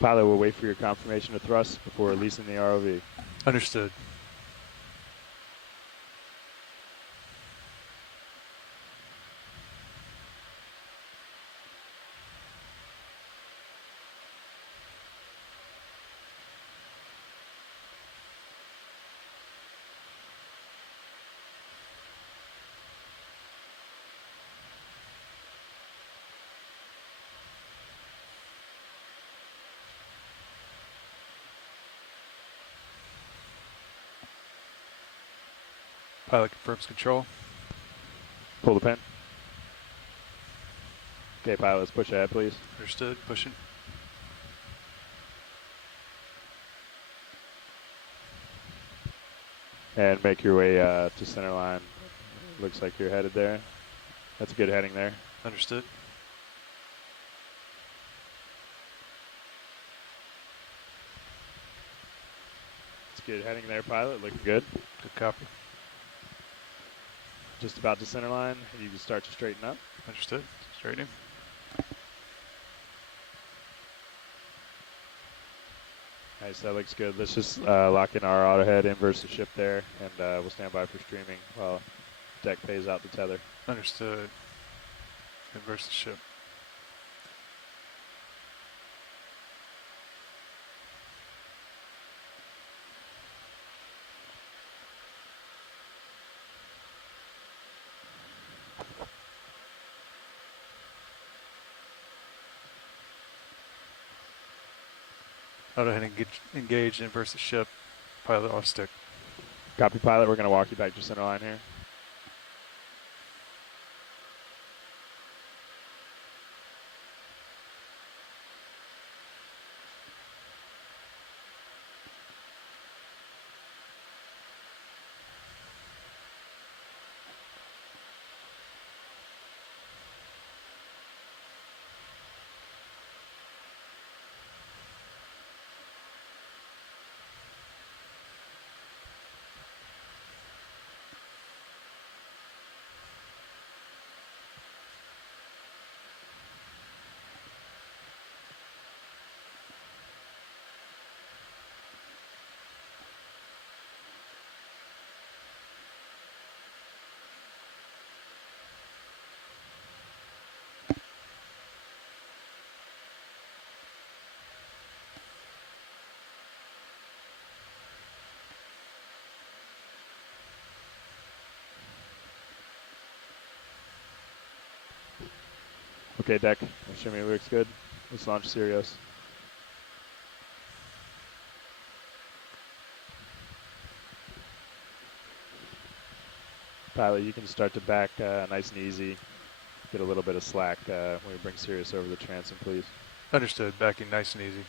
Pilot will wait for your confirmation of thrust before releasing the ROV. Understood. Pilot confirms control. Pull the pin. Okay, pilot, let's push ahead, please. Understood. Pushing. And make your way to center line. Looks like you're headed there. That's a good heading there. Understood. It's good heading there, pilot. Looking good. Good copy. Just about to center line. You can start to straighten up. Understood. Straightening. Nice, that looks good. Let's just lock in our auto head, inverse the ship there, and we'll stand by for streaming while deck pays out the tether. Understood. Inverse the ship. Auto head engaged, inverse the ship. Pilot off stick. Copy, pilot. We're going to walk you back to center line here. Okay, deck. Shimmy looks good. Let's launch Sirius. Pilot, you can start to back nice and easy. Get a little bit of slack when we bring Sirius over the transom, please. Understood. Backing nice and easy.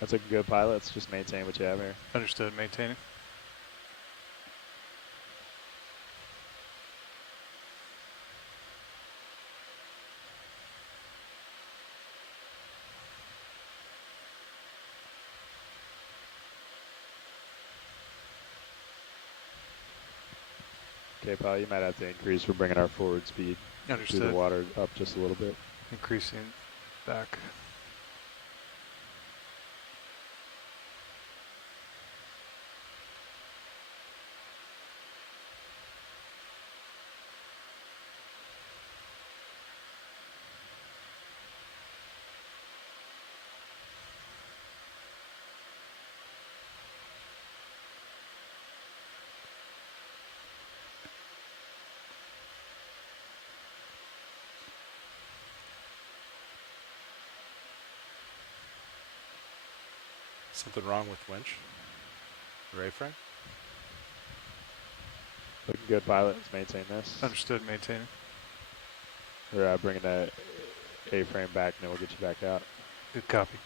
That's looking good, pilot. Let's just maintain what you have here. Understood. Maintaining. Okay, pilot, you might have to increase. We're bringing our forward speed Understood. through the water up just a little bit. Increasing back. Something wrong with winch? Ray frame? Looking good, pilot. Let's maintain this. Understood. Maintaining. We're bringing the A-frame back, and then we'll get you back out. Good copy.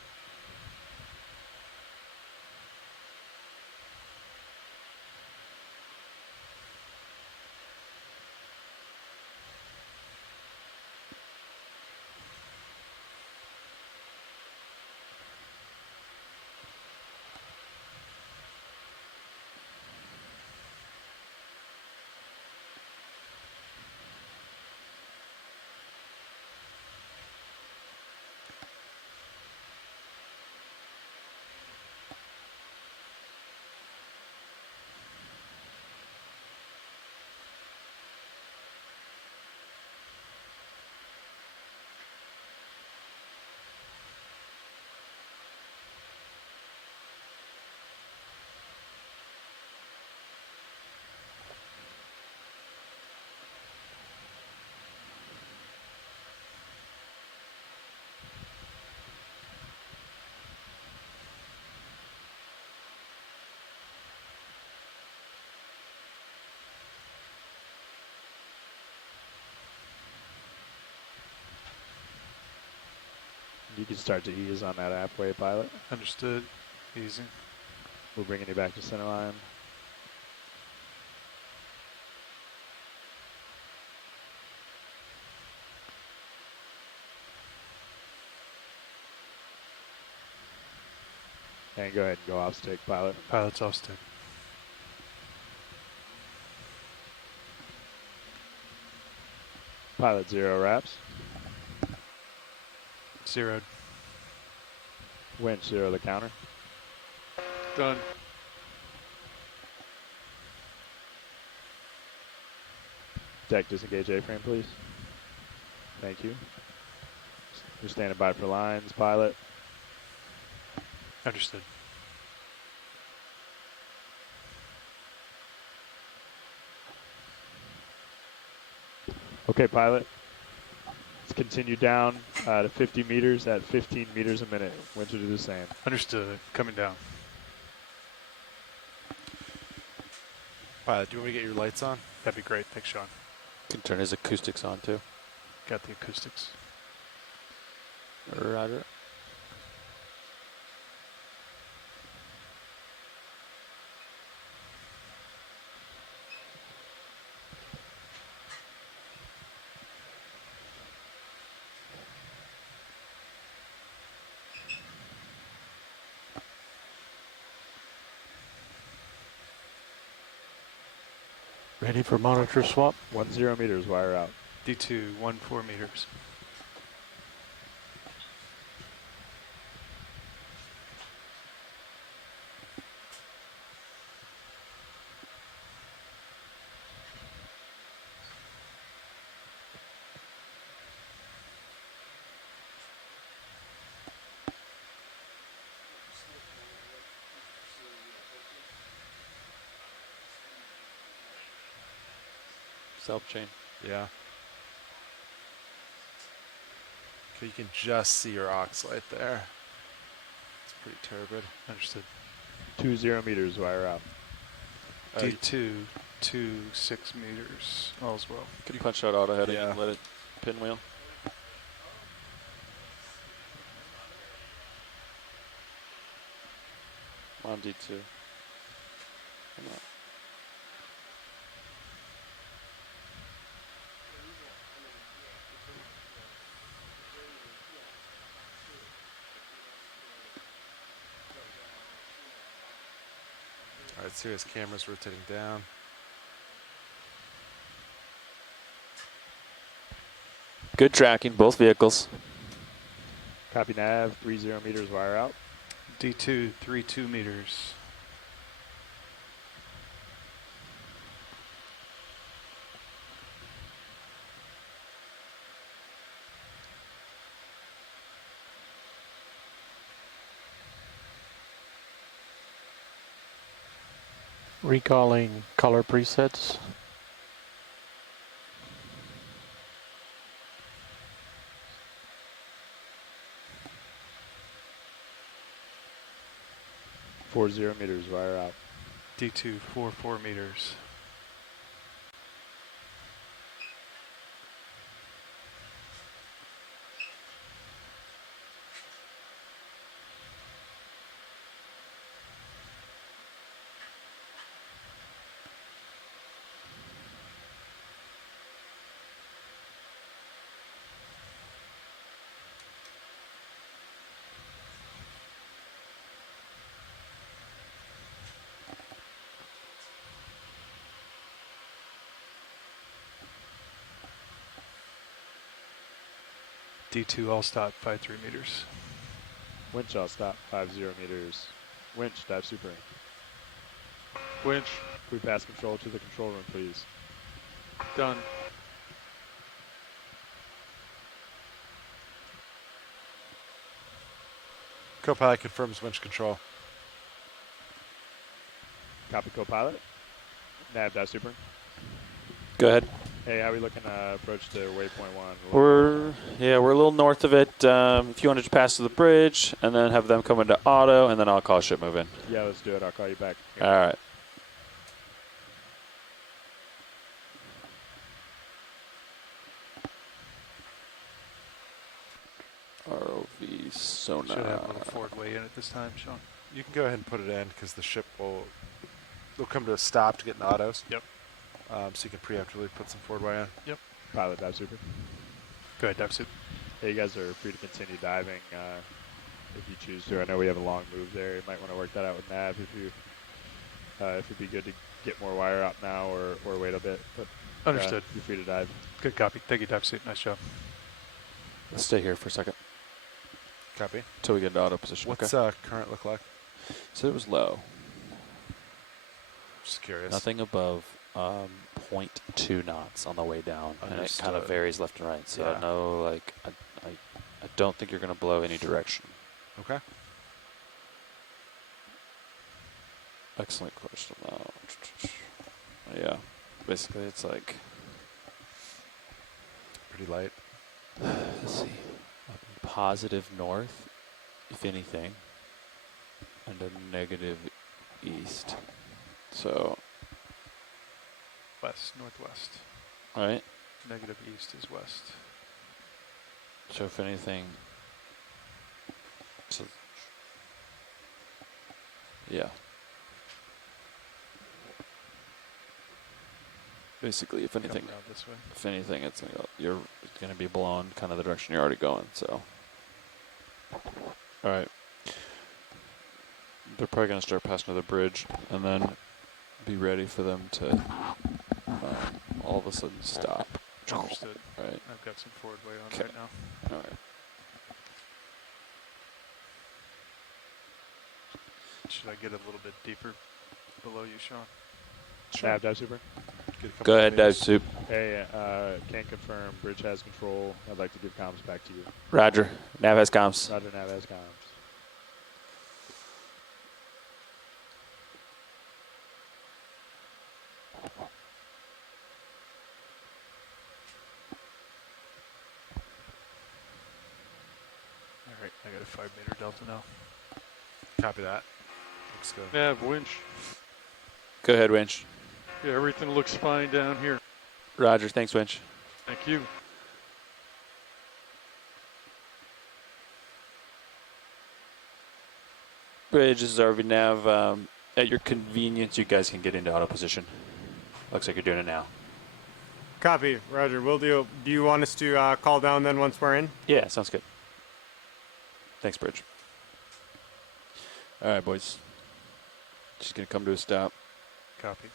You can start to ease on that halfway, pilot. Understood. Easy. We're bringing you back to center line. And go ahead and go off stick, pilot. Pilot's off stick. Pilot 0 wraps. Zeroed. Winch 0 the counter. Done. Deck disengage A-frame, please. Thank you. You're standing by for lines, pilot. Understood. Okay, pilot. Let's continue down to 50 meters at 15 meters a minute. Winch will do the same. Understood. Coming down. Pilot, do you want me to get your lights on? That'd be great. Thanks, Sean. Can turn his acoustics on too. Got the acoustics. Roger. Ready for monitor swap? 10 meters, wire out. D2, 14 meters. Self chain. Yeah. Okay, you can just see your ox light there. It's pretty turbid. Understood. 20 meters, wire out. D2, 6 meters. All's well. Can punch out auto heading Yeah. and let it pinwheel. Come on, D2. Come on. All right, serious cameras rotating down. Good tracking, both vehicles. Copy nav, 30 meters, wire out. D2, 32 meters. Recalling color presets. Four 0 meters, wire out. D2, 4 meters. D2, all stop, 53 meters. Winch all stop, 50 meters. Winch, dive super. Winch. We pass control to the control room, please. Done. Co-pilot confirms winch control. Copy co-pilot. Nav, dive super. Go ahead. Hey, how are we looking approach to waypoint 1? We're a little north of it. If you wanted to pass to the bridge and then have them come into auto, and then I'll call ship move in. Yeah, let's do it. I'll call you back. All right. ROV Should have a little sonar. forward way in at this time, Sean. You can go ahead and put it in because the ship will come to a stop to get in autos. Yep. So you can preemptively put some forward way in. Pilot dive super. Go ahead, dive suit. Hey, you guys are free to continue diving if you choose to. I know we have a long move there. You might want to work that out with nav if it'd be good to get more wire out now or wait a bit. But Understood. you're free to dive. Good copy. Thank you, dive suit. Nice job. Let's stay here for a second Copy. until we get into auto position. What's okay. current look like? So it was low. Just curious. Nothing above 0.2 knots on the way down, and it kind of Understood. varies left and right. So Yeah. I know, like, I don't think you're going to blow any direction. Okay. Excellent question. Yeah, basically it's like, Pretty light. let's see, positive north, if anything, and a negative east. So, West, northwest. all right. Negative east is west. So if anything, so yeah. Basically, if anything, Coming around this way. if anything, it's gonna be blown kind of the direction you're already going. So, all right. They're probably gonna start passing another bridge, and then be ready for them to all of a sudden stop. Understood. Right. I've got some forward way on 'Kay. right now. All right. Should I get a little bit deeper below you, Sean? Nav dive super. Get a couple Go ahead, dive meters. soup. Hey, can confirm bridge has control. I'd like to give comms back to you. Roger. Nav has comms. Roger, nav has comms. All right, I got a 5 meter delta now. Copy that. Looks good. Nav winch. Go ahead, Winch. Yeah, everything looks fine down here. Roger. Thanks, Winch. Thank you. Bridge, this is RV Nav. At your convenience, you guys can get into auto position. Looks like you're doing it now. Copy, Roger. We'll do. Do you want us to call down then once we're in? Yeah, sounds good. Thanks, Bridge. All right, boys. Just gonna come to a stop. Copy.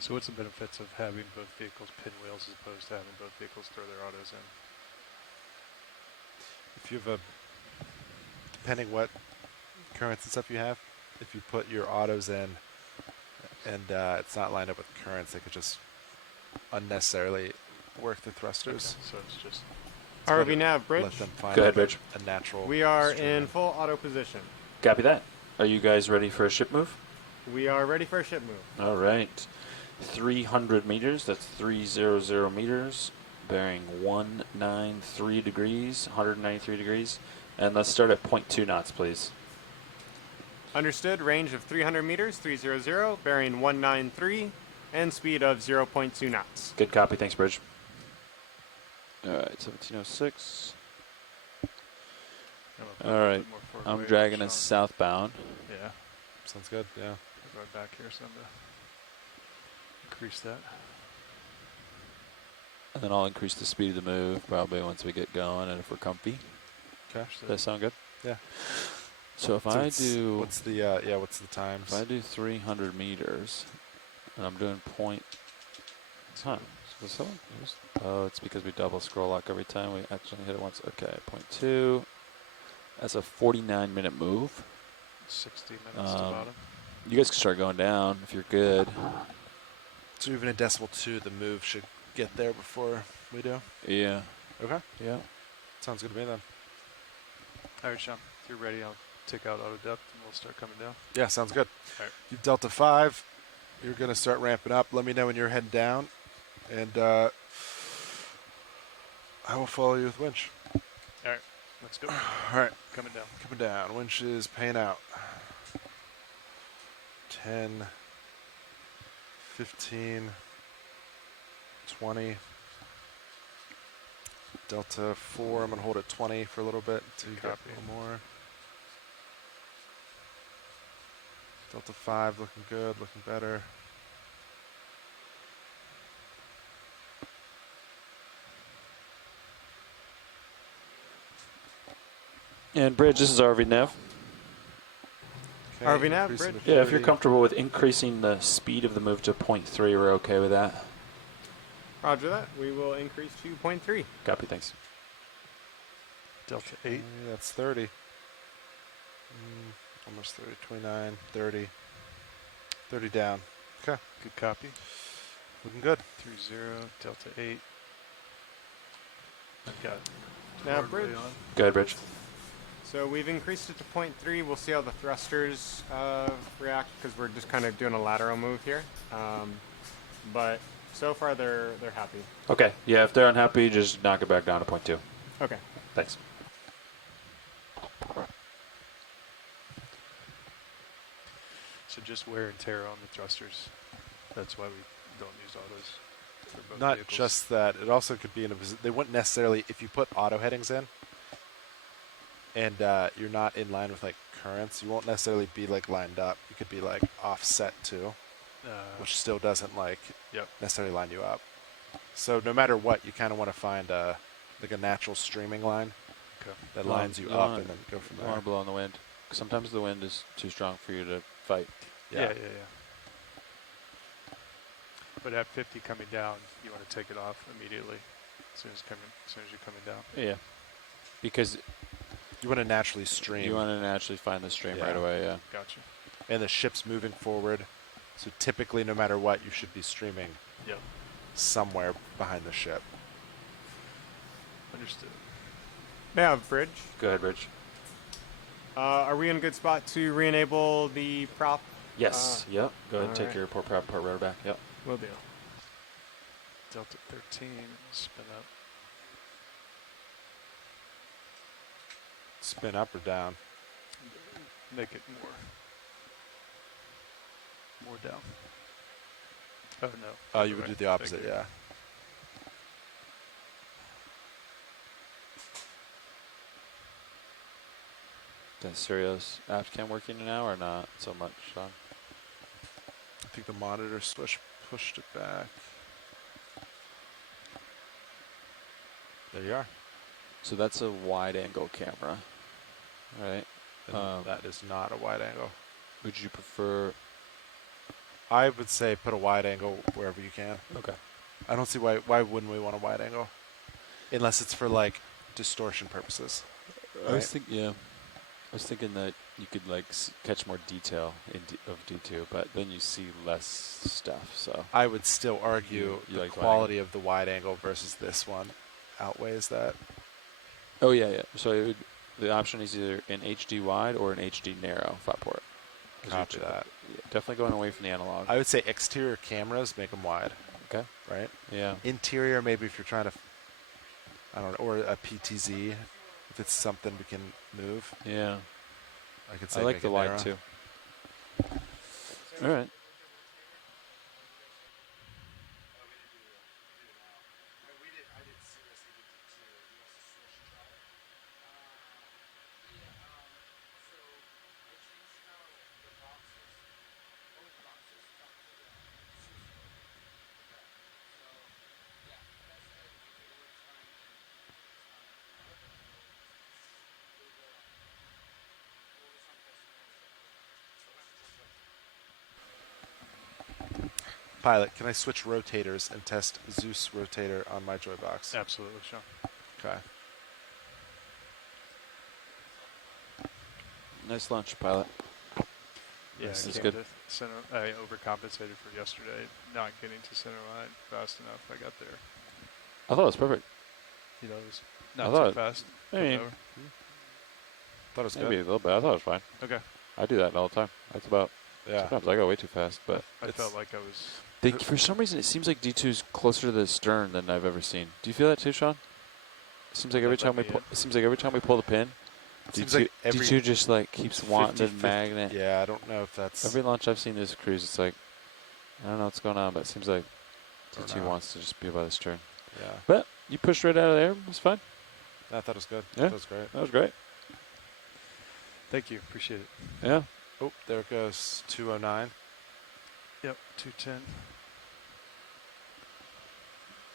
So what's the benefits of having both vehicles pinwheels as opposed to having both vehicles throw their autos in? If you have depending what currents and stuff you have, if you put your autos in and it's not lined up with currents, they could just unnecessarily work the thrusters. Okay, so it's just RV Nav bridge. Let them find Go ahead, a Bridge. natural. We are stream. in full auto position. Copy that. Are you guys ready for a ship move? We are ready for a ship move. All right. 300 meters. That's 300 meters. Bearing 193 degrees. 193 degrees. And let's start at 0.2 knots, please. Understood. Range of 300 meters, 300, bearing 193, and speed of 0.2 knots. Good copy. Thanks, Bridge. All right, 1706. I'm gonna put All a little right. bit more forward I'm weight, dragging Sean. us southbound. Yeah, Sounds good. Yeah. I'll go back here some to increase that. then I'll increase the speed of the move probably once we get going and if we're comfy. Okay. Does that sound good? Yeah. So if So I it's- do, what's the what's the times? if I do 300 meters, and I'm doing point, huh? So someone, oh, it's because we double scroll lock every time we actually hit it once. Okay, point 2. That's a 49-minute move. 60 minutes to bottom. You guys can start going down if you're good. So even in decimal 2, the move should get there before we do. Yeah. Okay. Yeah. Sounds good to me then. All right, Sean, if you're ready, I'll take out auto depth and we'll start coming down. Yeah, sounds good. All right. You've Delta 5. You're going to start ramping up. Let me know when you're heading down, and I will follow you with winch. All right, let's go. All right, Coming down. coming down. Winch is paying out. 10, 15, 20. Delta 4, I'm going to hold at 20 for a little bit until you get Copy. a little more. Delta 5 looking good, looking better. And Bridge, this is RV Nav. Okay, RV nav, increasing bridge? the Yeah, if you're 30. comfortable with increasing the speed of the move to 0.3, we're okay with that. Roger that. We will increase to 0.3. Copy, thanks. Delta 8. Yeah, that's 30. Almost 30, 29, 30. 30 down. Okay, Good copy. looking good. 30, Delta 8. Got it. Now, Hard way bridge. on. Go ahead, Bridge. So we've increased it to 0.3. We'll see how the thrusters react because we're just kind of doing a lateral move here. But so far they're happy. Okay, yeah, if they're unhappy, just knock it back down to 0.2. Okay. Thanks. So just wear and tear on the thrusters. That's why we don't use autos for both Not vehicles. just that, it also could be in a position. They wouldn't necessarily, if you put auto headings in and you're not in line with like currents, you won't necessarily be like lined up. You could be like offset too, which still doesn't like Yep. necessarily line you up. So no matter what, you kind of want to find like a natural streaming line Okay. that You lines want- you you up want- and then go from You want there. to blow in the wind. Sometimes the wind is too strong for you to fight. Yeah. But at 50 coming down, you want to take it off immediately as soon as you're coming down. Yeah. Because You want to naturally stream. you want to naturally find the stream Yeah. right away, yeah. Gotcha. And the ship's moving forward. So typically, no matter what, you should be streaming Yep. somewhere behind the ship. Understood. Now, bridge. Go ahead, Bridge. Are we in a good spot to re-enable the prop? Yes, yep. Go ahead and take alright. your port rotor back, yep. Will do. Delta 13, spin up. Spin up or down. Make it more down. Oh no. Oh, other you would way. do the opposite, Thank you. yeah. The Sirius apps cam working now or not so much, Sean? I think the monitor switch pushed it back. There you are. So that's a wide angle camera, right? And that is not a wide angle. Would you prefer? I would say put a wide angle wherever you can. Okay. I don't see why wouldn't we want a wide angle? Unless it's for like distortion purposes. I was Right. thinking, yeah. I was thinking that you could like catch more detail of D2, but then you see less stuff. So I would still argue You the like wide quality of the wide angle versus this one outweighs that. oh yeah. So the option is either an HD wide or an HD narrow flat port. Copy that. Yeah, definitely going away from the analog. I would say exterior cameras make them wide, Okay. right? Yeah. Interior, maybe if you're trying to, I don't know, or a PTZ, if it's something we can move. Yeah. I could say I like make the it wide narrow. too. All right. Pilot, can I switch rotators and test Zeus rotator on my joy box? Absolutely, Sean. Okay. Nice launch, pilot. Yeah, This I is came good. to center. I overcompensated for yesterday, not getting to center line fast enough. I got there. I thought it was perfect. You know, it was I not thought- too fast. I coming mean, over. Thought it was Maybe good. a little bit. I thought it was fine. Okay. I do that all the time. That's about. Yeah. Sometimes I go way too fast, but I It's- felt like I was. for some reason it seems like D2 is closer to the stern than I've ever seen. Do you feel that too, Sean? It seems like Would every that let time we me pull, in? it seems like every time we pull the pin, Seems D2, like every D2 just like keeps wanting to 50, magnet. Yeah, I don't know if that's. Every launch I've seen this cruise, it's like I don't know what's going on, but it seems like Don't D2 know. wants to just be by the stern. Yeah. But you pushed right out of there. It was fine. I thought it was good. Yeah. That was great. That was great. Thank you. Appreciate it. Yeah. Oh, there it goes. 209. Yep. 210.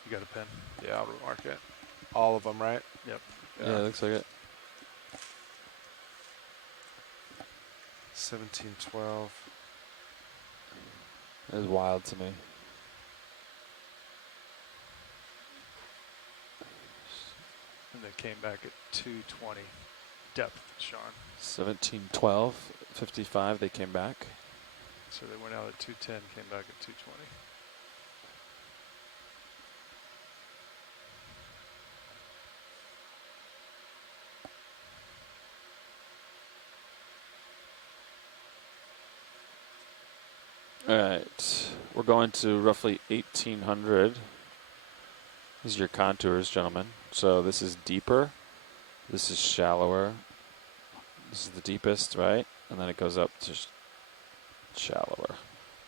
You got a pen? Yeah, I'll remark it. All of them, right? Yep. Yeah, it looks like it. 1712. It was wild to me. And they came back at 220 depth, Sean. 1712, 55. They came back. So they went out at 210, came back at 220. All right, we're going to roughly 1800. These are your contours, gentlemen. So this is deeper, this is shallower, this is the deepest, right? And then it goes up to shallower.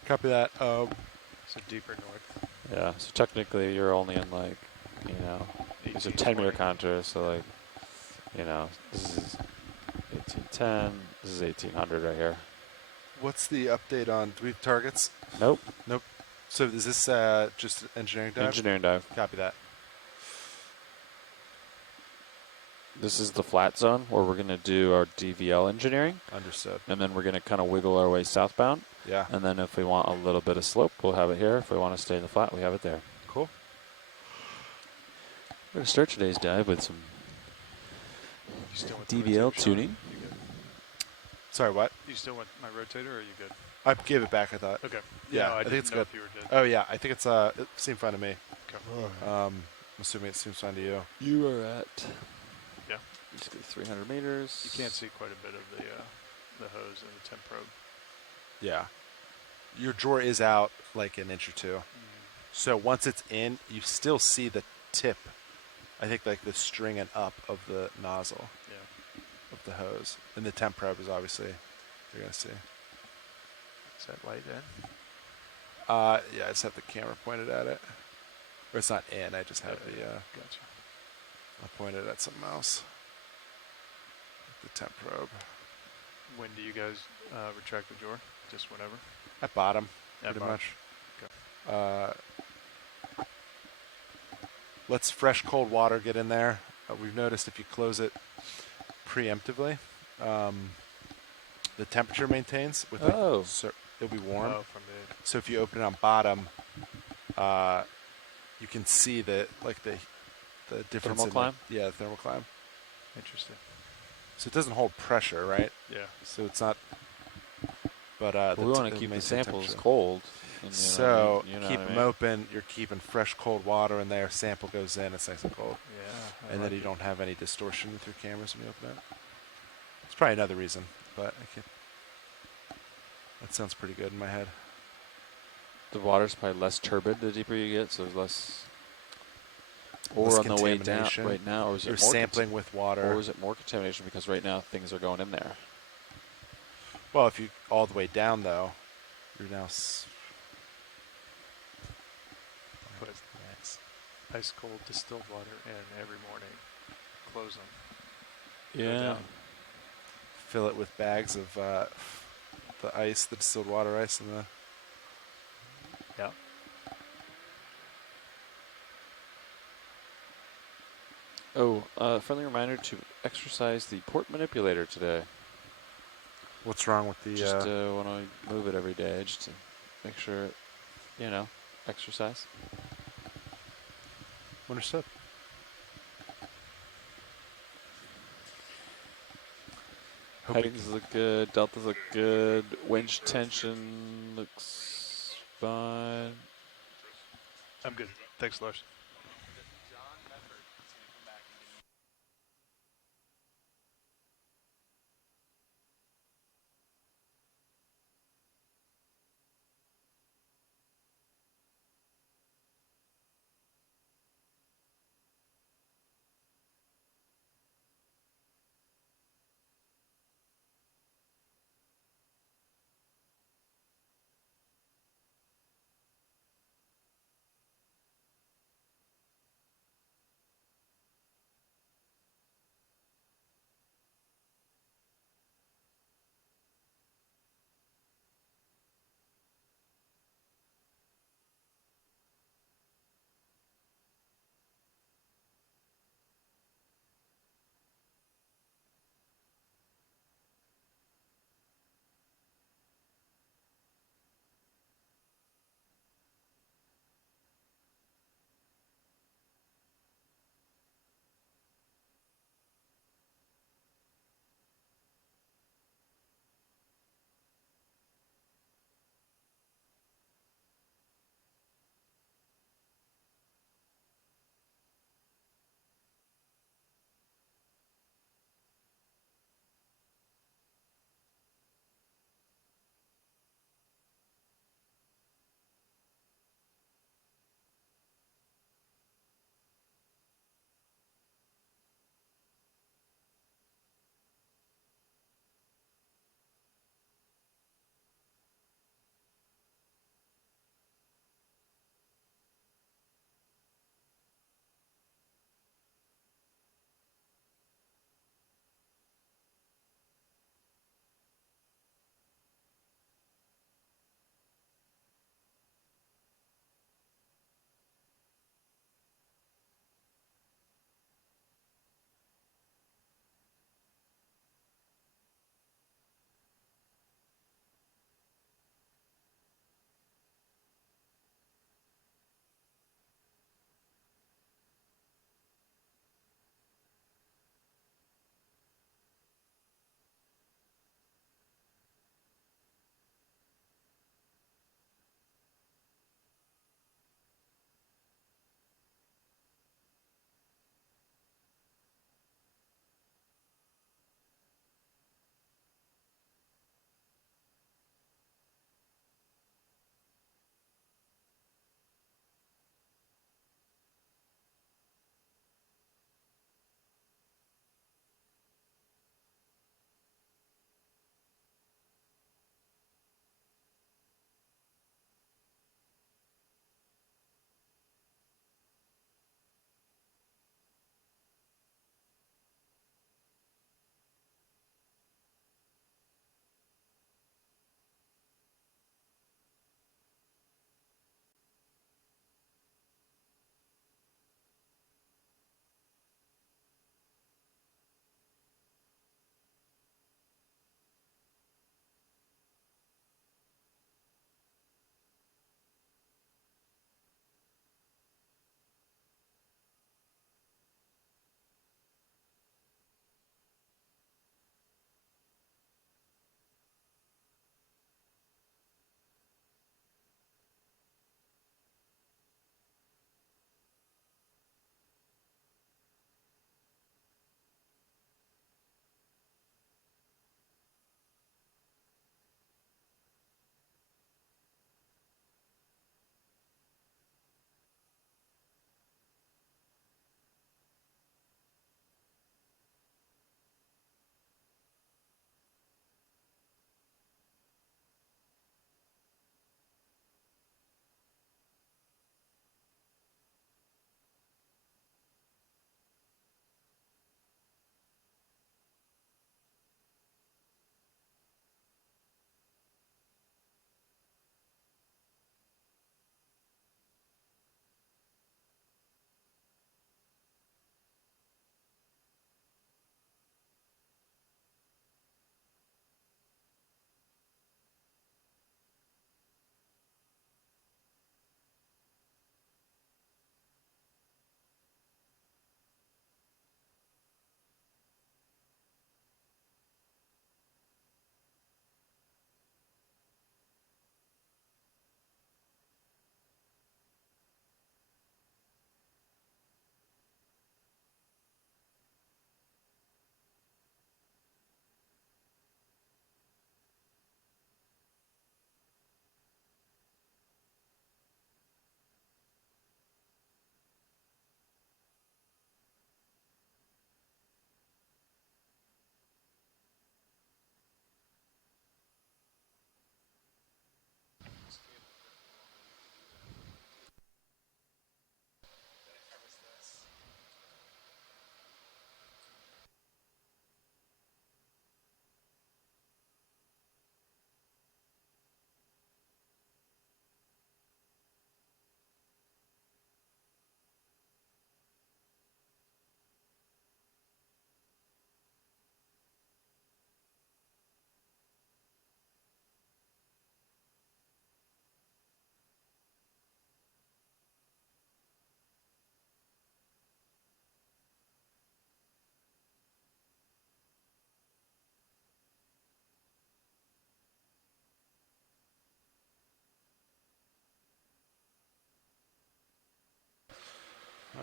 Copy that. So deeper north. Yeah, so technically you're only in like, you know, these are 10-meter 1820. contours, so like, you know, this is 1810, this is 1800 right here. What's the update on? Do we have targets? Nope, So is this just engineering dive? engineering dive. Copy that. This is the flat zone where we're going to do our DVL engineering, Understood. and then we're going to kind of wiggle our way southbound. Yeah. And then if we want a little bit of slope, we'll have it here. If we want to stay in the flat, we have it there. Cool. We're going to start today's dive with some You still want the DVL rotator, Sean? tuning. You good? Sorry, what? You still want my rotator, or are you good? I gave it back, I thought. Okay. Yeah, no, I think didn't it's know good. If you were good. Oh, yeah. I think it seemed fine to me. Okay. I'm assuming it seems fine to you. You are at Yeah. basically 300 meters. You can't see quite a bit of the hose and the temp probe. Yeah. Your drawer is out like an inch or two. So once it's in, you still see the tip. I think like the string and up of the nozzle Yeah. of the hose. And the temp probe is obviously, you're going to see. Is that light in? Yeah, I just have the camera pointed at it. Or it's not in, I just have Gotcha. I pointed at something else. The temp probe. When do you guys retract the drawer? Just whenever? At bottom, At pretty bottom. much. Let's fresh cold water get in there. We've noticed if you close it preemptively, the temperature maintains with like, Oh. it'll be warm. Oh, from the So if you open it on bottom, you can see the difference Thermal in climb? Yeah, the thermal climb. interesting. So it doesn't hold pressure, right? Yeah. So it's not. But we want to it'll keep the maintain samples temperature. cold. And, you know So what I mean? You know keep what I them mean? open. You're keeping fresh, cold water in there. Sample goes in. It's nice and cold, Yeah. I and like then you it. don't have any distortion with your cameras when you open it. It's probably another reason, but I can't. That sounds pretty good in my head. The water's probably less turbid the deeper you get, so there's less. Or Less on the way down contamination. right now, or is You're it more sampling with water. or is it more contamination because right now things are going in there? Well, if you all the way down though, you're now. Put ice cold distilled water in every morning. Close them. Go Yeah. down. Fill it with bags of the ice, the distilled water ice, and the. Yeah. Oh, friendly reminder to exercise the port manipulator today. What's wrong with the? Just when I move it every day, just to make sure it exercise. Understood. Hope we Headings look good. Deltas look good. Winch tension looks fine. I'm good. Thanks, Lars.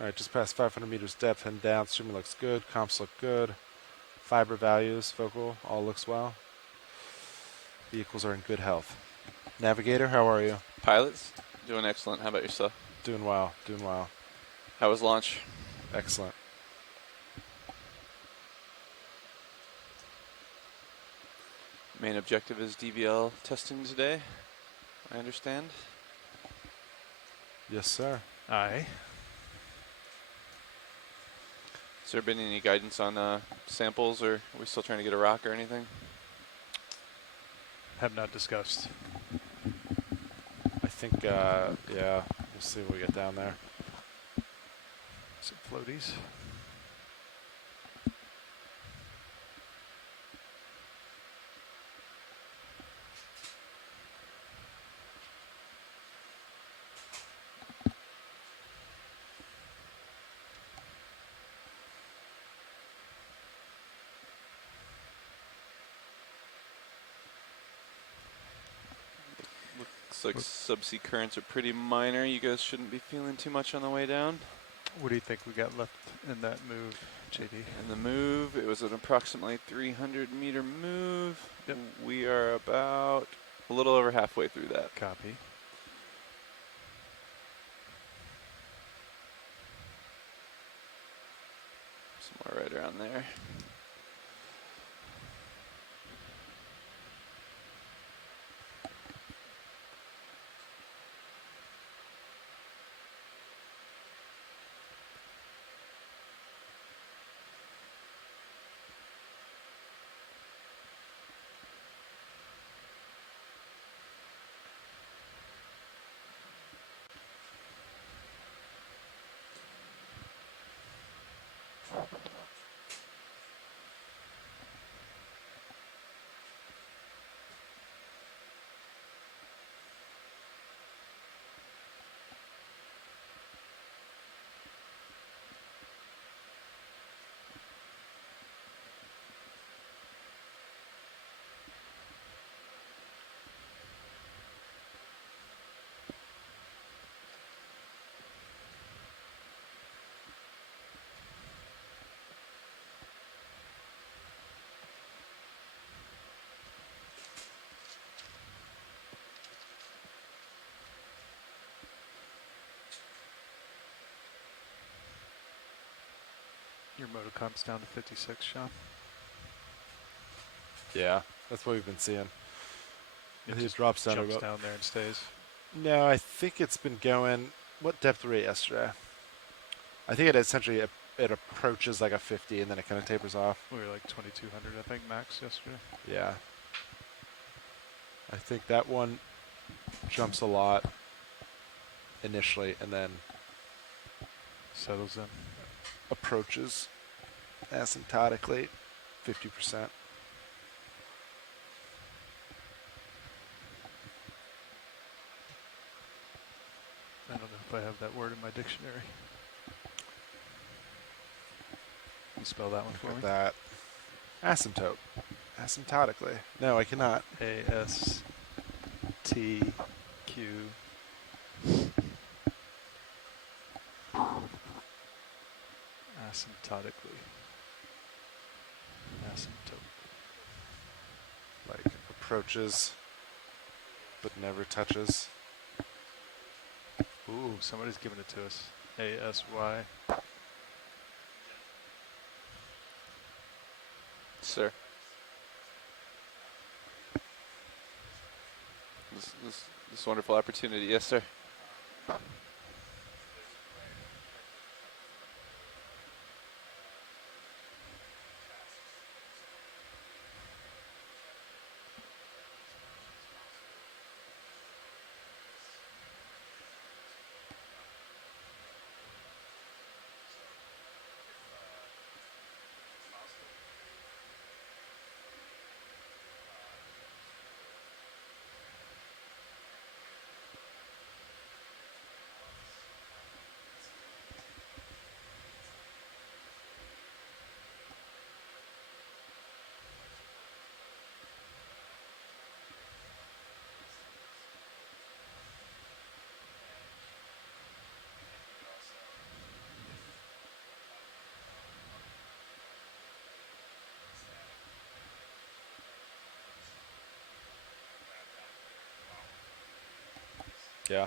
Alright, just past 500 meters depth and downstream looks good. Comps look good. Fiber values, focal, all looks well. Vehicles are in good health. Navigator, how are you? Pilots, doing excellent. How about yourself? Doing well, doing well. How was launch? Excellent. Main objective is DVL testing today, I understand. Yes, sir. Aye. Has there been any guidance on samples, or are we still trying to get a rock or anything? Have not discussed. I think, yeah, we'll see what we get down there. Some floaties. Looks like subsea currents are pretty minor. You guys shouldn't be feeling too much on the way down. What do you think we got left in that move, JD? In the move, it was an approximately 300-meter move. Yep. We are about a little over halfway through that. Copy. Somewhere right around there. Your motor comp's down to 56, Sean. Yeah, that's what we've been seeing. It It just drops down jumps about. down there and stays. No, I think it's been going. What depth were we at yesterday? I think it essentially it approaches like a 50 and then it kind of tapers off. We were like 2,200, I think, max yesterday. Yeah. I think that one jumps a lot initially and then Settles in. approaches asymptotically 50%. I don't know if I have that word in my dictionary. Can you spell that one for Look me? at that. Asymptote. Asymptotically. No, I cannot. A-S-T-Q. Asymptotically. Asymptote. Like approaches but never touches. Ooh, somebody's giving it to us. A-S-Y. Sir. This wonderful opportunity. Yes, sir. Yeah.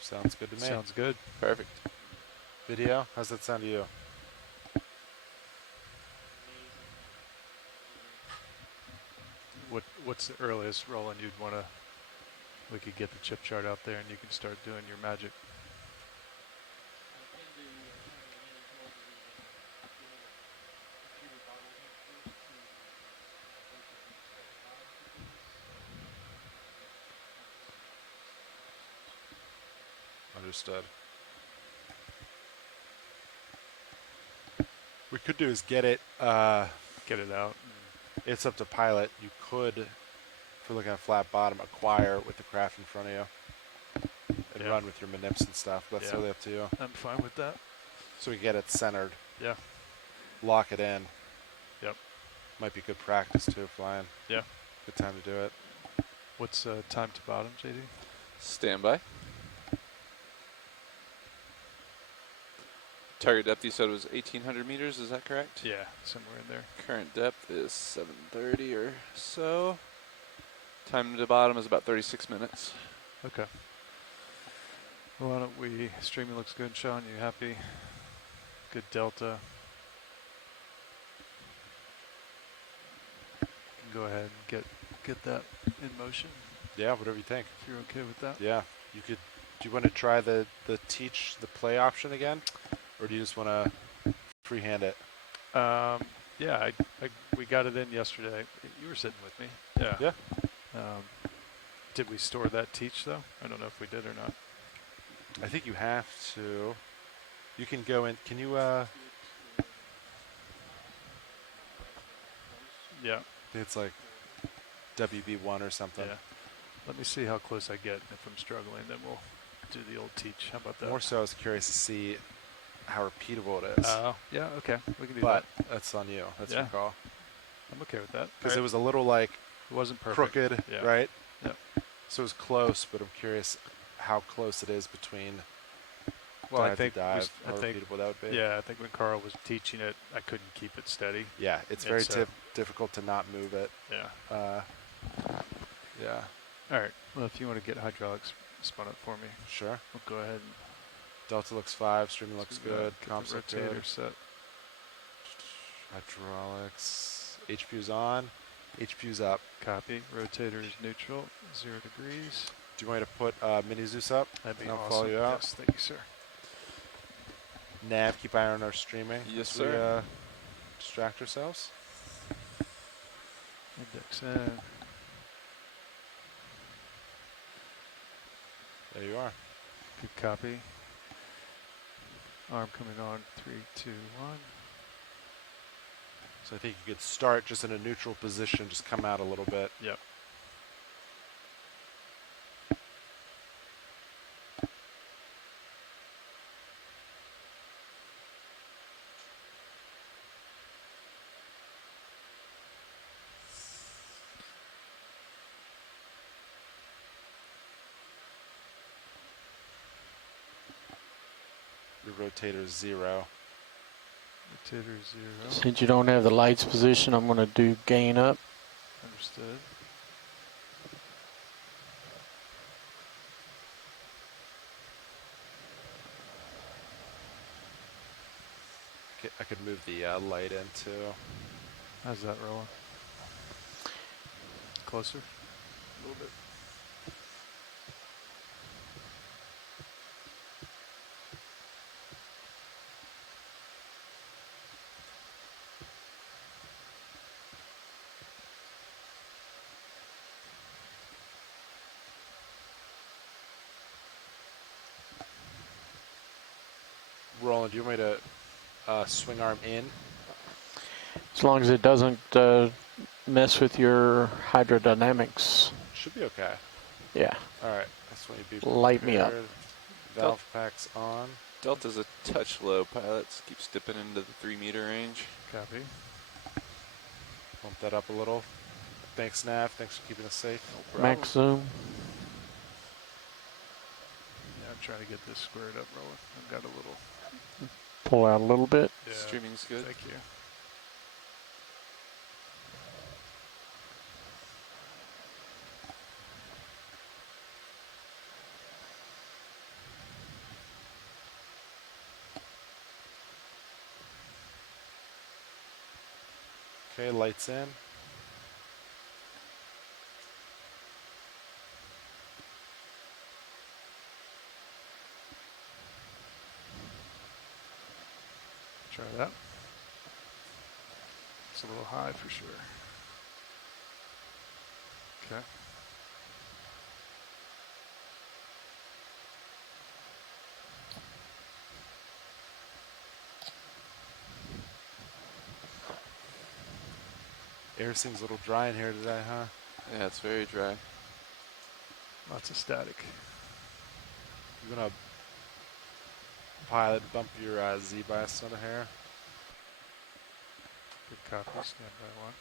Sounds good to me. Sounds good. Perfect. Video, how's that sound to you? What's the earliest, Roland, you'd want to, we could get the chip chart out there and you can start doing your magic. Understood. We could do is get it. Get it out. It's up to pilot. You could, if we're looking at flat bottom, acquire with the craft in front of you and Yeah. run with your manips and stuff. That's Yeah. totally up to you. I'm fine with that. So we get it centered. Yeah. Lock it in. Yep. Might be good practice too, flying. Yeah. Good time to do it. What's time to bottom, JD? Standby. Target depth you said was 1,800 meters, is that correct? Yeah, somewhere in there. Current depth is 730 or so. Time to bottom is about 36 minutes. Okay. Well, why don't we, streaming looks good, Sean, you happy? Good delta. You can go ahead and get that in motion Yeah, whatever you think. if you're okay with that. Yeah, you could. Do you want to try the teach the play option again, or do you just want to freehand it? Yeah, we got it in yesterday. You were sitting with me. Yeah. Yeah. Did we store that teach though? I don't know if we did or not. I think you have to. You can go in. Can you? Yeah. I think it's like WB1 or something. Yeah. Let me see how close I get. If I'm struggling, then we'll do the old teach. How about that? More so, I was curious to see how repeatable it is. Yeah. Okay. We can do but that. that's on you. That's Yeah. your call. I'm okay with that. Because it was a little like It wasn't perfect. crooked, Yeah. right? Yep. So it was close, but I'm curious how close it is between Well, I dive think to dive. I How think repeatable that would be. yeah. I think when Carl was teaching it, I couldn't keep it steady. Yeah, it's And very so- difficult to not move it. Yeah. Yeah, All right. Well, if you want to get hydraulics spun up for me, sure. we'll go ahead and Delta looks 5, streaming looks good, Get comps the look rotator good. set. Hydraulics, HPU's on, HPU's up. Copy. Rotator is neutral, 0 degrees. Do you want me to put Mini Zeus up? That'd be And I'll awesome. follow you out. Yes, thank you, sir. Nav, keep eye on our streaming. Yes, as we, sir. distract ourselves. Index N. There you are. Good copy. Arm coming on. 3, 2, 1. So I think you could start just in a neutral position, just come out a little bit. Yep. Your rotator's 0. Rotator 0. Since you don't have the lights position, I'm going to do gain up. Understood. I could move the light in too. How's that rolling? Closer? A little bit. Roland, do you want me to swing arm in? As long as it doesn't mess with your hydrodynamics. Should be okay. Yeah. All right, that's when you be Light me up. prepared. Valve packs on. Delta's a touch low, pilots. Keep dipping into the 3-meter range. Copy. Bump that up a little. Thanks, Nav. Thanks for keeping us safe. Max zoom. Yeah, I'm trying to get this squared up, Roland. I've got a little Pull out a little bit. Yeah. Streaming's good. Thank you. Okay, lights in. Try that. It's a little high for sure. Okay. Air seems a little dry in here today, huh? Yeah, it's very dry. Lots of static. You gonna pilot bump your Z bias another hair? Good copy. Stand by one.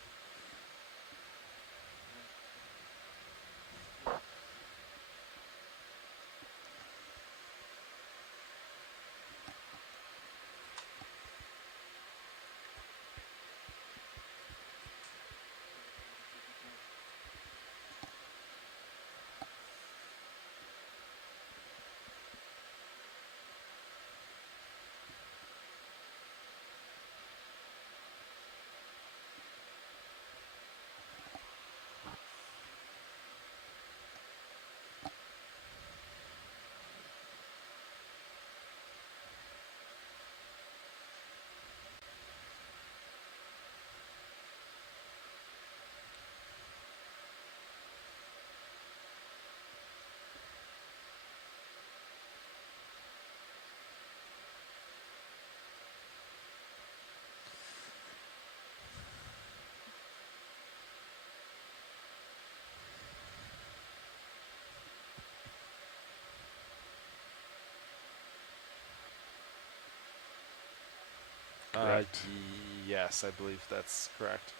Correct. Yes, I believe that's correct.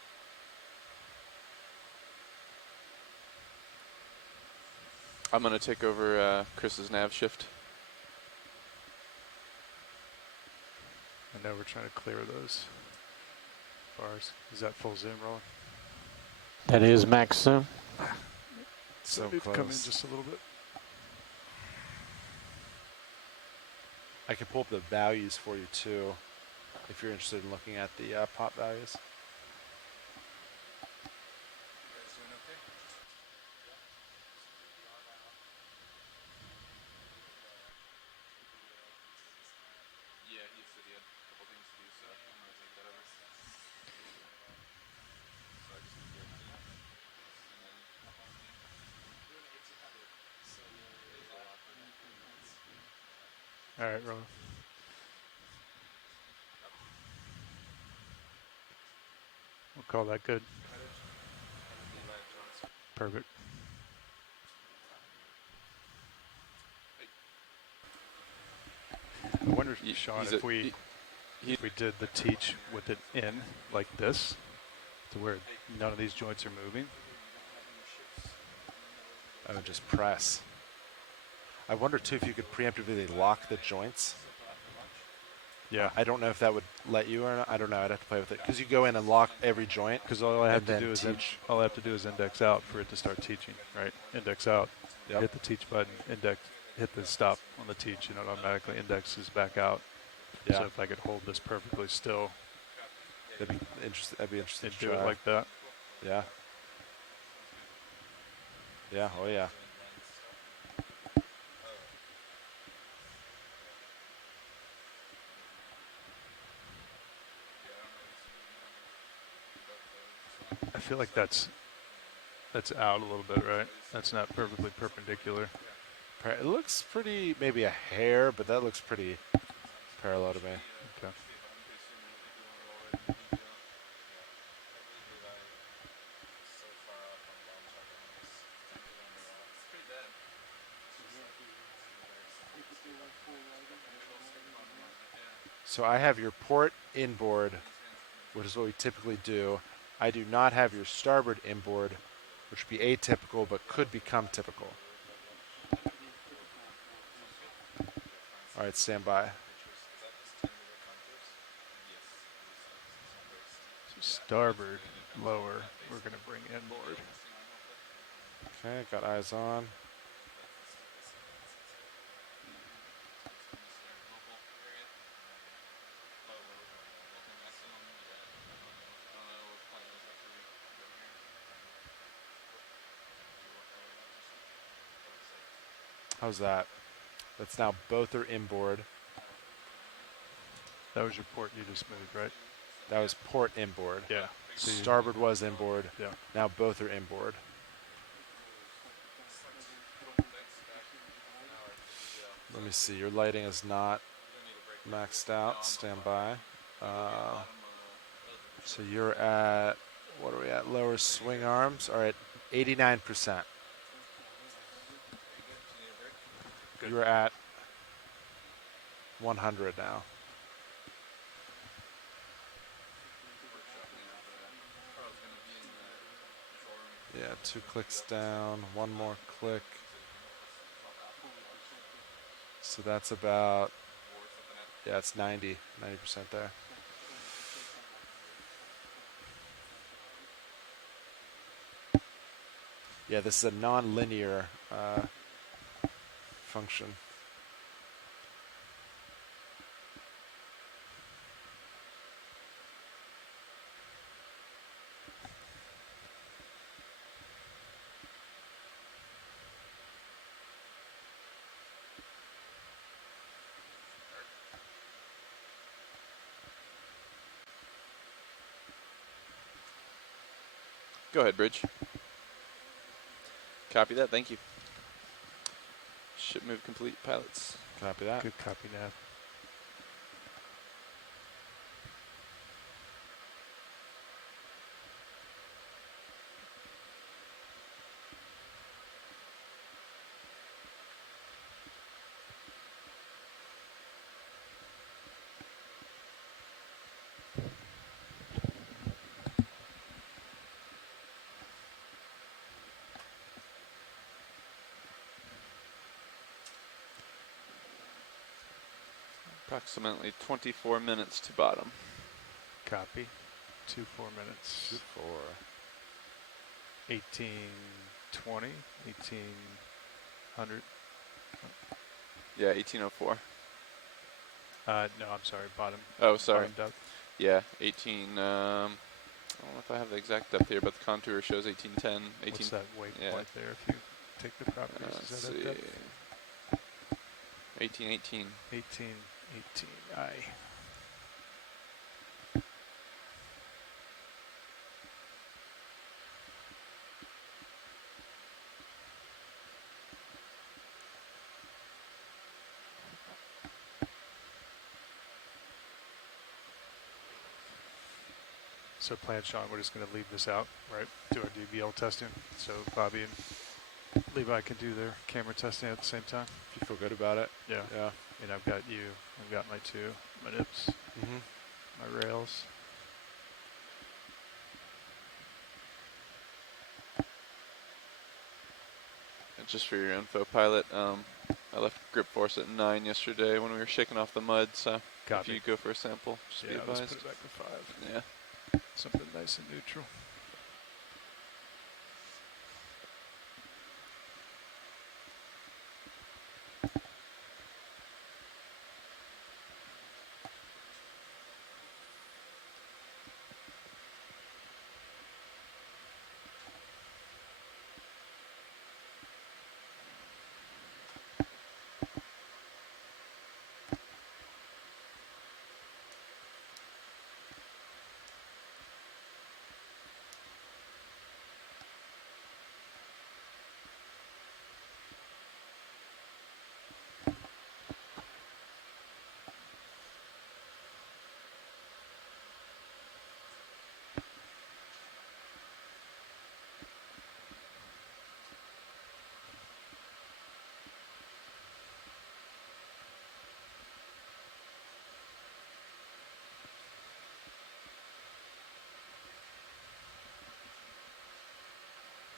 I'm gonna take over Chris's nav shift. And now we're trying to clear those bars. Is that full zoom rolling? That is max zoom. So need to come in close. just a little bit. I can pull up the values for you too, if you're interested in looking at the pop values. Yeah, he said he had a couple things to do, so I'm gonna take that over. So I just need to do that. And then hop on me. All right, Ron. We'll call that good. Perfect. I wonder, Sean, if we did the teach with it in like this, to where none of these joints are moving. I would just press. I wonder too if you could preemptively lock the joints. Yeah. I don't know if that would let you or not. I don't know. I'd have to play with it because you go in and lock every joint. Because all I have and to then do is teach. all I have to do is index out for it to start teaching, right? Index out. Yep. Hit the teach button. Index. Hit the stop on the teach, and it automatically indexes back out. Yeah. So if I could hold this perfectly still, That'd be interesting. That'd be interesting and to do try. it like that. Yeah. Yeah. Oh yeah. I feel like that's out a little bit, right? That's not perfectly perpendicular. It looks pretty, maybe a hair, but that looks pretty parallel to me. Okay. So I have your port inboard, which is what we typically do. I do not have your starboard inboard, which would be atypical but could become typical. All right, stand by. starboard lower, we're going to bring inboard. Okay, got eyes on. How's that? That's now both are inboard. That was your port you just moved, right? That was port inboard. Yeah. So you- Starboard was inboard. Yeah. Now both are inboard. Let me see. Your lighting is not maxed out. Stand by. So you're at, what are we at? Lower swing arms. All right, 89%. Good. You're at 100 now. Yeah, 2 clicks down, 1 more click. So that's about, yeah, it's 90% there. Yeah, this is a non-linear function. Go ahead, Bridge. Copy that. Thank you. Ship move complete, pilots. Copy that. Good copy, Nav. Approximately 24 minutes to bottom. Copy. 4 minutes. 4. 1820, 1800. Yeah, 1804. No, I'm sorry. Bottom. Oh, sorry. Bottom depth. Yeah, 18. I don't know if I have the exact depth here, but the contour shows 1810. 18. What's that waypoint yeah. there? If you take the properties, Let's is that see. at depth? 1818. 1818. Aye. So plan, Sean, we're just going to leave this out, right? Do our DVL testing. So Bobby and Levi can do their camera testing at the same time. If you feel good about it. Yeah. Yeah. And I've got you. I've got my two, my nips, my rails. And just for your info, pilot, I left grip force at 9 yesterday when we were shaking off the mud, so Copy. if you go for a sample, just be Yeah, let's advised. put it back to 5. Yeah. Something nice and neutral.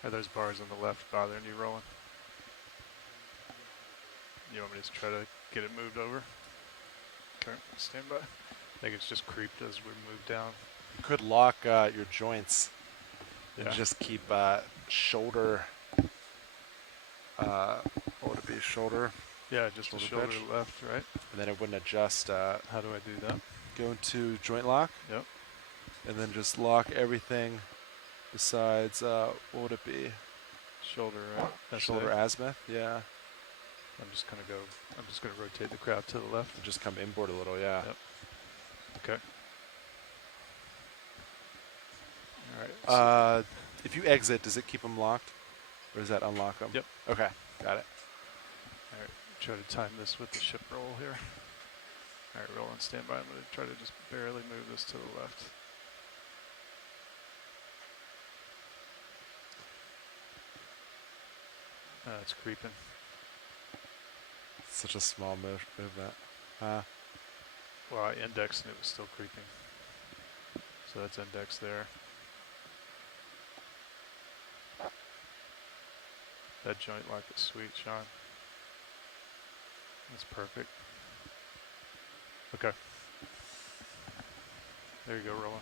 Are those bars on the left bothering you rolling? You want me to try to get it moved over? Okay, stand by. I think it's just creeped as we move down. could lock your joints and Yeah. just keep shoulder. What would it be? Shoulder, Yeah, just a shoulder shoulder pitch. left, right? And then it wouldn't adjust. How do I do that? Go into joint lock. Yep. And then just lock everything besides, what would it be? Shoulder, right? That's Shoulder it. azimuth, yeah. I'm just gonna rotate the crab to the left. And just come inboard a little, yeah. Yep. Okay. All right. If you exit, does it keep them locked? Or does that unlock them? Yep. Okay, got it. All right. Try to time this with the ship roll here. All right, roll on standby. I'm gonna try to just barely move this to the left. It's creeping. Such a small movement. Well, I indexed and it was still creeping. So that's indexed there. That joint lock is sweet, Sean. That's perfect. Okay. There you go, Roland.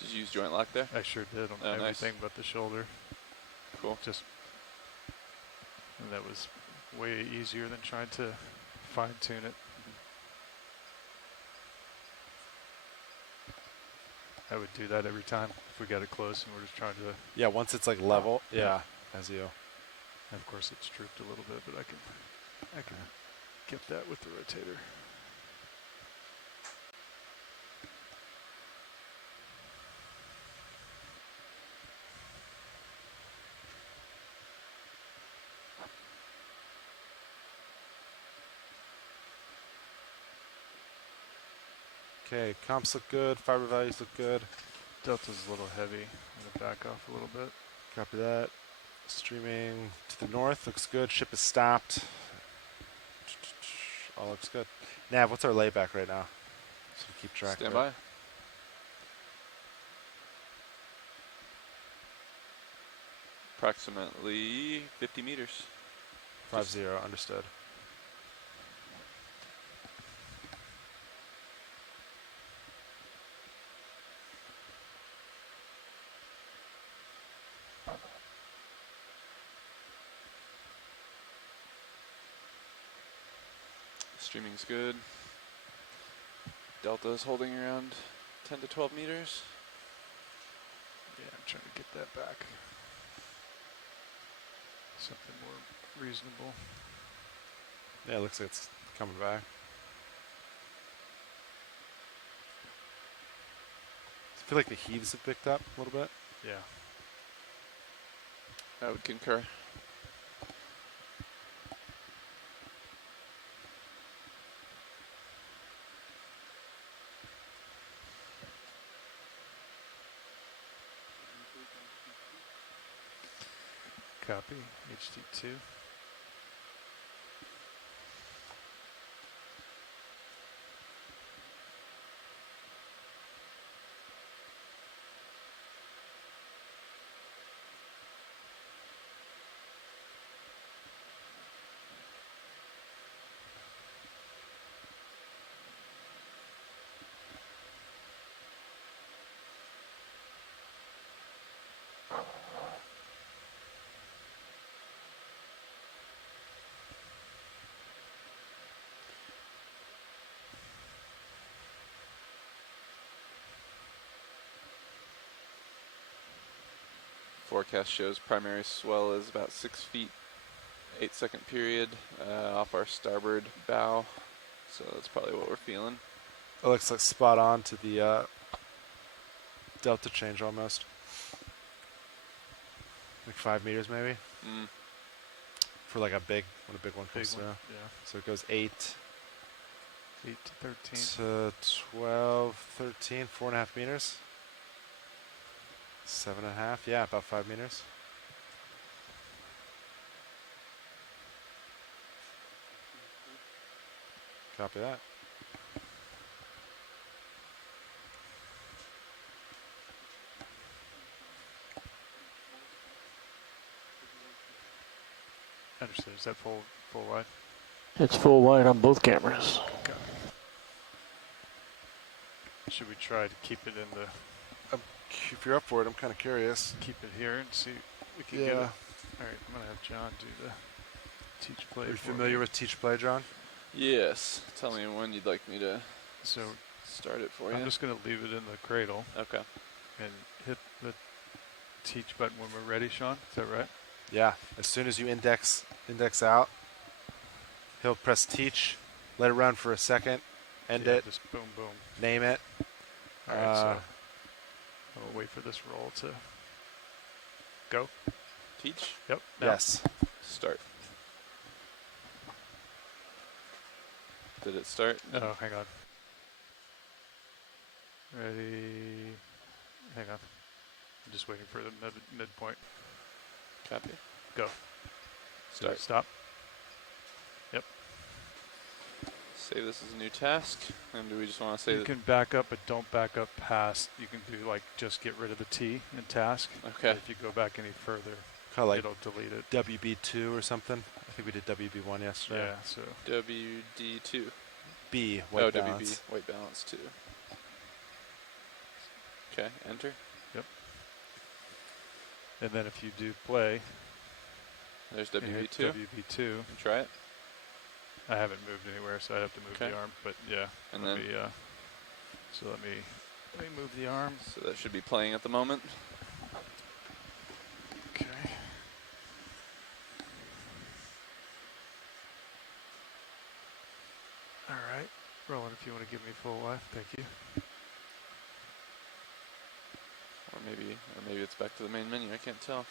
Did you use joint lock there? I sure did on Oh, nice. everything but the shoulder. Cool. And that was way easier than trying to fine tune it. I would do that every time if we got it close and we're just trying to. Yeah, once it's like level, yeah, as you. And of course, it's drooped a little bit, but I can get that with the rotator. Okay, comps look good, fiber values look good. Delta's a little heavy. I'm gonna back off a little bit. Copy that. Streaming to the north, looks good. Ship is stopped. All looks good. Nav, what's our layback right now? So we keep track Stand of by. it. Approximately 50 meters. 5-0, understood. Streaming's good. Delta is holding around 10 to 12 meters. Yeah, I'm trying to get that back. Something more reasonable. Yeah, it looks like it's coming back. I feel like the heaves have picked up a little bit. Yeah. I would concur. Copy. HD2. Forecast shows primary swell is about 6 feet, 8-second period off our starboard bow. So that's probably what we're feeling. It looks like spot on to the delta change almost. Like 5 meters maybe? Mm. For like a big, when a big one comes Big one. through. Yeah. So it goes 8 8 to 13. to 12, 13, 4.5 meters. 7.5, yeah, about 5 meters. Copy that. Understood. Is that full wide? It's full wide on both cameras. Okay. Should we try to keep it in the, If you're up for it, I'm kind of curious. keep it here and see if we can get it? All right, I'm gonna have John do the teach play. Are you for me. familiar with Teach Play, John? Yes. Tell me when you'd like me to So start it for you. I'm just gonna leave it in the cradle Okay. and hit the teach button when we're ready, Sean. Is that right? Yeah. As soon as you index out, he'll press Teach, let it run for a second, end Yeah, it, just boom, boom. name it. All right, so I'll wait for this roll to go. Teach. Yep. now. Yes. Start. Did it start? Oh, hang on. Ready? Hang on. I'm just waiting for the midpoint. Copy. Go. Start. Stop. Save this as a new task. And do we just want to say You that? can back up, but don't back up past. You can do like just get rid of the T in task. Okay. If you go back any further, Kind of like it'll delete it. WB2 or something. I think we did WB1 yesterday. Yeah. So WD2. B, white oh, balance. WB. White balance 2. Okay. Enter. and then if you do play, There's and hit WB2. WB2. Try it. I haven't moved anywhere, so I have to move Okay. the arm. But yeah. And let then- me, so let me move the arm. So that should be playing at the moment. Okay. All right. Roland, if you want to give me full life, thank you. Or maybe it's back to the main menu. I can't tell.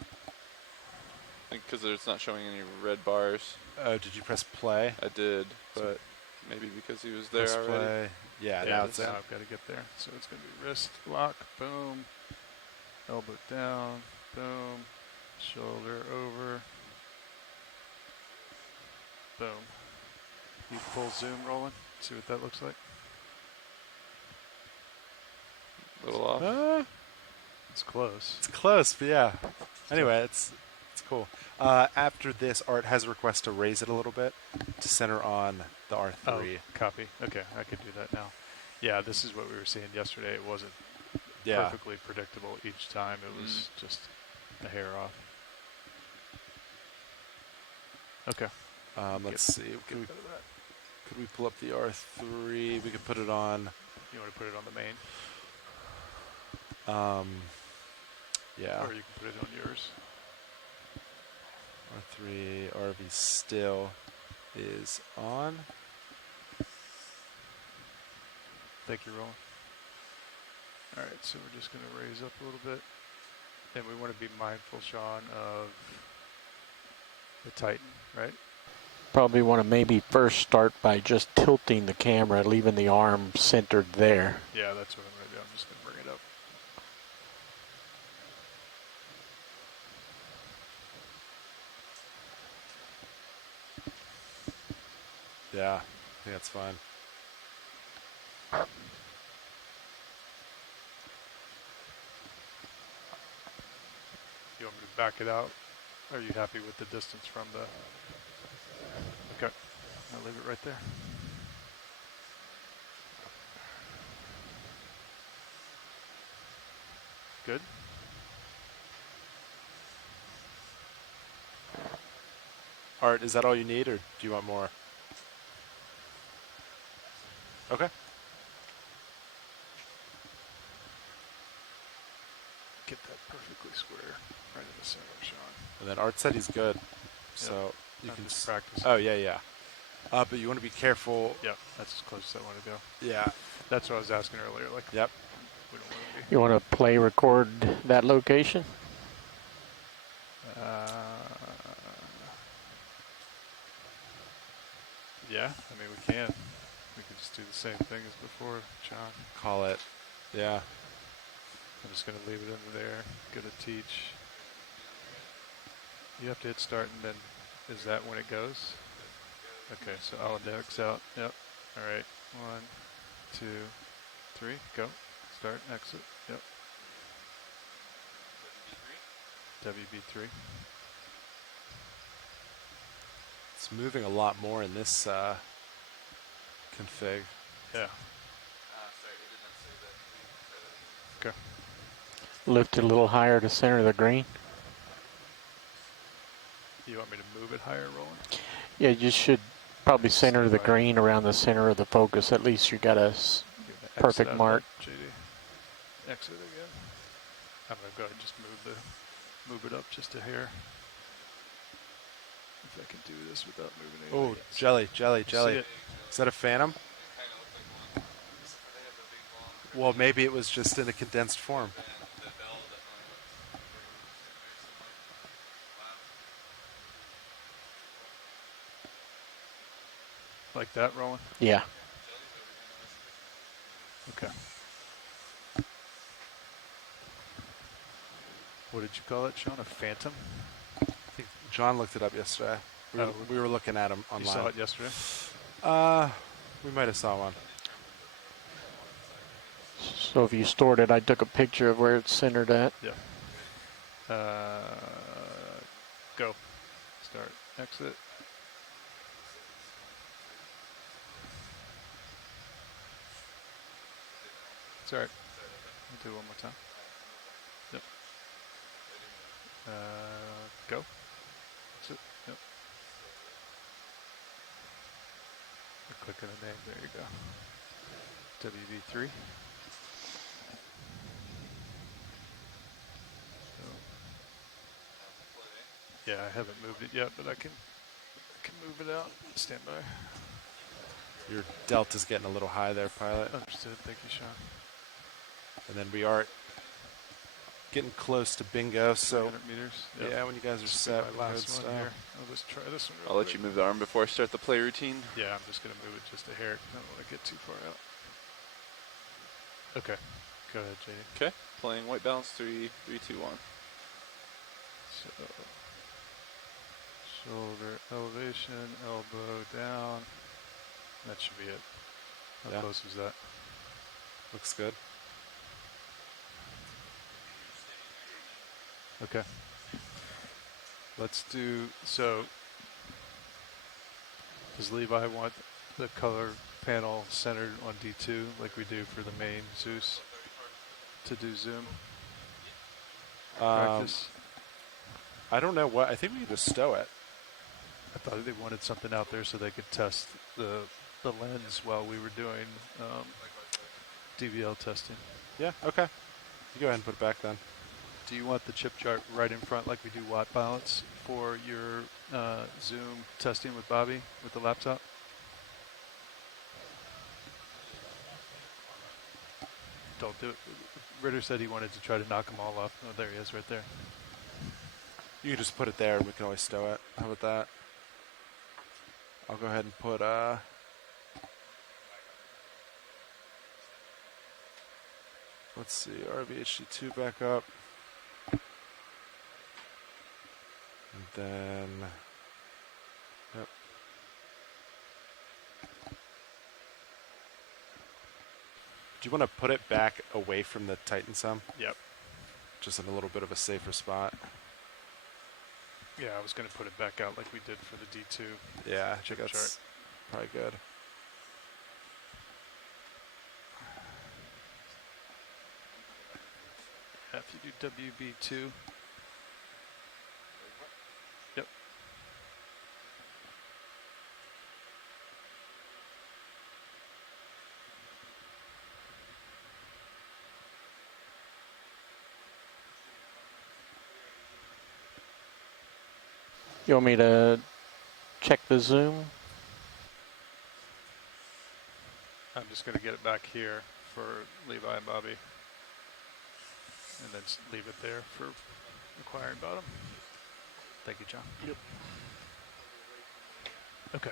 I think because it's not showing any red bars. Oh, did you press play? I did, but maybe because he was there Press already. play. Yeah, now it's in. Now I've got to get there. So it's going to be wrist lock, boom, elbow down, boom, shoulder over, boom. You full zoom, Roland. See what that looks like. A little off. It's close. It's close, but yeah. Anyway, it's cool. After this, Art has a request to raise it a little bit to center on the R3. Oh, copy. Okay, I can do that now. Yeah, this is what we were seeing yesterday. It wasn't Yeah. perfectly predictable each time. It was just a hair off. Okay. Let's see. Could we pull up the R3? We could put it on. You want to put it on the main? Yeah. Or you can put it on yours. R3 RV still is on. Thank you, Roland. All right, so we're just going to raise up a little bit. And we want to be mindful, Sean, of the Titan, right? Probably want to maybe first start by just tilting the camera, leaving the arm centered there. Yeah, that's what I'm going to do. I'm just going to bring it up. Yeah, I think that's fine. You want me to back it out? Are you happy with the distance from the... Okay, I'll leave it right there. Good. Art, is that all you need, or do you want more? Okay. Get that perfectly square, right in the center, Sean. And then Art said he's good, so you I'm can just practice. Oh yeah, yeah. But you want to be careful. Yeah, that's as close as I want to go. Yeah. That's what I was asking earlier. Like, Yep. we don't want to be. You want to play record that location? Yeah, I mean, we can. We can just do the same thing as before, John. Call it. Yeah. I'm just going to leave it in there. Go to teach. You have to hit start, and then is that when it goes? Okay, so I'll index out. Yep. All right. 1, 2, 3. Go. Start. Exit. Yep. WB3. It's moving a lot more in this config. Yeah. Sorry. Lift it a little higher to center of the green. You want me to move it higher, Roland? Yeah, you should probably center Stand the by. green around the center of the focus. At least you got a You're gonna exit perfect out of mark. that, JD. Exit again. I'm gonna go ahead and just move it up just a hair. If I can do this without moving Oh, anything. jelly, jelly, See jelly. it. Is that a phantom? Well, maybe it was just in a condensed form. Like that, Roland? Yeah. Okay. What did you call it, Sean? A phantom? I think John looked it up yesterday. We were looking at them online. You saw it yesterday? We might have saw one. So if you stored it, I took a picture of where it's centered at. Yeah. Go. Start. Exit. It's alright. We'll do it one more time. Yep. Go. Exit. Yep. Click on the name. There you go. WB3. Yeah, I haven't moved it yet, but I can move it out. Stand by. Your delta's getting a little high there, pilot. Understood. Thank you, Sean. And then we are getting close to bingo, so 300 meters. Yep. yeah, when you guys are Just set, my we'll last go one style. here. I'll just try this one. I'll let you move the arm before I start the play routine. Yeah, I'm just gonna move it just a hair. I don't want to get too far out. Okay, go ahead, JD. Okay, playing white balance 3, 3, 2, 1. So, shoulder elevation, elbow down. That should be it. How Yeah. close is that? Looks good. Okay. Let's do, so, does Levi want the color panel centered on D2 like we do for the main Zeus to do zoom practice? I don't know what. I think we can just stow it. I thought they wanted something out there so they could test the lens while we were doing DVL testing. Yeah, okay. You go ahead and put it back then. Do you want the chip chart right in front like we do watt balance for your zoom testing with Bobby with the laptop? Don't do it. Ritter said he wanted to try to knock them all off. Oh, there he is right there. You can just put it there and we can always stow it. How about that? I'll go ahead and put let's see, RVHD2 back up. And then yep. Do you want to put it back away from the Titan some? Yep. Just in a little bit of a safer spot. Yeah, I was going to put it back out like we did for the D2. Yeah, I think Chip that's chart. probably good. Yeah, if you do WB2. Yep. You want me to check the zoom? I'm just going to get it back here for Levi and Bobby. And then leave it there for acquiring bottom. Thank you, John. Yep. Okay.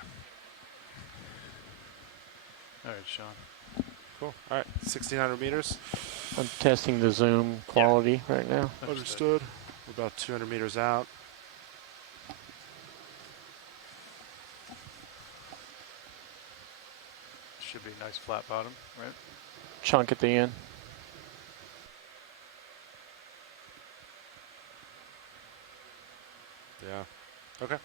All right, Sean. Cool. All right, 1,600 meters. I'm testing the zoom quality right now. Understood. We're about 200 meters out. Should be a nice flat bottom, right? Chunk at the end. Yeah. Okay.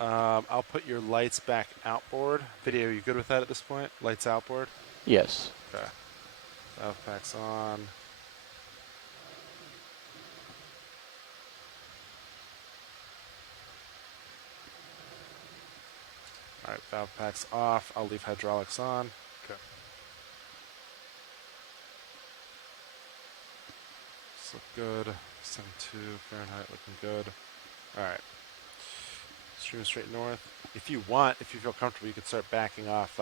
I'll put your lights back outboard. Video, you good with that at this point? Lights outboard? Yes. Okay. Valve packs on. Valve packs off. I'll leave hydraulics on. Okay. This look good. 72 Fahrenheit looking good. All right. Stream straight north. If you want, if you feel comfortable, you could start backing off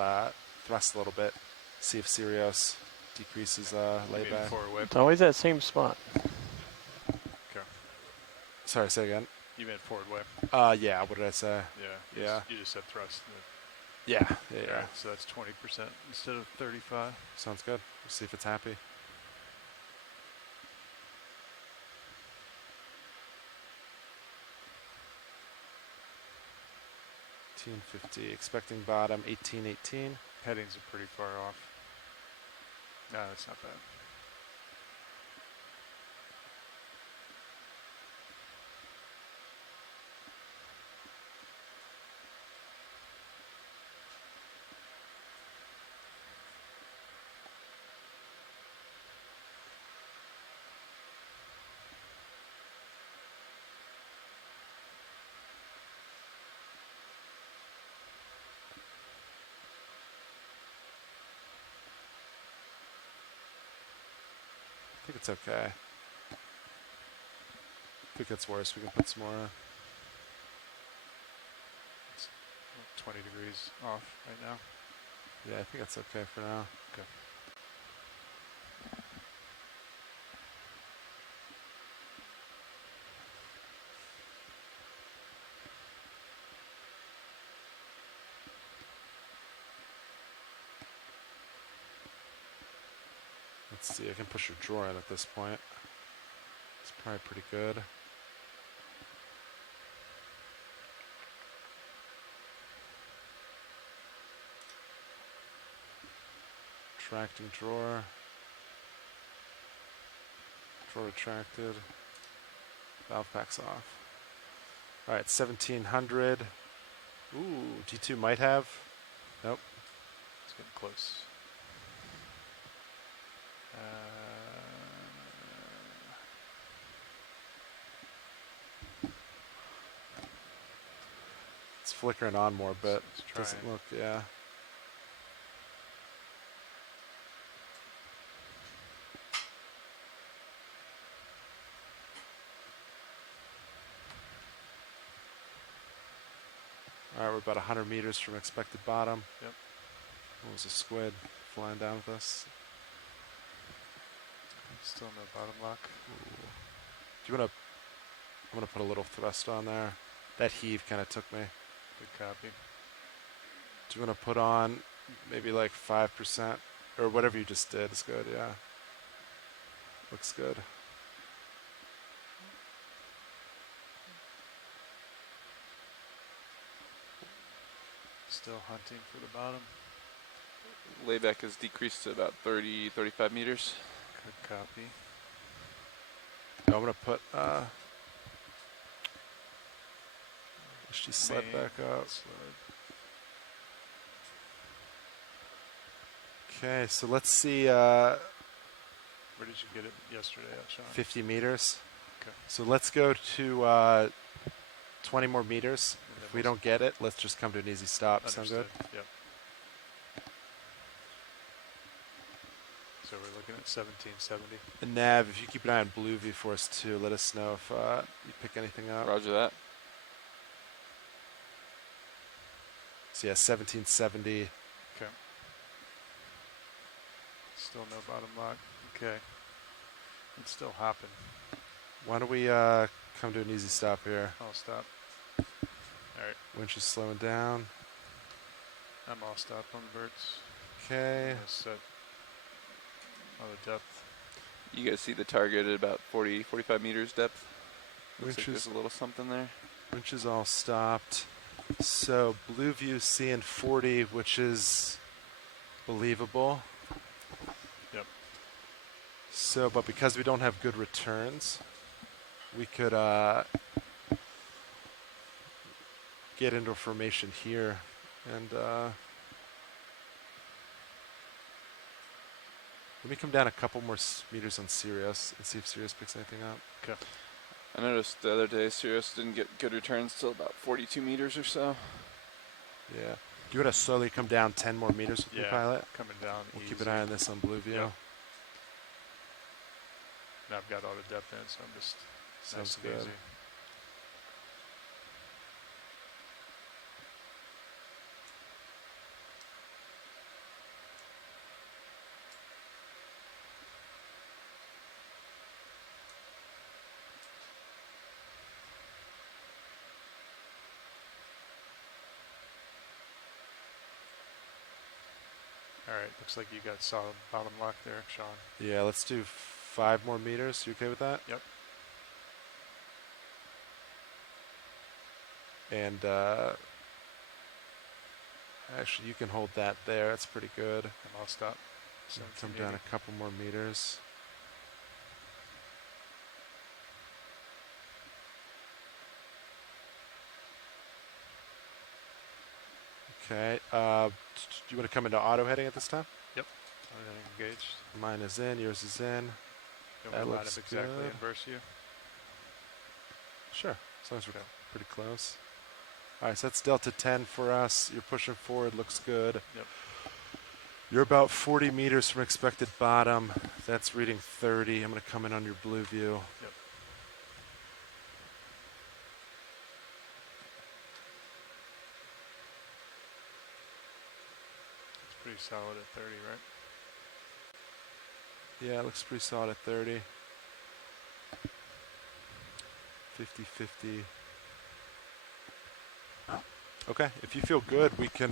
thrust a little bit. See if Sirius decreases You mean layback. forward whip? It's always that same spot. Okay. Sorry, say again. You meant forward whip? Yeah, what did I say? Yeah. Yeah. You just said thrust. Yeah. Alright, so that's 20% instead of 35. Sounds good. We'll see if it's happy. $18.50. Expecting bottom 18.18. Headings are pretty far off. No, that's not bad. I think it's okay. If it gets worse, we can put some more on. It's 20 degrees off right now. Yeah, I think that's okay for now. Okay. Let's see, I can push your drawer in at this point. It's probably pretty good. Retracting drawer. Drawer retracted. Valve packs off. Alright, 1700. Ooh, G2 might have. Nope. It's getting close. It's flickering on more, but It's doesn't trying. look, yeah. Alright, we're about 100 meters from expected bottom. Yep. What was a squid flying down with us? Still no bottom lock. Ooh. Do you want to... I'm going to put a little thrust on there. That heave kind of took me. Good copy. Do you want to put on maybe like 5%? Or whatever you just did is good, yeah. Looks good. Still hunting for the bottom. Layback has decreased to about 30, 35 meters. Good copy. I'm going to put... she slid Main back up. slide. Okay, so let's see Where did you get it yesterday, Sean? 50 meters. Okay. So let's go to 20 more meters. And then If we don't get it, let's just come to an easy stop. Sound good? understood. Yep. So we're looking at 1770. And Nav, if you keep an eye on Blue V for us too, let us know if you pick anything up. Roger that. So yeah, 1770. Okay. Still no bottom lock. Okay. It's still hopping. Why don't we come to an easy stop here? I'll stop. Alright. Winch is slowing down. I'm all stop on the birds. Okay. I'm gonna set on the depth. You guys see the target at about 40, 45 meters depth? Looks like Winch there's is, a little something there. winch is all stopped. So Blue View seeing 40, which is believable. Yep. So, but because we don't have good returns, we could get into a formation here and let me come down a couple more meters on Sirius and see if Sirius picks anything up. Okay. I noticed the other day Sirius didn't get good returns till about 42 meters or so. Yeah. Do you want to slowly come down 10 more meters with me, pilot? coming down. We'll easy. keep an eye on this on blue view. Yep. And I've got auto depth in, so I'm just Sounds nice and good. easy. All right, looks like you got solid bottom lock there, Sean. Yeah, let's do 5 more meters. You okay with that? Yep. And actually, you can hold that there. That's pretty good. And I'll stop. Come down a couple more meters. Okay. Do you want to come into auto heading at this time? Yep. Engaged. Mine is in. Yours is in. Don't That line looks up exactly good. inverse you. Sure. As long as we're pretty close. All right, so that's Delta 10 for us. You're pushing forward. Looks good. Yep. You're about 40 meters from expected bottom. That's reading 30. I'm going to come in on your blue view. Yep. It's pretty solid at 30, right? Yeah, it looks pretty solid at 30. 50-50. Okay, if you feel good, we can,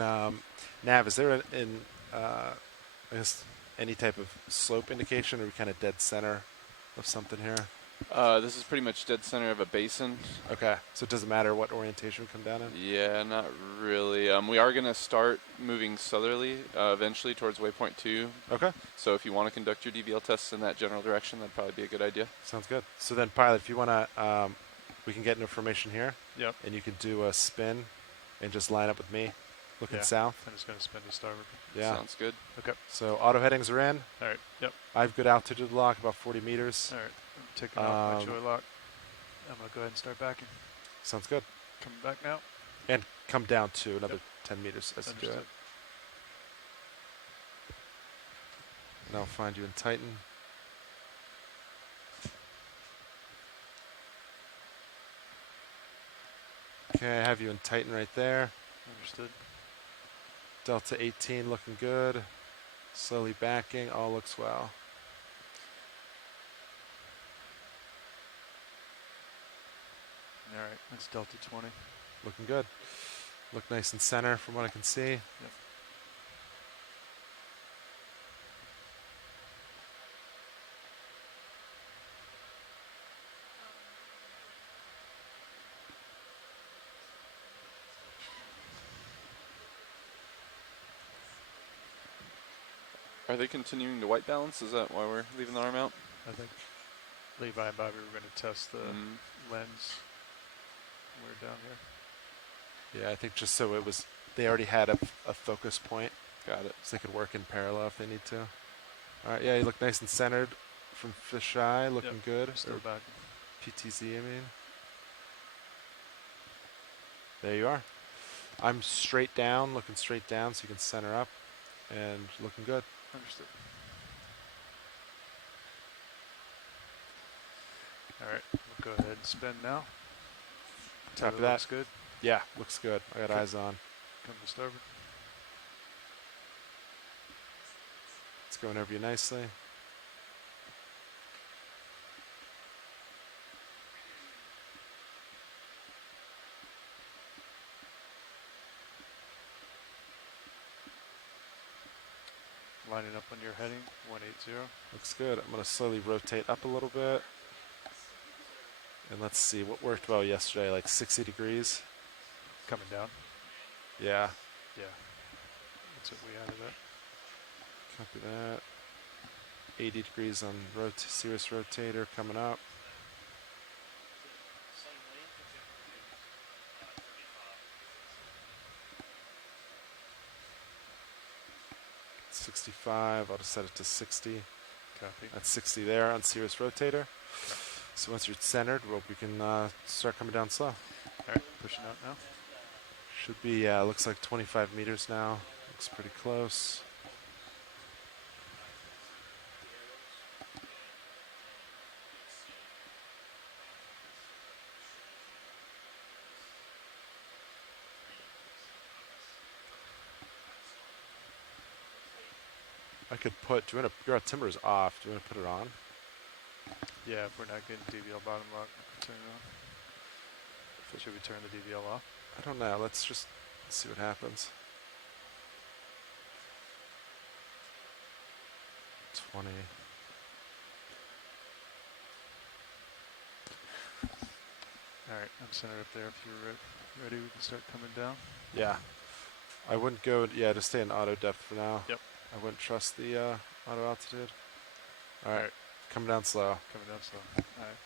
Nav, is there I guess, any type of slope indication, or are we kind of dead center of something here? This is pretty much dead center of a basin. Okay, so it doesn't matter what orientation we come down in? Yeah, not really. We are going to start moving southerly eventually towards waypoint 2. Okay, So if you want to conduct your DVL tests in that general direction, that'd probably be a good idea. sounds good. So then, pilot, if you want to, we can get information here. Yep. And you can do a spin and just line up with me, looking Yeah. south. I'm just going to spin to starboard. Yeah. Sounds good. Okay. So auto headings are in. All right. Yep. I have good altitude lock, about 40 meters. All right. I'm taking off my Um, joy lock. I'm going to go ahead and start backing. Sounds good. Coming back now. And come down to another 10 meters as you do it. Understood. And I'll find you in Titan. Okay, I have you in Titan right there. Understood. Delta 18 looking good. Slowly backing, all looks well. All right. That's Delta 20. Looking good. Look nice and center from what I can see. Yep. Are they continuing to white balance? Is that why we're leaving the arm out? I think Levi and Bobby were going to test the Mm. lens. We're down here. Yeah, I think just so it was, they already had a focus point, Got it. so they could work in parallel if they need to. All right, yeah, you look nice and centered from fisheye, looking Yep, good. Still Or back. PTZ, I mean. There you are. I'm straight down, looking straight down so you can center up, and looking good. Understood. All right. We'll go ahead and spin now. Copy That that. looks good. Yeah, looks good. I got Okay. eyes on. Come to starboard. It's going over you nicely. Lining up on your heading. 180. Looks good. I'm going to slowly rotate up a little bit. And let's see what worked well yesterday, like 60 degrees. Coming down. Yeah, Yeah. That's what we added up. copy that. 80 degrees on Cirrus rotator coming up. .65, I'll just set it to 60. Copy. That's 60 there on Cirrus rotator. So once you're centered, we can start coming down slow. All right. Pushing out now. Should be, looks like 25 meters now. Looks pretty close. I could put, your timber's off. Do you want to put it on? Yeah, if we're not getting DVL bottom lock, turn it on. Should we turn the DVL off? I don't know. Let's just see what happens. 20. Alright, I'm centered up there. If you're ready, we can start coming down. Yeah. I wouldn't go, to stay in auto depth for now. Yep. I wouldn't trust the auto altitude. All Alright. right. Come down slow. Coming down slow. Alright.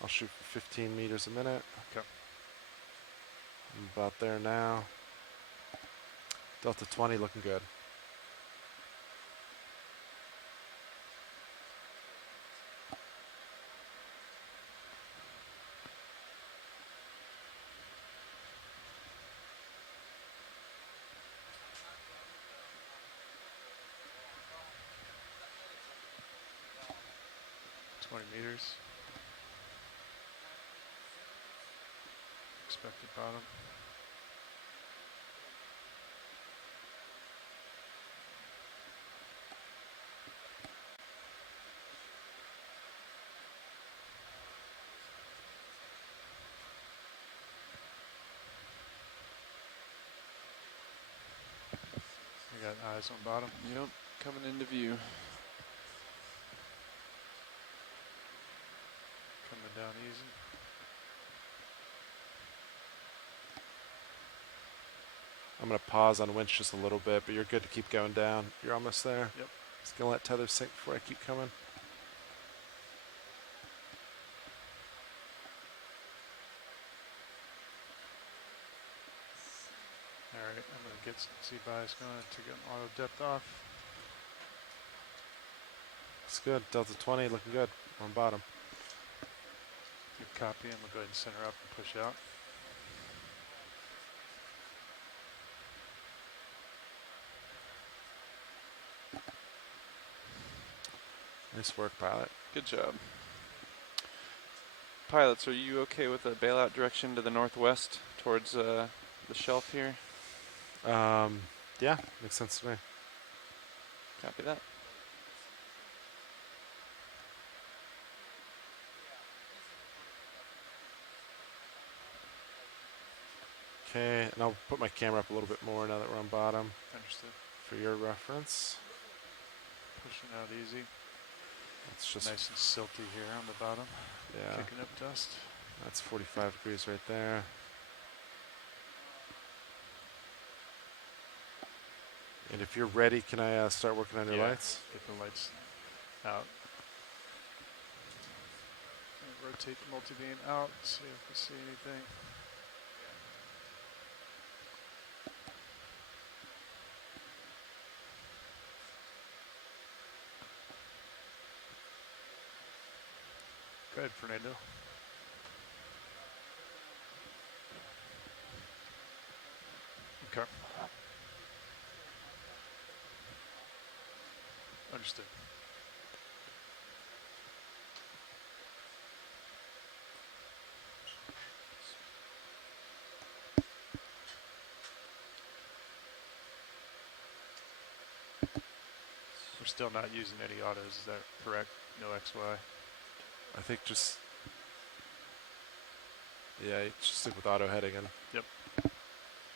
I'll shoot for 15 meters a minute. Okay. I'm about there now. Delta 20 looking good. Meters. Expected bottom. We got eyes on bottom. Yep, coming into view. Coming down easy. I'm going to pause on winch just a little bit, but you're good to keep going down. You're almost there. Yep. Just going to let tether sink before I keep coming. Alright, I'm going to get some Z-bias going to get auto depth off. It's good. Delta 20 looking good. We're on bottom. Good copy. I'm going to go ahead and center up and push out. Nice work, pilot. Good job. Pilots, are you okay with a bailout direction to the northwest towards the shelf here? Yeah, makes sense to me. Copy that. Okay, and I'll put my camera up a little bit more now that we're on bottom Understood. for your reference. Pushing out easy. It's just Nice and silty here on the bottom. yeah. Kicking up dust. That's 45 degrees right there. And if you're ready, can I start working on your Yeah. lights? Get the lights out. Rotate the multi-beam out. See if we see anything. Go ahead, Fernando. Okay. Understood. We're still not using any autos, is that correct? No XY? I think just yeah, you just stick with auto heading and Yep.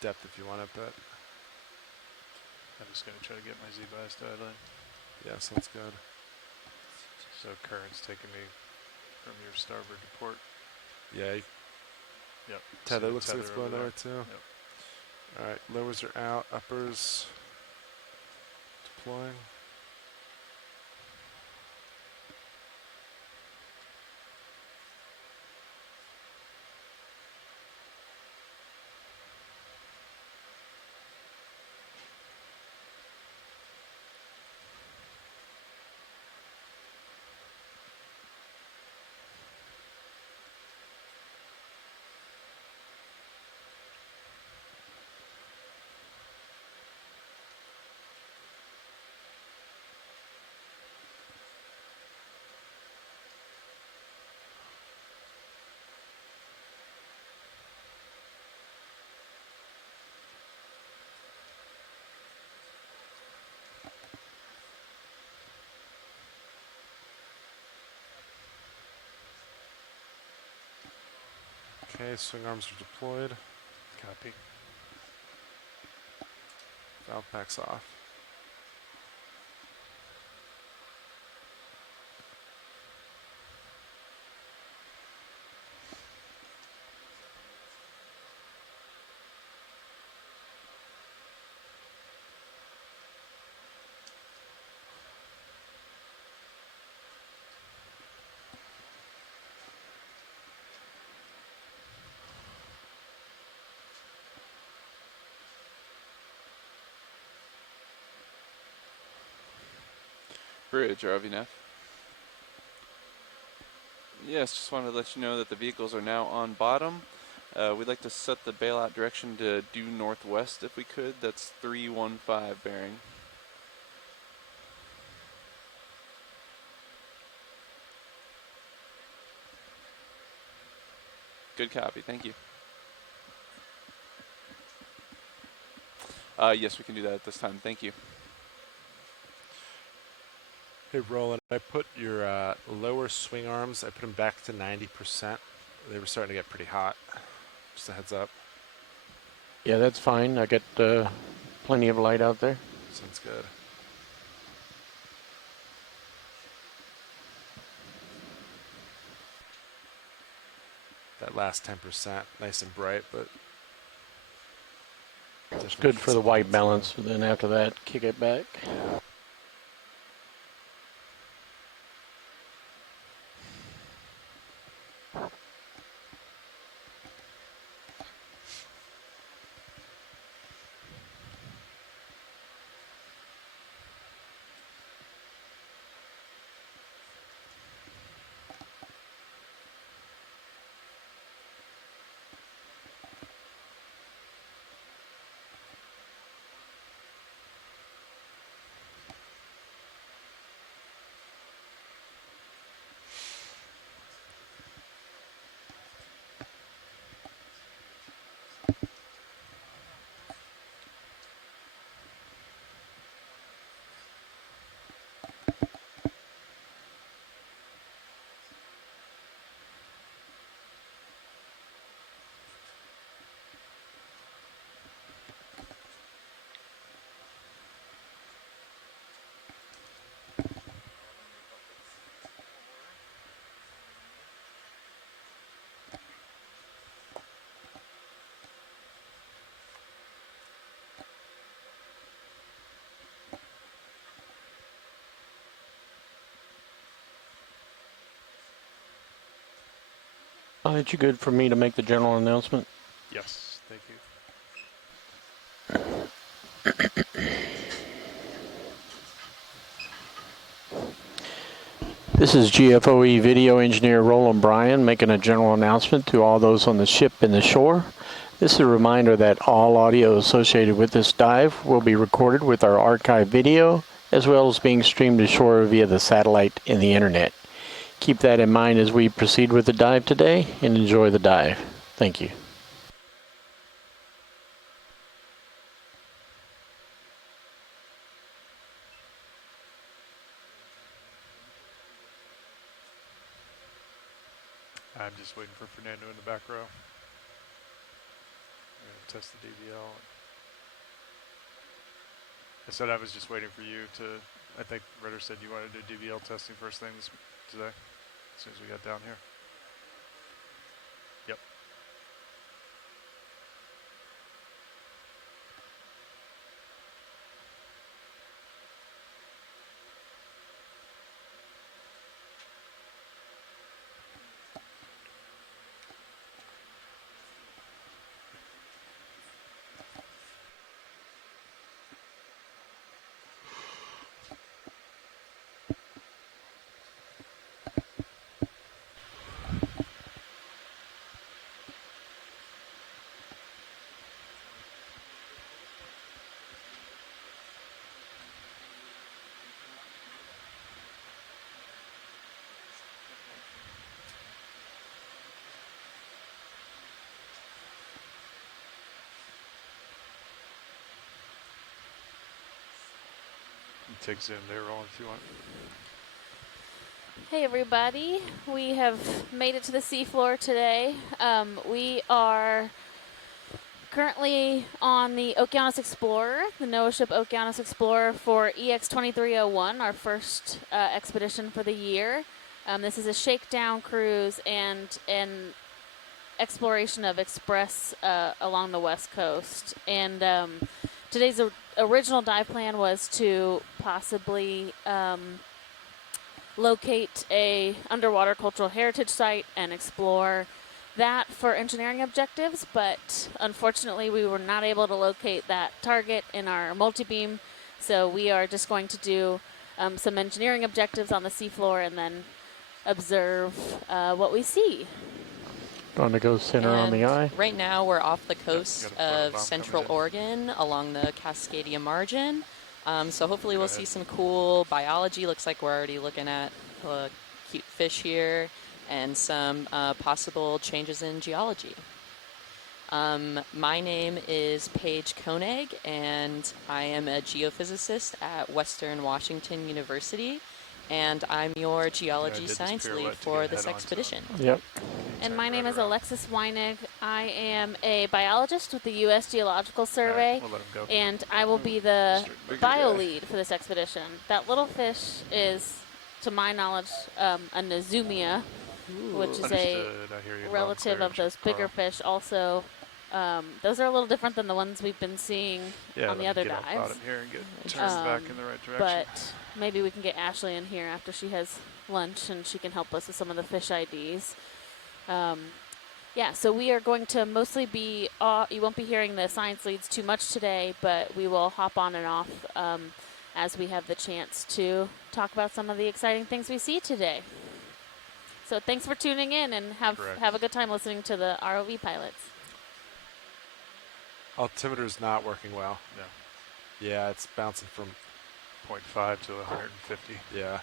depth if you want it, but I'm just going to try to get my Z-bias dialed in. yeah, sounds good. So current's taking me from your starboard to port. Yeah, Yep. tether See the looks like it's tether blowing over over there. too. Yep. All right, lowers are out, uppers deploying. Okay, swing arms are deployed. Copy. Valve packs off. Bridge, RVNF. Yes, just wanted to let you know that the vehicles are now on bottom. We'd like to set the bailout direction to due northwest if we could. That's 315 bearing. Good copy, thank you. Yes, we can do that at this time, thank you. Hey, Roland, I put your lower swing arms, I put them back to 90%. They were starting to get pretty hot. Just a heads up. Yeah, that's fine. I got plenty of light out there. Sounds good. That last 10%, nice and bright, but It's good for the white balance. And then after that, kick it back. Yeah. Aren't you good for me to make the general announcement? Yes, thank you. This is GFOE video engineer Roland Bryan making a general announcement to all those on the ship and the shore. This is a reminder that all audio associated with this dive will be recorded with our archive video, as well as being streamed to shore via the satellite and the internet. Keep that in mind as we proceed with the dive today, and enjoy the dive. Thank you. I'm just waiting for Fernando in the back row. I'm gonna test the DVL. I said I was just waiting for you to, I think Ritter said you wanted to do DVL testing first thing today, as soon as we got down here. Yep. You take Zoom there, Roland, if you want. Hey everybody, we have made it to the seafloor today. We are currently on the Okeanos Explorer, the NOAA ship Okeanos Explorer for EX2301, our first expedition for the year. This is a shakedown cruise and an exploration of Express along the west coast. And today's original dive plan was to possibly locate a underwater cultural heritage site and explore that for engineering objectives, but unfortunately we were not able to locate that target in our multi-beam, so we are just going to do some engineering objectives on the seafloor and then observe what we see. Want to go center on the eye? Right now we're off the coast got a of photobomb Central coming in. Oregon along the Cascadia Margin. So hopefully we'll see some cool biology. Looks like we're already looking at cute fish here and some possible changes in geology. My name is Paige Koenig, and I am a geophysicist at Western Washington University, and I'm your geology did this science pirouette lead to for get this head-on, so- expedition. Yep. And my Right name is around. Alexis Weinig. I am a biologist with the U.S. Geological Survey, We'll let him go. and I will be the Bigger bio guy. lead for this expedition. That little fish is, to my knowledge, a Nazumia, which is a Understood. I hear you. relative of those bigger fish. Also, those are a little different than the ones we've been seeing on the other get dives. Out of here and get turned back in the right direction. But maybe we can get Ashley in here after she has lunch, and she can help us with some of the fish IDs. Yeah, so we are going to mostly be, you won't be hearing the science leads too much today, but we will hop on and off as we have the chance to talk about some of the exciting things we see today. So thanks for tuning in, and have a good time listening to the ROV pilots. Altimeter's not working well. Yeah. Yeah, it's bouncing from 0.5 to 150. yeah.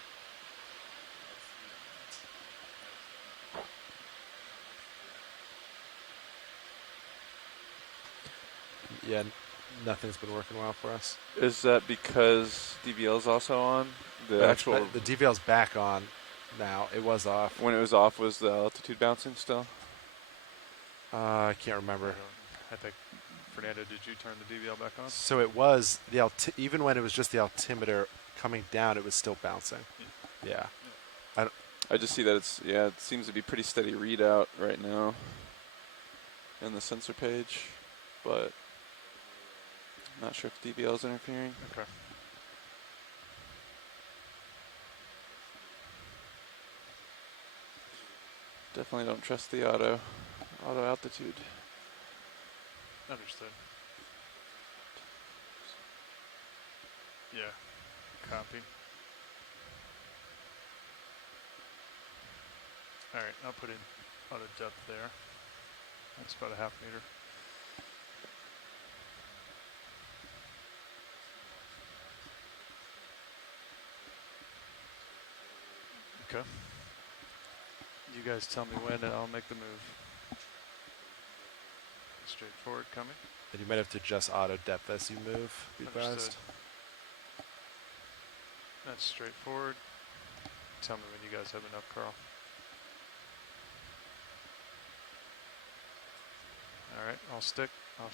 Yeah, nothing's been working well for us. Is that because DVL is also on? The But actual the DVL's back on now. It was off. when it was off, was the altitude bouncing still? I can't remember. I think, Fernando, did you turn the DVL back on? So it was even when it was just the altimeter coming down, it was still bouncing. Yeah. I just see that it seems to be pretty steady readout right now in the sensor page, but I'm not sure if DVL is interfering. Okay. Definitely don't trust the auto altitude. Understood. Yeah. Copy. All right, I'll put in auto depth there. That's about a half meter. Okay. You guys tell me when and I'll make the move. Straightforward coming. And you might have to adjust auto depth as you move. Be advised. Understood. That's straightforward. Tell me when you guys have enough, Carl. All right, I'll stick. All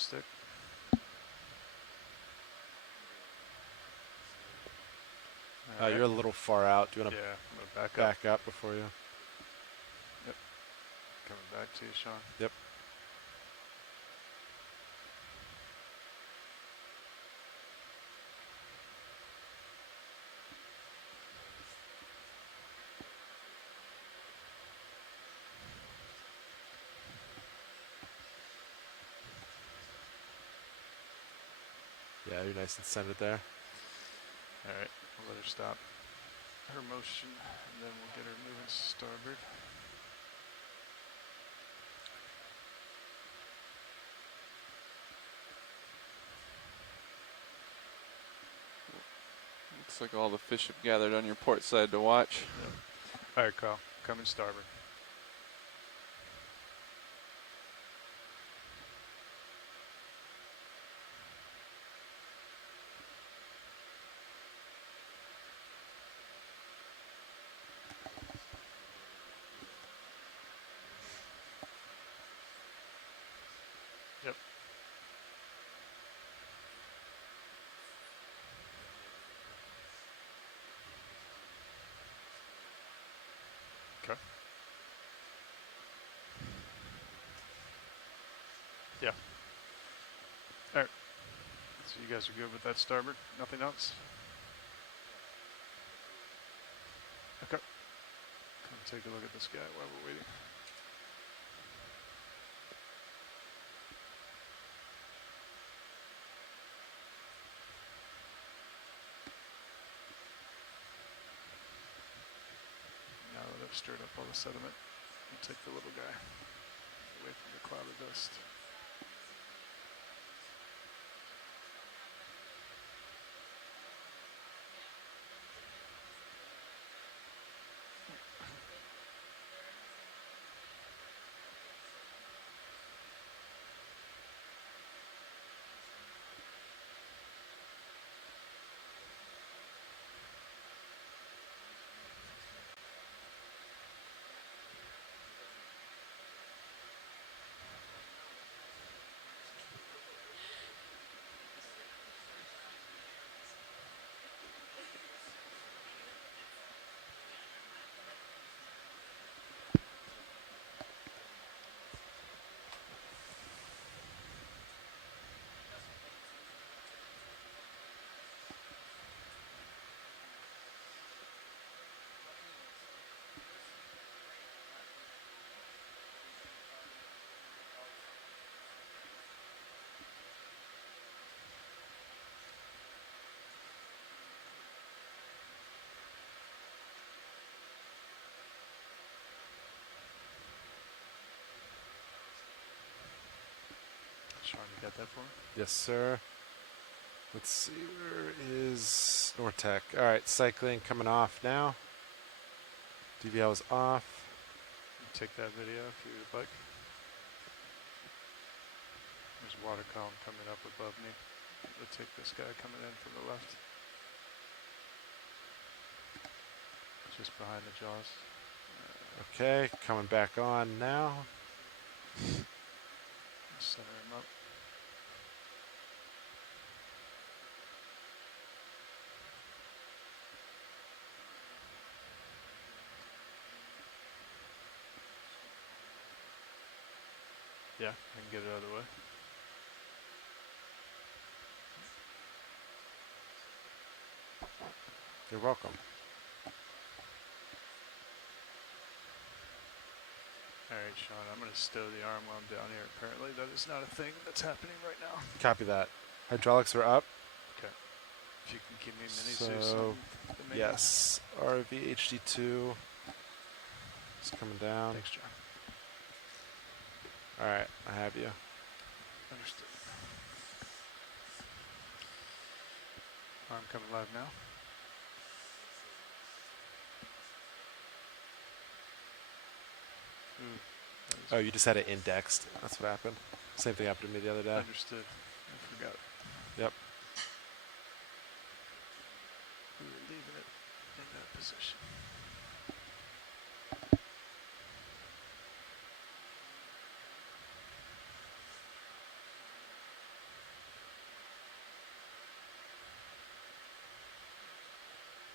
right. You're a little far out. Do you want to Yeah, I'm gonna back up. back up before you? Coming back to you, Sean. Yep. Yeah, you're nice and centered there. All right, we'll let her stop her motion, and then we'll get her moving starboard. Looks like all the fish have gathered on your port side to watch. All right, Carl, coming starboard. Yep. Okay. Yeah. All right. So you guys are good with that starboard? Nothing else? Okay. Come take a look at this guy while we're waiting. Now that I've stirred up all the sediment, I'll take the little guy away from the cloud of dust. Sean, you got that for me? Yes, sir. Let's see, where is Nortec? All right, cycling coming off now. DVL is off. You take that video if you would like. There's a water column coming up above me. We'll take this guy coming in from the left. Just behind the jaws. Okay, coming back on now. Center him up. Yeah, I can get it out of the way. You're welcome. All right, Sean, I'm going to stow the arm while I'm down here. Apparently, that is not a thing that's happening right now. Copy that. Hydraulics are up. Okay. If you can give me mini So, yes, RV HD2 is coming down. Thanks, John. All right, I have you. Understood. Arm coming live now. Oh, you just had it indexed. That's what happened. Same thing happened to me the other day. Understood. I forgot. Yep. We were leaving it in that position.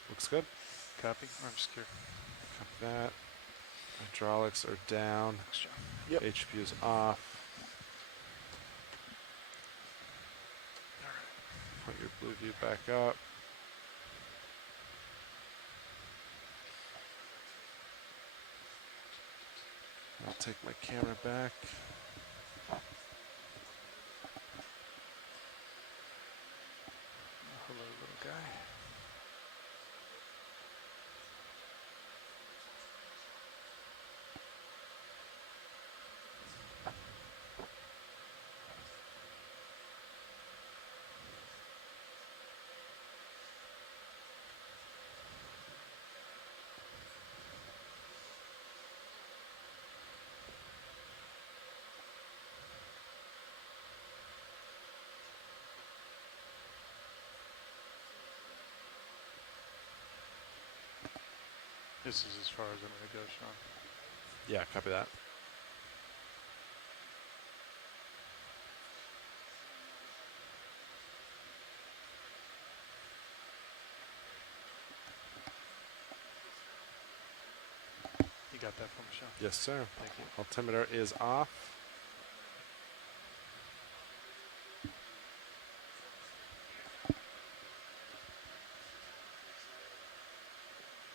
Looks good. Copy. Arm secure. Copy that. Hydraulics are down. Thanks, John. Yep. HPU is off. All right. Put your blue view back up. I'll take my camera back. Hello, little guy. This is as far as I'm going to go, Sean. Yeah, copy that. got that from Sean? Yes, sir. Thank you. Altimeter is off.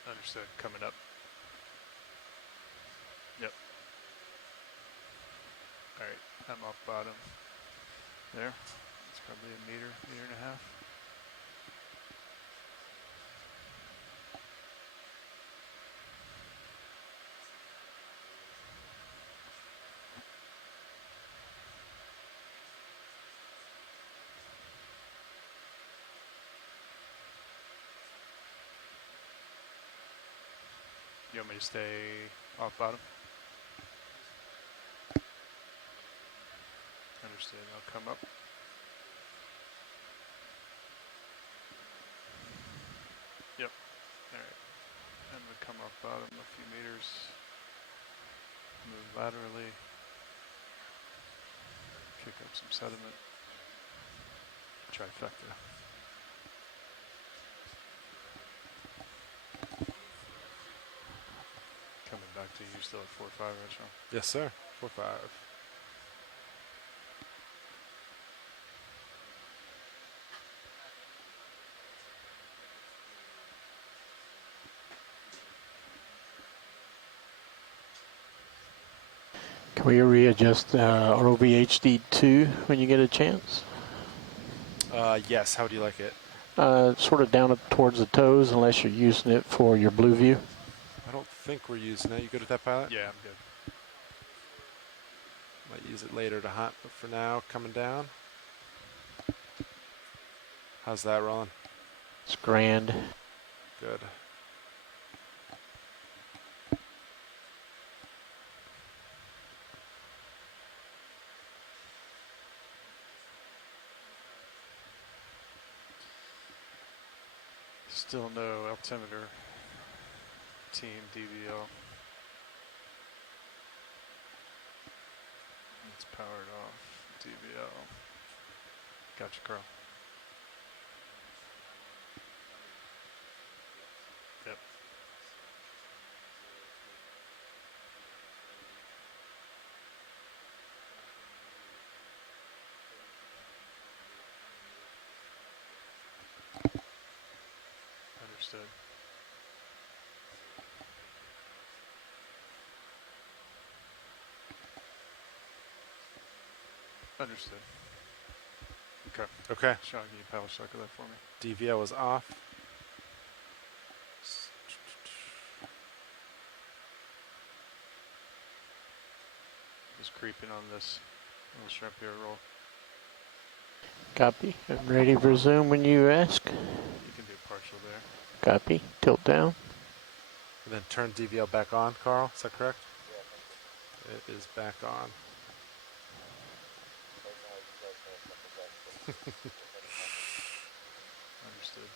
Understood. Coming up. Yep. All right. I'm off bottom. There. It's probably a meter, meter and a half. You want me to stay off bottom? Understood. I'll come up. Yep. All right. I'm going to come off bottom a few meters. Move laterally. Kick up some sediment. Trifecta. Coming back to you, still at 4.5, right, Sean? Yes, sir. 4.5. Can we readjust ROV-HD2 when you get a chance? Yes. How would you like it? Sort of down towards the toes, unless you're using it for your blue view. I don't think we're using it. You good with that, pilot? Yeah, I'm good. Might use it later to hunt, but for now, coming down. How's that rolling? It's grand. Good. Still no altimeter. Team DVL. It's powered off. DVL. Gotcha, Carl. Yep. Understood. Understood. Okay. Okay. Sean, can you power cycle that for me? DVL is off. Just creeping on this little shrimp here roll. Copy. I'm ready for zoom when you ask. You can do partial there. Copy. Tilt down. And then turn DVL back on, Carl. Is that correct? It is back on. Understood.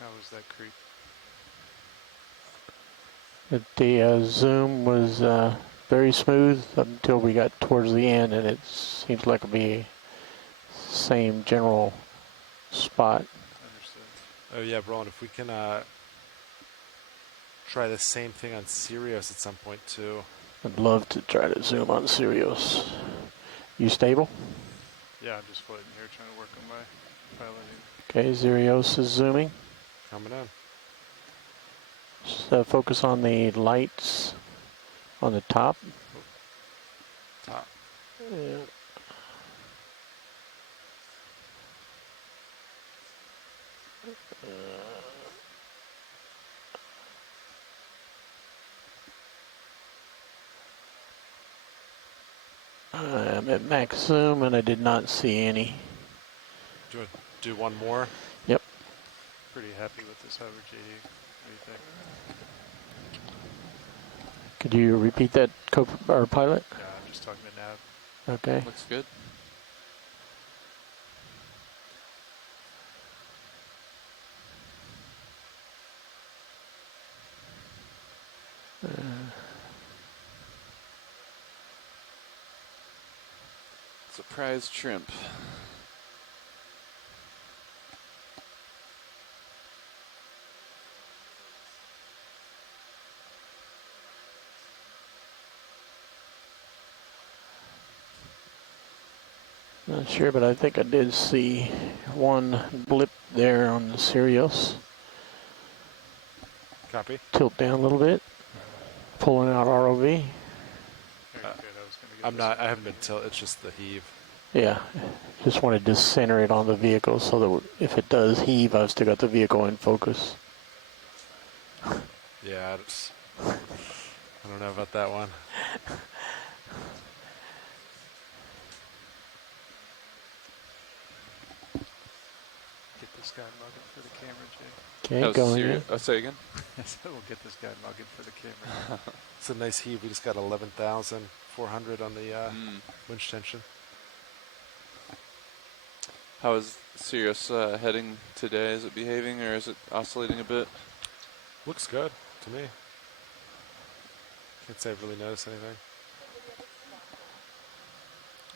How was that creep? The zoom was very smooth until we got towards the end, and it seems like it'll be same general spot. Understood. Oh yeah, Roland, if we can try the same thing on Sirius at some point too. I'd love to try to zoom on Sirius. You stable? Yeah, I'm just floating here trying to work on my piloting. Okay, Sirius is zooming. Coming in. Just focus on the lights on the top. Top. Yeah. I'm at max zoom and I did not see any. Do you want to do one more? Yep. Pretty happy with this hover, JD. What do you think? Could you repeat that, or pilot? Yeah, I'm just talking to Nav. Okay. Looks good. Surprise shrimp. Not sure, but I think I did see one blip there on the Sirius. Copy. Tilt down a little bit. Pulling out ROV. Very good. I was going to get I'm this not. one I haven't ready. been tilt. It's just the heave. Yeah. Just wanted to center it on the vehicle so that if it does heave, I've still got the vehicle in focus. Yeah. I don't know about that one. Get this guy mugging for the camera, Jay. Okay, going in. Oh, say again? So we'll get this guy mugging for the camera. It's a nice heave. We just got 11,400 on the winch tension. How is Sirius heading today? Is it behaving or is it oscillating a bit? Looks good to me. Can't say I've really noticed anything.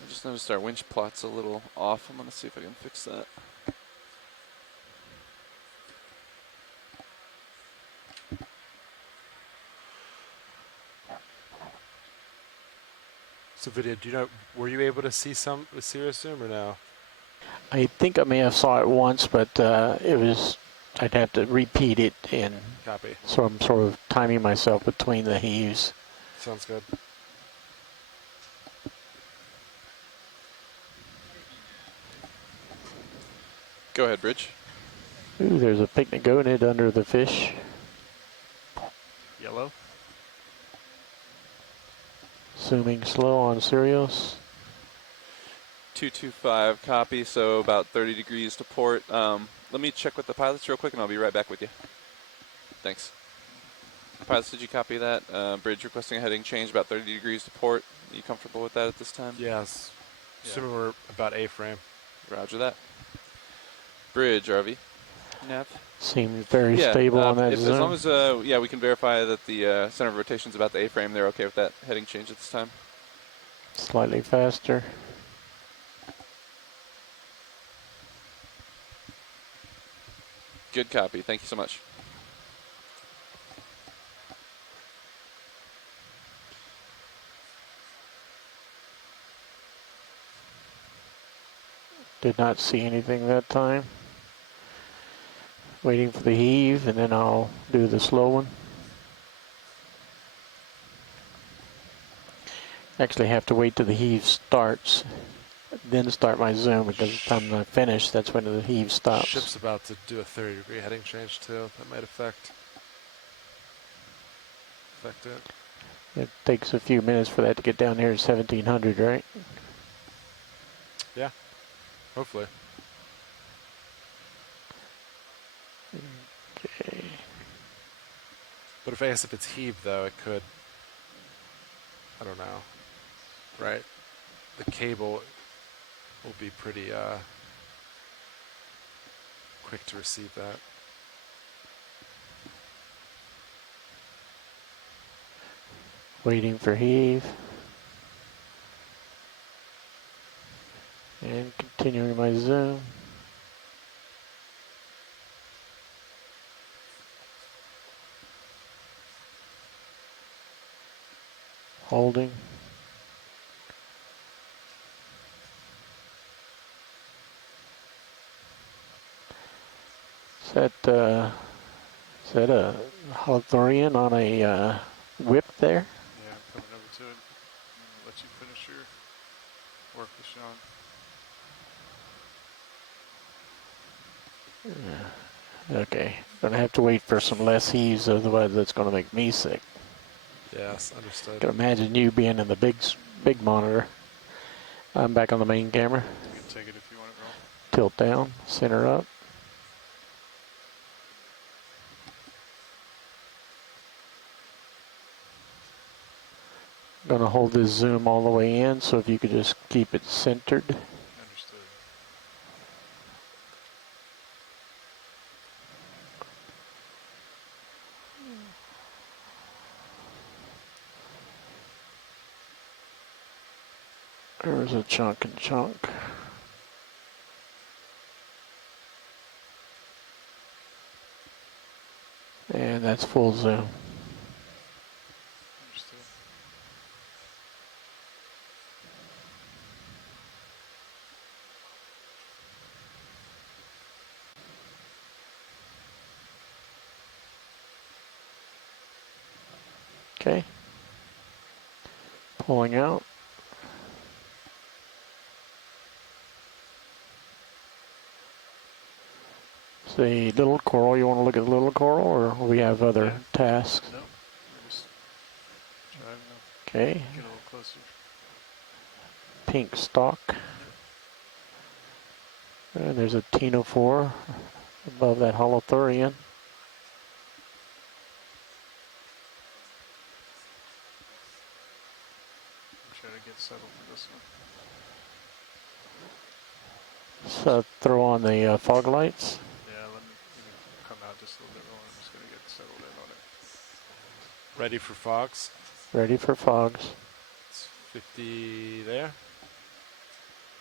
I just noticed our winch plot's a little off. I'm going to see if I can fix that. So, video, do you know, were you able to see some with Sirius Zoom or no? I think I may have saw it once, but it was, I'd have to repeat it, and Copy. so I'm sort of timing myself between the heaves. Sounds good. Go ahead, Bridge. Ooh, there's a picnic goat in it under the fish. Yellow. Zooming slow on Sirius. 225 copy, so about 30 degrees to port. Let me check with the pilots real quick and I'll be right back with you. Thanks. Pilots, did you copy that? Bridge requesting a heading change about 30 degrees to port. Are you comfortable with that at this time? Yes. Assuming we're about A-frame. Roger that. Bridge, RV. Nav. Seems very stable on that as zoom. long as we can verify that the center of rotation is about the A-frame, they're okay with that heading change at this time. Slightly faster. Good copy. Thank you so much. Did not see anything that time. Waiting for the heave, and then I'll do the slow one. Actually have to wait till the heave starts, then start my zoom, because by the time I finish, that's when the heave stops. Ship's about to do a 30-degree heading change too. That might affect it. It takes a few minutes for that to get down here to 1700, right? Yeah. Hopefully. Okay. But I guess if it's heaved though, it could. I don't know. Right. The cable will be pretty quick to receive that. Waiting for heave. And continuing my zoom. Holding. Is that a Hawthorne on a whip there? Yeah, I'm coming over to it. I'm going to let you finish your work with Sean. Okay. Gonna have to wait for some less heaves, otherwise that's gonna make me sick. Yes, understood. Can imagine you being in the big monitor. I'm back on the main camera. You can take it if you want it, roll. Tilt down, center up. Gonna hold this zoom all the way in, so if you could just keep it centered. Understood. There's a chunk and chunk. And that's full zoom. Understood. Okay. Pulling out. The little coral, you want to look at the little coral, or we have other tasks? No, we're just driving up. Okay. Get a little closer. Pink stalk. And there's a Tenophore above that holothurian. Try to get settled for this one. So throw on the fog lights. Yeah, let me come out just a little bit more. I'm just going to get settled in on it. Ready for fogs. Ready for fogs. It's 50 there.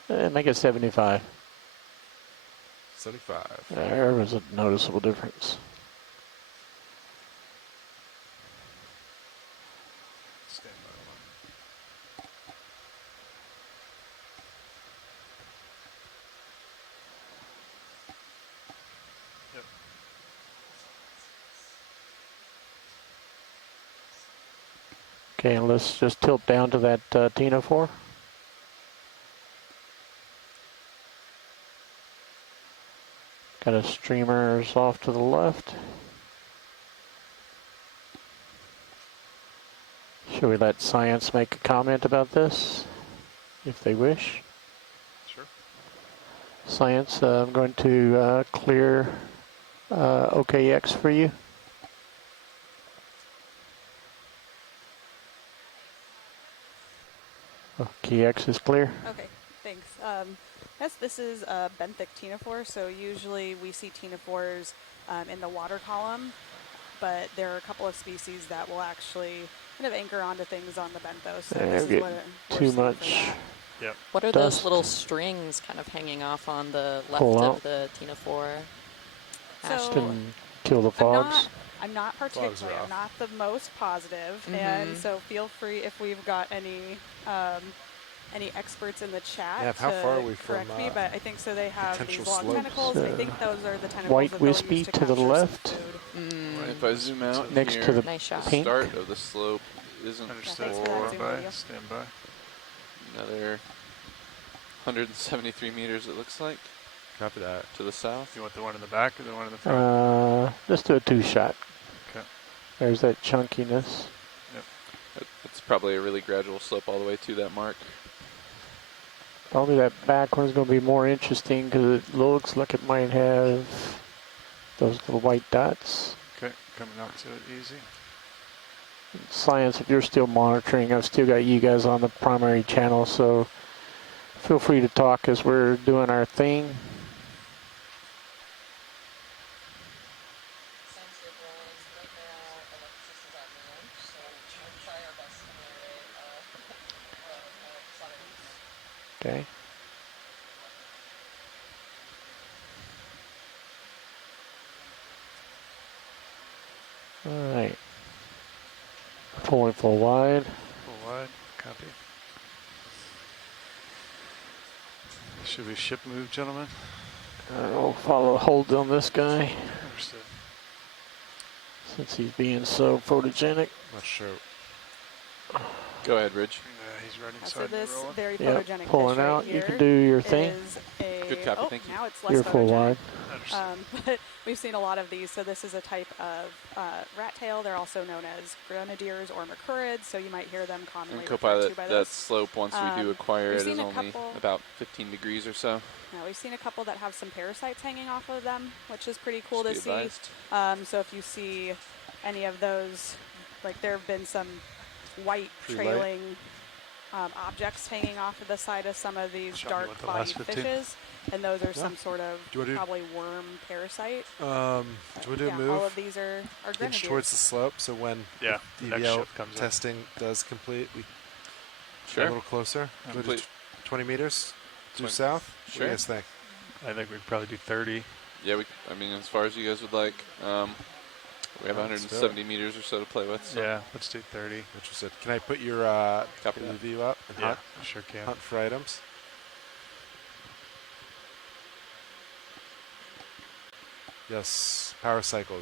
Make it 75. 75. There was a noticeable difference. Stand by. Yep. Okay, and let's just tilt down to that Tenophore. Got a streamers off to the left. Should we let science make a comment about this, if they wish? Sure. Science, I'm going to clear OKX for you. OKX is clear. Okay, thanks. Yes, this is a benthic ctenophore, so usually we see ctenophores in the water column, but there are a couple of species that will actually kind of anchor onto things on the benthos, so this is what we're too seeing for much. that. Yep. What are Dust. those little strings kind of hanging off on the left Pull out. of the Tenophore? So Can kill the fogs. I'm not particularly, I'm not the most positive, and so feel free if we've got any experts in the chat Yeah, how to far are we correct from, me, but I think so they have these potential long slopes? tentacles. I think those are the tentacles White that they'll wispy use to to the capture some left. food. Right, if I zoom out Next here, to the Nice shot. the pink. start of the slope isn't Understood. thanks for that for zoom By. video. Stand by. another 173 meters, it looks like, Copy that. to the south. You want the one in the back or the one in the front? Let's do a two-shot. Okay. There's that chunkiness. It's probably a really gradual slope all the way to that mark. Probably that back one's going to be more interesting because it looks like it might have those little white dots. Okay, coming up to it easy. Science, if you're still monitoring, I've still got you guys on the primary channel, so feel free to talk as we're doing our thing. Okay. All right. Pulling full wide. Full wide. Copy. Should we ship move, gentlemen? I'll follow hold on this guy Understood. since he's being so photogenic. Not sure. Go ahead, Ridge. He's right So inside this the roller. very Yep, photogenic pulling fish right out. here You can do your thing. is a Good copy, oh, thank you. now it's less You're full photogenic. wide. Understood. But we've seen a lot of these. So this is a type of rat tail. They're also known as grenadiers or macurids. So you might hear them commonly And referred to Copilot, by that those. slope, once we do acquire we've it, seen is a only couple- about 15 degrees or so. Now we've seen a couple that have some parasites hanging off of them, which is pretty cool Just to be see. advised. So if you see any of those, like there have been some white Pretty light. trailing objects hanging off of the side of some of these Show me what the dark-bodied last 15. fishes, and those are some sort of Do you wanna do- probably worm parasite. Do you want to do Yeah, a move? all of these are Inch grenadiers. towards the slope, so when Yeah, the next DVL ship comes in. testing does complete, we Sure. a little closer. Go to Complete. 20 meters due 20. south. What do Sure. you guys think? I think we'd probably do 30. Yeah, I mean, as far as you guys would like. We have Let's 170 meters or so to play with. So. Yeah, let's do 30. Interested. Can I put your Copy that. view up and Yeah, sure can. hunt for items? Yes, power cycle.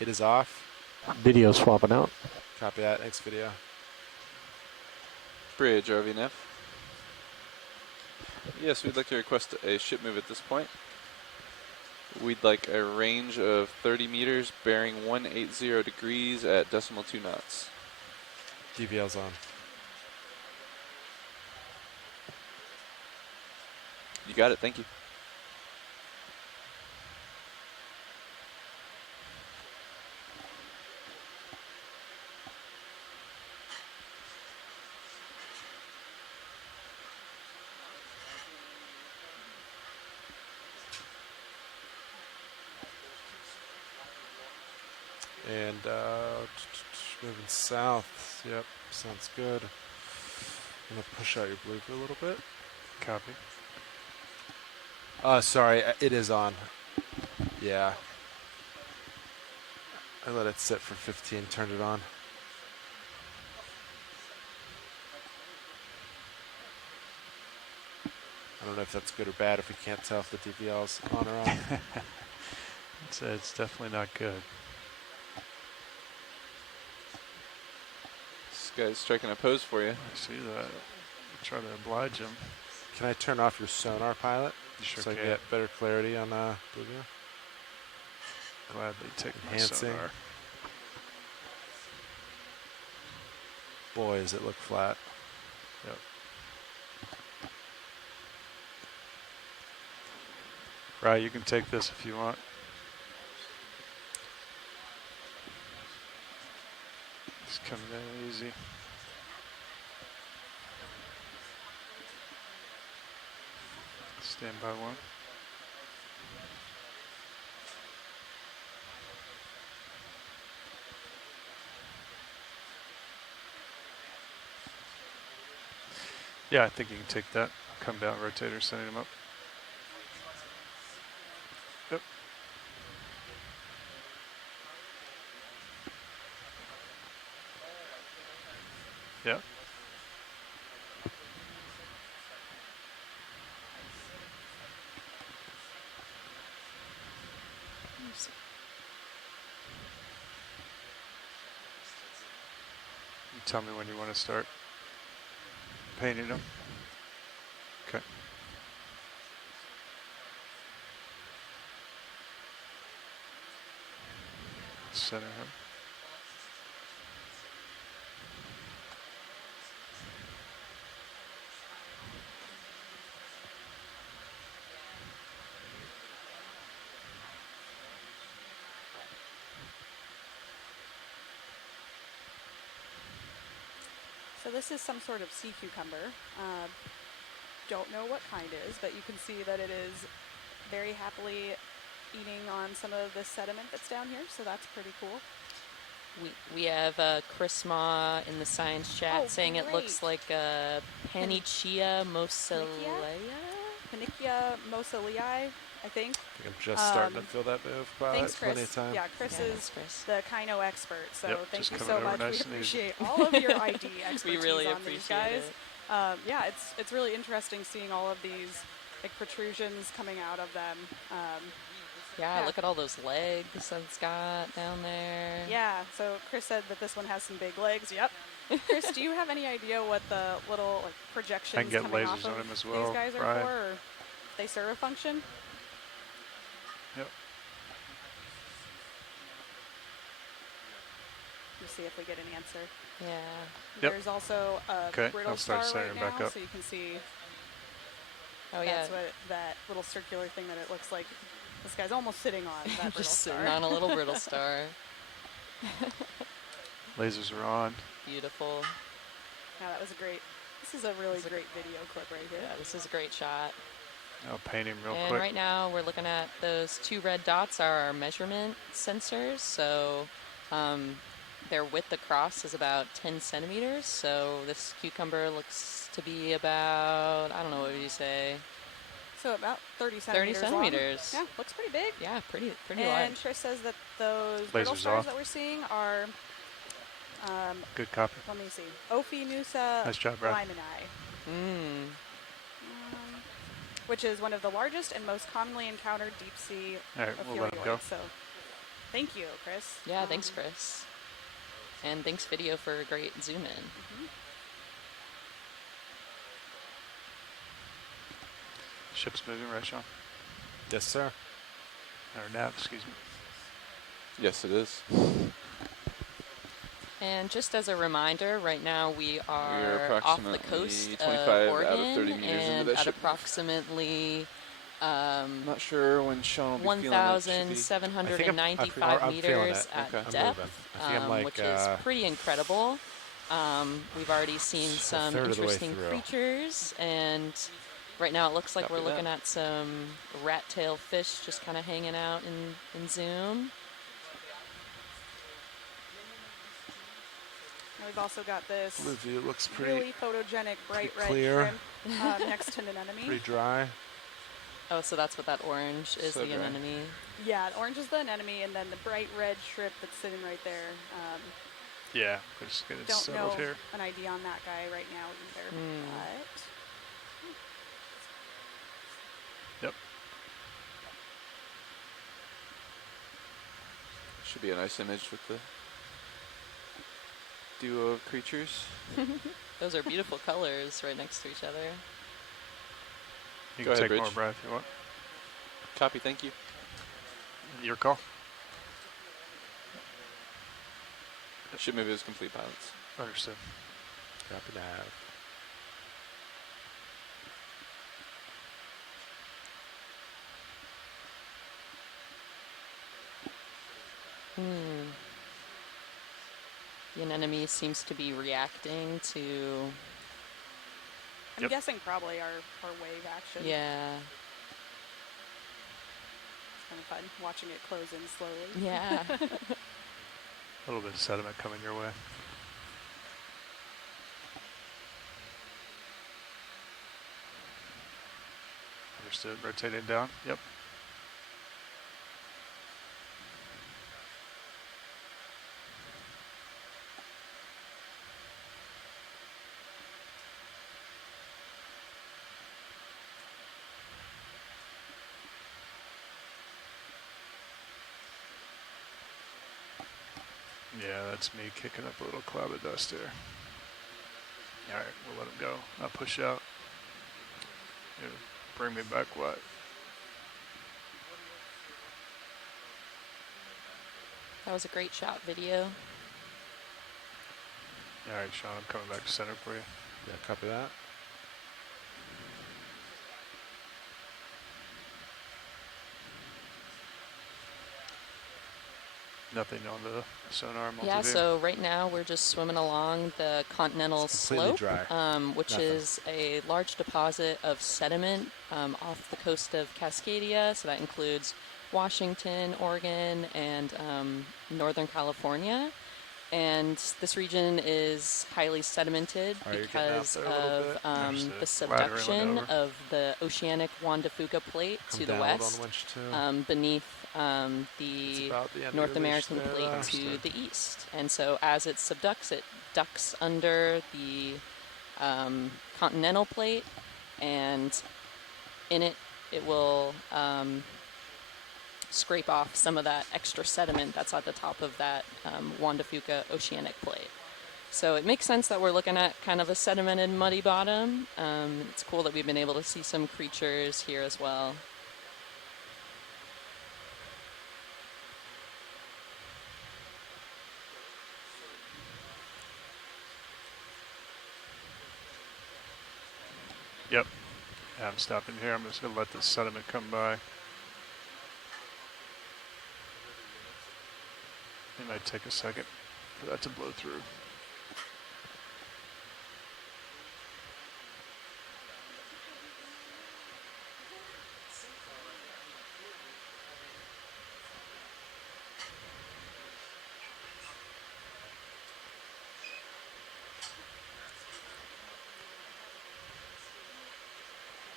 It is off. Video swapping out. Copy that. Next video. Bridge, RVNF. Yes, we'd like to request a ship move at this point. We'd like a range of 30 meters, bearing 180 degrees at decimal 2 knots. DVL's on. You got it, thank you. And moving south. Yep, sounds good. I'm gonna push out your blooper a little bit. Copy. Sorry, it is on. Yeah. I let it sit for 15, turned it on. I don't know if that's good or bad if we can't tell if the DVL's on or off. It's definitely not good. This guy's striking a pose for you. I see that. I'll try to oblige him. Can I turn off your sonar pilot? You sure so I can. can get better clarity on Blueview? Gladly take my Enhancing. sonar. Boy, does it look flat. Yep. Right, you can take this if you want. Just coming down easy. Stand by one. Yeah, I think you can take that. Come down, rotator, sending him up. Yep. Yeah. You tell me when you want to start painting them. Okay. Center him. So this is some sort of sea cucumber. Don't know what kind is, but you can see that it is very happily eating on some of the sediment that's down here, so that's pretty cool. We have Chris Ma in the science chat Oh, saying it looks great. like a Panicea mosalea. Panicea mosalei, I think. I'm just starting to feel that move. Thanks, Plenty Chris. of time. Yeah, Chris is Chris. the Kino expert, so Yep, thank just you coming so over much. nice We and appreciate all of your ID expertise really on appreciate these guys. it. Yeah, it's really interesting seeing all of these like protrusions coming out of them. Yeah, Yeah. look at all those legs that it's got down there. Yeah, so Chris said that this one has some big legs. Yep. Chris, do you have any idea what the little projections I can get coming off lasers on of him as well. these guys are Right. for, or if they serve a function? Yep. Let's see if we get an answer. Yeah. Yep. There's also a Okay, brittle I'll start star right centering back now, up. so you can see Oh yeah. that's what that little circular thing that it looks like this guy's almost sitting on, that brittle Just star. sitting on a little brittle star. Lasers are on. Beautiful. Yeah, that was a great, this is a really great video clip right here. Yeah, this is a great shot. I'll paint him real And quick. right now we're looking at those 2 red dots are our measurement sensors. So their width across is about 10 centimeters. So this cucumber looks to be about, I don't know, what would you say? So about 30 30 centimeters. centimeters. Long. Yeah, looks pretty big. Yeah, pretty And large. Trish says that those brittle Lasers stars off. that we're seeing are, Good copy. let me see, Okeanos Nice job, Brad. Mm. Which is one of the largest and most commonly encountered deep sea All right, we'll let him go. ophiolioids. So thank you, Chris. Yeah, thanks, Chris. And thanks, video, for a great zoom in. Ship's moving, right, Sean? Yes, sir. Or nav, excuse me. Yes, it is. And just as a reminder, right now we are off the coast of 25 out of Oregon 30 meters into and that at ship. approximately I'm not sure when Sean will be feeling it. Should be- 1,795 I'm feeling meters it. at Okay. I'm depth, moving. I think I'm like, which is pretty incredible. We've already seen some third of the way interesting through. creatures, and right now it looks like Copy we're that. looking at some rat-tailed fish just kind of hanging out in zoom. And we've also got this Blue view looks pretty really photogenic bright red clear. shrimp next to an anemone. pretty dry. Oh, so that's what that orange is, So the dry. anemone. Yeah, the orange is the anemone, and then the bright red shrimp that's sitting right there. Yeah, we're just getting Don't know settled here. an ID on that guy right now either. But Yep. Should be a nice image with the duo of creatures. Those are beautiful colors right next to each other. You Go can ahead, take more, Bridge. Brad, if you want. Copy, thank you. Your call. Ship move is complete, pilots. Understood. Copy that. The anemone seems to be reacting to, I'm Yep. guessing probably our wave action. yeah, It's kind of fun watching it close in slowly. yeah. A little bit of sediment coming your way. Understood. Rotating down. Yep. Yeah, that's me kicking up a little cloud of dust here. All right, we'll let him go. I'll push out. Yeah, bring me back what? That was a great shot, video. All right, Sean, I'm coming back to center for you. Yeah, copy that. Nothing on the sonar multi-view. Yeah, so right now we're just swimming along the continental It's completely slope, dry. which Nothing. is a large deposit of sediment off the coast of Cascadia. So that includes Washington, Oregon, and Northern California. And this region is highly sedimented All right, you're getting out because there a little of bit. Understood. the Laterally subduction over. of the oceanic Juan de Fuca plate Come to the down a little west on winch too. beneath It's the about the end of North your leash American there, plate though. to Understood. the east. And so as it subducts, it ducks under the continental plate, and in it, it will scrape off some of that extra sediment that's at the top of that Juan de Fuca oceanic plate. So it makes sense that we're looking at kind of a sedimented, muddy bottom. It's cool that we've been able to see some creatures here as well. Yep. Yeah, I'm stopping here. I'm just going to let the sediment come by. It might take a second for that to blow through.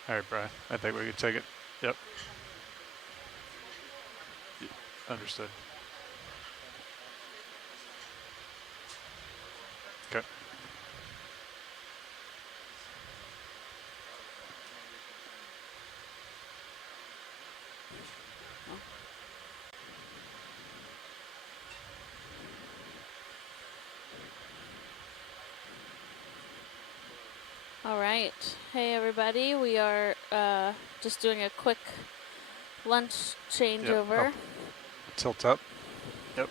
All right, Brian. I think we can take it. Yep. Understood. Okay. All right. Hey, everybody. We are just doing a quick lunch changeover. Yep. Tilt up. Yep.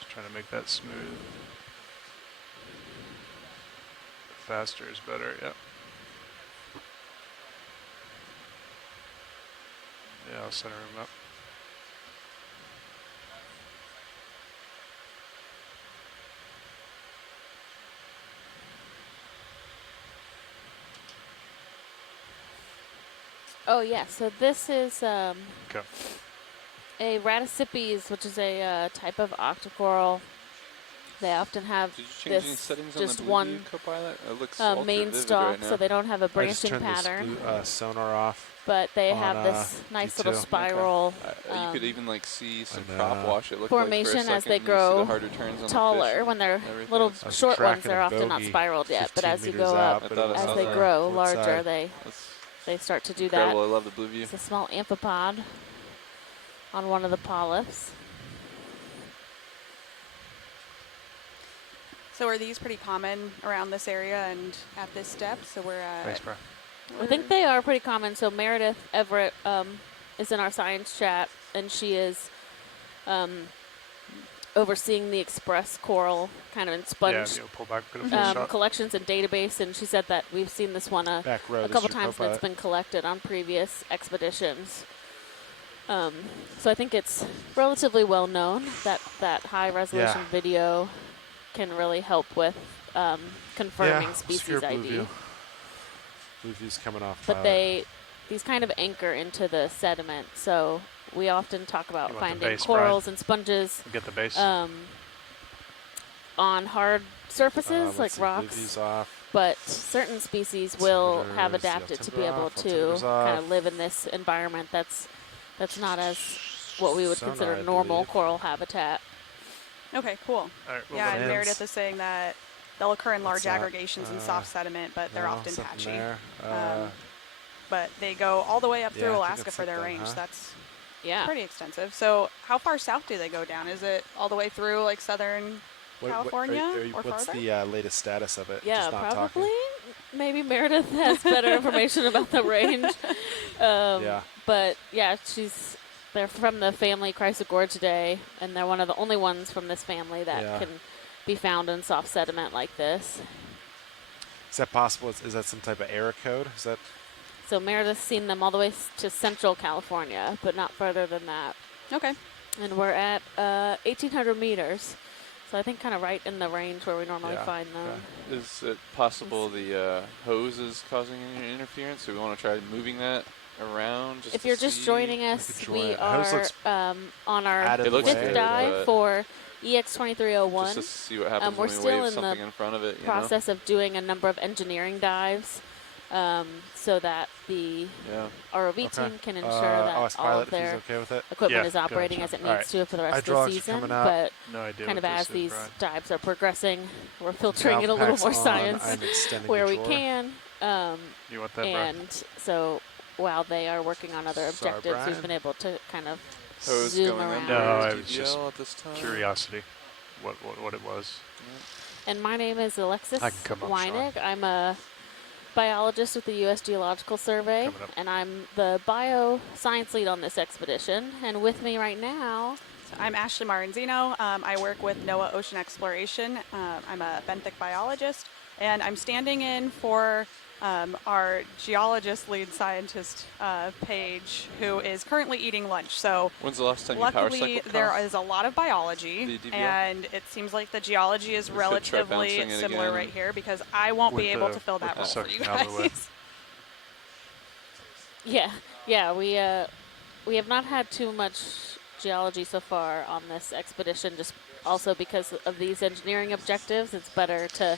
Just trying to make that smooth. Faster is better. Yep. Yeah, I'll center him up. Oh, yeah. So this is Okay. a Radicipes, which is a type of octocoral. They often have Did you change any this settings on just the Blue one View Copilot? It looks ultra main vivid stalk, right now. so they don't have a I just branching turned pattern. this sonar off. But they on, have this nice little D2. spiral You could even like see some and, prop wash. It looked formation like for a as second, they and you see the grow harder turns on the taller. fish When they're and everything. little That's- short ones, tracking they're a often not bogey spiraled yet. But 15 as you meters go out, up, but I thought I it was as saw they that. grow port larger, side. they start to do Incredible. that. I love the Blue View. It's a small amphipod on one of the polyps. So are these pretty common around this area and at this depth? So we're at... Thanks, Brian. I think they are pretty common. So Meredith Everett is in our science chat, and she is overseeing the express coral kind of in sponge Pull back, get a full shot. collections and database, and she said that we've seen this one Back row. a this couple is your times and it's Copilot. been collected on previous expeditions. So I think it's relatively well known that high resolution Yeah. video can really help with confirming Yeah, species secure Blue ID. View. Blue View's coming off. But these kind of anchor into the sediment. So we often talk about You want the finding base, corals Brian? and sponges Get the base. on hard surfaces like let's see, Blue rocks. View's off. But certain species will have Altimeters, the adapted to be altimeter able off, to altimeter's kind off. of live in this environment that's not as what we would Sonar, consider I normal believe. coral habitat. Okay, cool. All right, well, Yeah, then- and Meredith is saying that they'll occur in large What's that? aggregations in soft sediment, but they're No, often something patchy. there. But they go all the way up Yeah, through I think Alaska it's for their something, range. huh? That's Yeah. pretty extensive. So how far south do they go down? Is it all the way through like southern California or what's farther? the latest status of it? Yeah, Just not probably. Talking. Maybe Meredith has better information about the range. Yeah. But yeah, they're from the family Chrysogorgidae, and they're one of the only ones from this family that Yeah. can be found in soft sediment like this. Is that possible? Is that some type of error code? Is that? So Meredith's seen them all the way to central California, but not further than that. Okay. And we're at 1,800 meters. So I think kind of right in the range where we normally Yeah, find them. okay. Is it possible the hose is causing any interference? Do we want to try moving that around? Just If to you're just see? joining us, could join we it. The hose are looks on our out of It the looks way, fifth good, dive but for EX2301. just to see what happens we're when we still wave in the something in front of it. You know? process of doing a number of engineering dives so that the Yeah. ROV Okay. team can ensure Oh, that it's all pilot of if he's their okay with it. equipment Yeah, is operating gotcha. as it All needs to for the rest of the Hydraulics are season. coming out. But No idea kind what of as this is, these Brian. dives are progressing, we're filtering Valve in a little pack's more on. science I'm extending where the we drawer. can. You want that, Brian? And so while they are working on other Sorry, objectives, Brian. we've been able to kind of Hose zoom going around. under No, I was TPL just at this time. Curiosity. What it was. And my name is Alexis I can come up, Sean. Weinig. I'm a biologist with the U.S. Geological Survey, Coming up. and I'm the bioscience lead on this expedition. And with me right now, I'm Ashley Maranzino. I work with NOAA Ocean Exploration. I'm a benthic biologist, and I'm standing in for our geologist lead scientist, Paige, who is currently eating lunch. So When's the last time you power luckily, cycled? there is a lot of biology, The DVL? and it seems like the geology is We could try relatively bouncing it similar again right here because I won't be with able the- to fill that with the role for you suction out of the way. guys. yeah, we have not had too much geology so far on this expedition, just also because of these engineering objectives. It's better to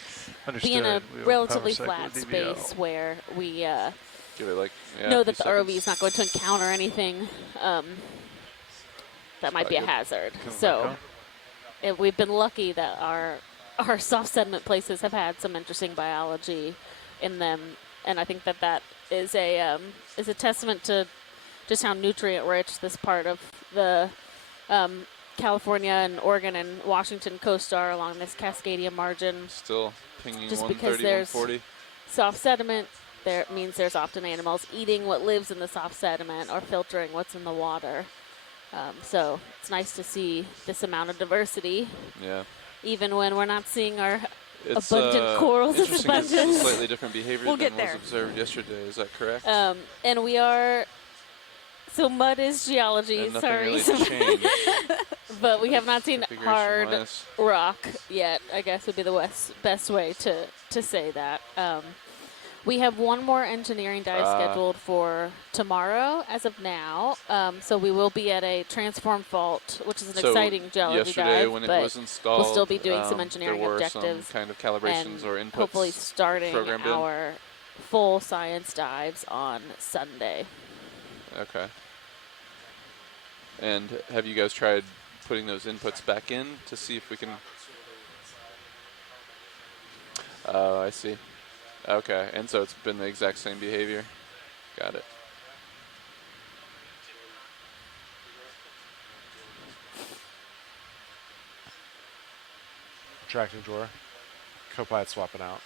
be in a Understood. We'll relatively power cycle flat with DVL. space where we Give it like know a that few the ROV seconds. is not going to encounter anything that might be a good. hazard. Coming back So on. we've been lucky that our soft sediment places have had some interesting biology in them, and I think that is a testament to just how nutrient rich this part of the California and Oregon and Washington coast are along this Cascadia Margin. Still pinging Just 130, because there's 140. soft sediment, there means there's often animals eating what lives in the soft sediment or filtering what's in the water. So it's nice to see this amount of diversity, Yeah. even when we're not seeing our It's abundant corals as interesting. It's a abundant. slightly different behavior We'll than get was there. observed yesterday. Is that correct? And we are. So mud is geology. And nothing Sorry, really changed. but we have not seen Configuration hard wise. rock yet. I guess would be the best way to say that. We have one more engineering dive scheduled for tomorrow as of now. So we will be at a transform fault, which is an So exciting geology yesterday dive. when it but was installed, we'll still be doing some engineering there were objectives some kind of calibrations and or inputs hopefully starting programmed in? our full science dives on Sunday. Okay. And have you guys tried putting those inputs back in to see if we can... Oh, I see. Okay, and so it's been the exact same behavior. Got it. Tracking drawer. Copilot swapping out.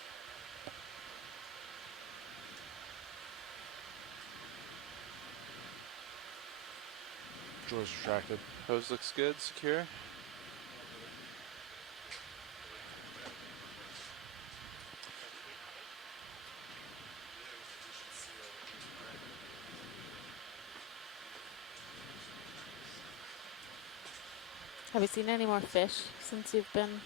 Drawer's retracted. Hose looks good, secure. Have you seen any more fish since you've been?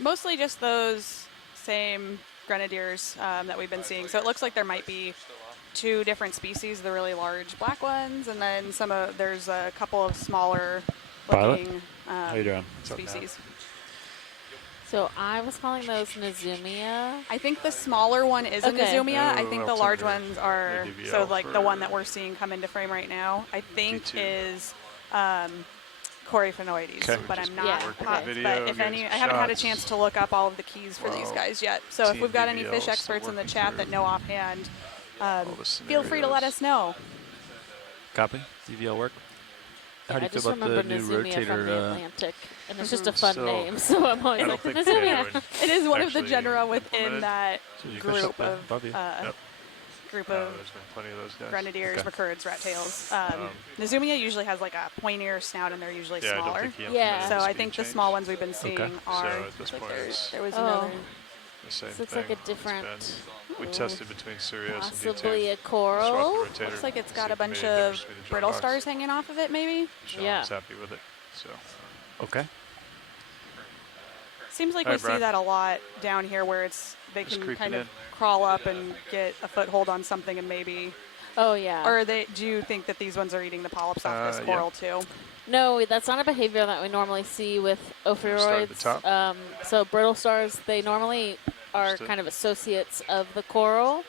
Mostly just those same grenadiers that we've been seeing. So it looks like there might be two different species, the really large black ones, and then there's a couple of smaller Violet? looking How you doing? species. So I was calling those Nazumia. I think the smaller one is a Okay. Nazumia. I Oh, think the I'll large take her. ones are, The so DVL like the one for that we're seeing come into frame right now, I think D2. is Coryphaenoides, Okay. but Just I'm Yeah, not work with positive. the But video, if get any, I some haven't had a shots. chance to look up all of the keys for these Wow. guys yet. So if Team we've got any DVL fish still experts in the working chat that through know offhand, all the feel free to let scenarios. us know. Copy. DVL work. How do I you just feel about remember the new Nazumia from rotator? the Atlantic, and it's just a fun So, name. So I'm always I like, don't the think Nazumia. anyone It is one of the actually genera within implemented. that So you group fish up there of above you. Yep. group No, of there's been plenty of those guys. grenadiers, Okay. recurrents, rat tails. Nazumia usually has like a pointier snout, and they're usually Yeah, I don't smaller. think he Yeah. implemented So the I speed think the change. small ones we've been seeing are. So at this like point, it's there was Oh. another. the same This looks thing. like a It's different- been- we tested between Sirius and Possibly D2. a coral. Swap the rotator. Looks like it's got see a if it bunch made a of difference between the dry brittle box. stars hanging off of it, maybe. Sean Yeah. was happy with it. So Okay. Seems like All we right, see Brian. that a lot down here, where they Just can creeping kind of in. crawl up and get a foothold on something, and maybe. Oh yeah. Or do you think that these ones are eating the polyps off this Yeah. coral too? No, that's not a behavior that we normally see with Start at the ophiuroids. top. So brittle stars, they normally are Understood. kind of associates of the coral,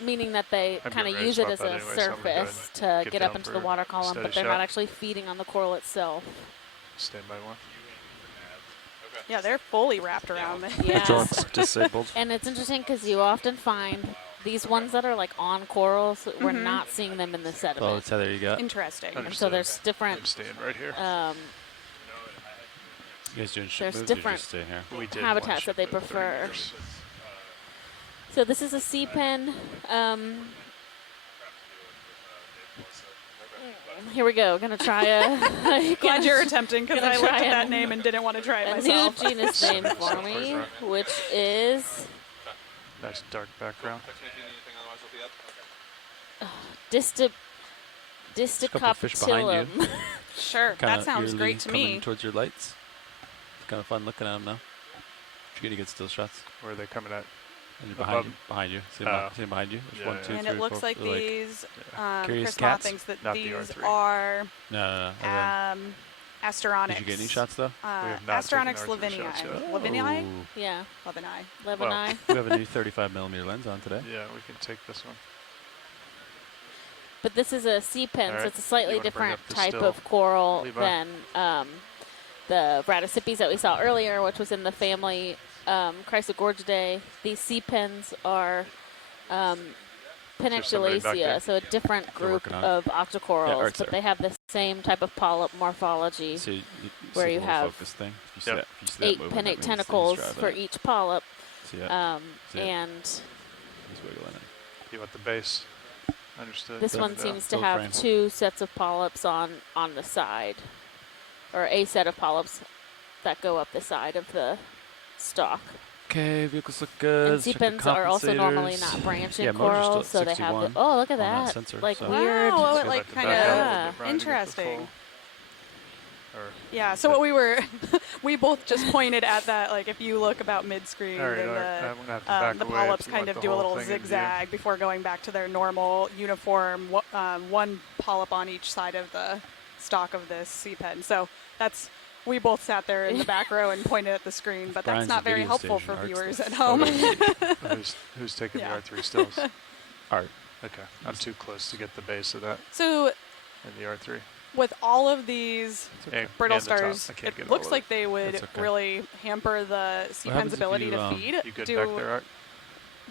meaning that they I'm kind of getting ready use to it swap as that a anyway, so I'm gonna go ahead surface and to get get up down into for the water column, steady but they're shot. not actually feeding on the coral itself. Standby one. Yeah, they're fully wrapped around. Yeah. Joint's disabled. And it's interesting because you often find these ones that are like on corals, we're Mhm. not seeing them in the Oh, sediment. tether you got. Interesting. And so there's I'm different staying right here. You guys doing ship there's moves or different just stay here? We did habitats that they prefer. So this is a sea pen. Here we go. Gonna try a. Glad you're attempting because Gonna I looked try at that a- name and didn't want to try it a myself. new genus name for me, which is Nice dark background. Couple fish behind Disticoptilum. Sure, that sounds great to coming me. towards your lights. It's kind of fun looking at them now. Did you get any good still shots? Where are they coming at? And Above? behind you. See them behind you? There's Yeah, 1, 2, And 3, it looks 4, like they're these, Curious Chris Ma cats? thinks that Not the these R3. are No. Okay. Asteronyx. Did you get any shots though? We have not Asteronyx taken R3 shots lavinii. yet. Lavinii? Ooh. Yeah, Lavinii. Lebanon. We have a new 35mm lens on today. Yeah, we can take this one. But this is a sea pen, All so right. it's a slightly You wanna bring different up the type still, of coral Levi? than the Radicipes that we saw earlier, which was in the family Chrysogorgidae. These sea pens are somebody back Peniculacea, there? so a different group working on it. of Yeah, octocorals, Art's but there. they have the same type of polyp morphology. So you Where see you the little have focus thing. If you see Yep. that, if you see that 8 moving, that pennate means that he's tentacles driving for it. each polyp, See that? See it? and He's wiggling it. You want the base? Understood. this The- one Yeah. seems to full have frame. 2 sets of polyps on the side, or a set of polyps that go up the side of the stalk. Okay, vehicles look good. And sea Check the pens are also normally compensators. not branching Yeah, motors still corals, at so they have the, 61 oh, look at on that that, sensor, like so- weird. Wow, See it like the kind back of end, Brian, to get the interesting. full- or- Yeah, so what we were, we both just pointed at that, like if you look about mid-screen, All right, then all right. I'm gonna have to back the away polyps if you kind want of the do a whole little thing in view. zigzag before going back to their normal uniform, one polyp on each side of the stalk of this sea pen. So that's, we both sat there in the back row and pointed at the screen, but Brian's that's not the very video helpful station, for Art's viewers the at home. Who's taking Yeah. the R3 stills? Art. Okay, I'm too close to get the base of that So in the R3. with all of these And- brittle and the top. stars, I can't it get all looks of like they would That's okay. really hamper the sea What pen's happens if ability you, to feed. You good back there, Art?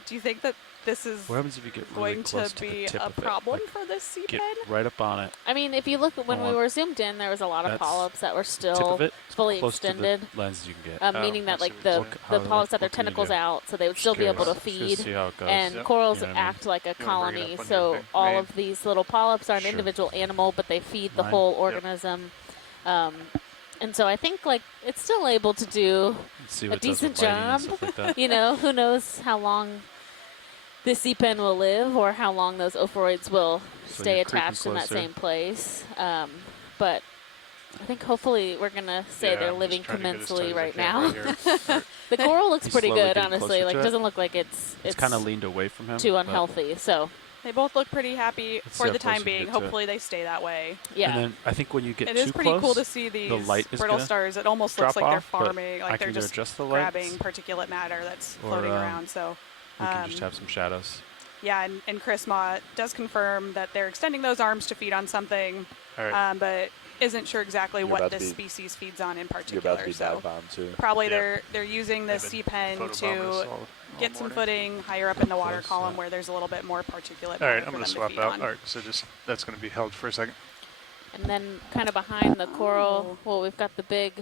Do you think that this is What happens if you get really going close to the be tip a of it? problem Like, for this sea get pen? right up on it. I mean, if you look when Hold we on. were zoomed in, there was a lot of That's polyps that were Tip still of it, fully close extended. to the lens you can get. Oh, Meaning I that see like what the you're saying. How- polyps had their what can you tentacles do? out, so they would still be able to Just feed. see how it goes. And Yep. corals You know what I mean? act like a You wanna bring it colony, up on your so thing? all Main. of these little polyps are an Sure. individual animal, but they feed the Mine. whole Yep. organism. And so I think like it's still able to do, Let's see a what it does with decent lighting and job. stuff like that. you know, who knows how long this sea pen will live or how long those ophoroids will So stay you're creeping attached in that closer. same place. But I think hopefully we're going to say Yeah, they're I'm just living trying to get as commensally tight as I right can now. here. The coral looks He's pretty slowly good, getting honestly. closer Like, to it it. doesn't look like it's Kind of leaned away from him. too but- unhealthy. So, They both look pretty happy Let's see for how the close time you can being. get to it. Hopefully they stay that way. yeah. And then I think when you get It too is pretty close, cool to see these light is brittle gonna stars. It almost drop looks like they're off, but farming, I like they're can either just adjust the grabbing lights, particulate matter that's or, floating around. So, we can just have some shadows. yeah, and Chris Ma does confirm that they're extending those arms to feed on something, All right. but isn't sure exactly You're what about to this be- species feeds on in You're about to particular. be So dive bombed too. probably Yeah. they're using They've this been sea pen photobombing us to all get some morning. footing higher up in the water Close, column yeah. where there's a little bit more particulate All matter right, for I'm going them to to swap feed out on. Art. So just that's going to be held for a second. And then kind of behind the coral, well, we've got the big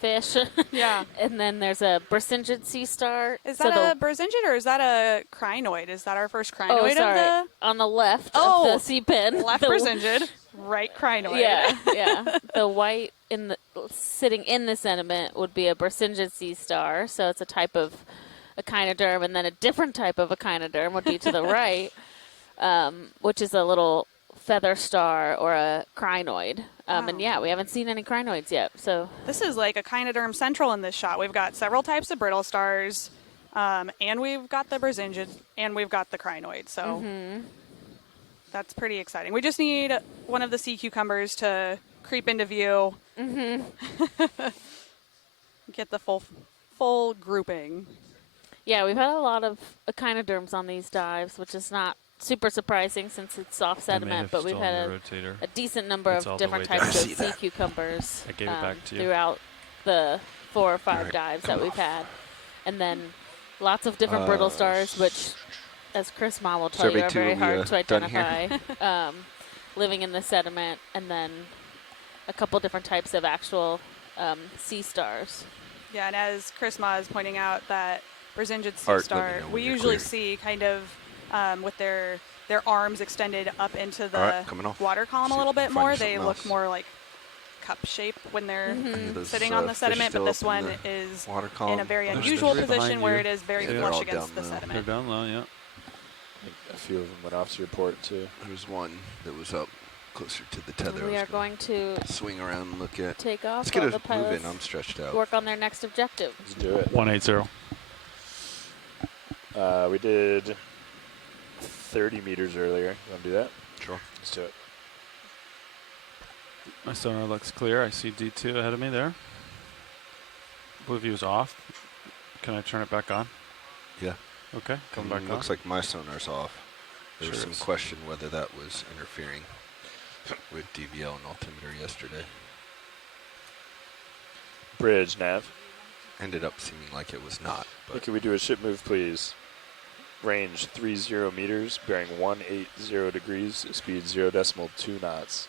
fish. Yeah. And then there's a Brisingid sea star. Is So that a the- Brisingid or is that a crinoid? Is that our first crinoid Oh, of sorry. On the left Oh, of the sea pen. the left the- Brisingid, right crinoid? Yeah, yeah. The white in the sitting in the sediment would be a Brisingid sea star. So it's a type of echinoderm, and then a different type of echinoderm would be to the right, which is a little feather star or a crinoid. And Wow. yeah, we haven't seen any crinoids yet. So This is like echinoderm central in this shot. We've got several types of brittle stars, and we've got the Brisingid, and we've got the crinoid. So that's pretty exciting. We just need one of the sea cucumbers to creep into view. Get the full grouping. yeah, we've had a lot of echinoderms on these dives, which is not super surprising since it's soft I may sediment, have but we've stolen had your a rotator. decent number It's of all the different way down. types I of see sea that. cucumbers I gave it back to you. throughout the 4 or 5 Alright, dives come that we've had. And then lots of different brittle stars, which, as Chris Ma will tell you, Survey are two very will be, hard to done here. identify living in the sediment. And then a couple different types of actual sea stars. Yeah, and as Chris Ma is pointing out, that Brazilian sea Art, let star, me know when we you're usually clear. see kind of with their arms extended up into the Alright, coming off. water column See a if little we can bit find more. you They something look else. more like cup shape when they're Any of those, sitting on the fish sediment, but still this up in one the is water in a column? very There's unusual three position behind where you. it is very Yeah, they're flush all against down the low. They're sediment. down low, yeah. I think a few of them went off to your port too. There's one that was up closer to the tether. I We was are going to gonna swing around and look at. take off Let's get while the a move pilots in. I'm stretched out. work on their next objective. Let's do it. 180. We did 30 meters earlier. You want to do that? Sure. Let's do it. My sonar looks clear. I see D2 ahead of me there. Blue view's off. Can I turn it back on? Yeah. Okay, come back on. Looks like my sonar's off. There was Sure some is. question whether that was interfering with DVL and altimeter yesterday. Bridge, nav. Ended up seeming like it was not. Hey, But can we do a ship move, please? Range 30 meters, bearing 180 degrees, speed 0.2 knots.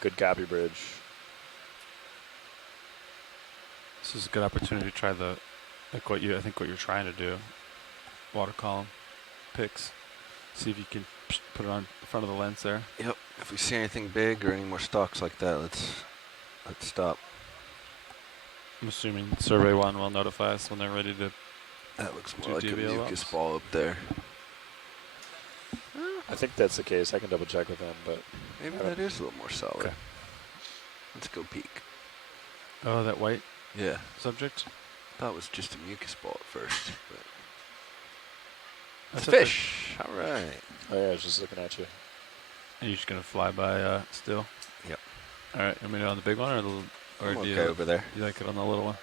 Good copy, Bridge. This is a good opportunity to try the, like what you, I think what you're trying to do. Water column picks. See if you can put it on the front of the lens there. yep, if we see anything big or any more stocks like that, let's stop. I'm assuming Survey 1 will notify us when they're ready to. That looks Do more like a DVL mucus ups. ball up there. I think that's the case. I can double check with him, but Maybe that is a little more solid. Okay. Let's go peek. Oh, that white Yeah, subject? thought it was just a mucus ball at first. But That's it's fish. All right. oh yeah, I was just looking at you. And you're just going to fly by still? Yep. All right, you want me to do it on the big one or I'm do okay over there. you like it on the little one?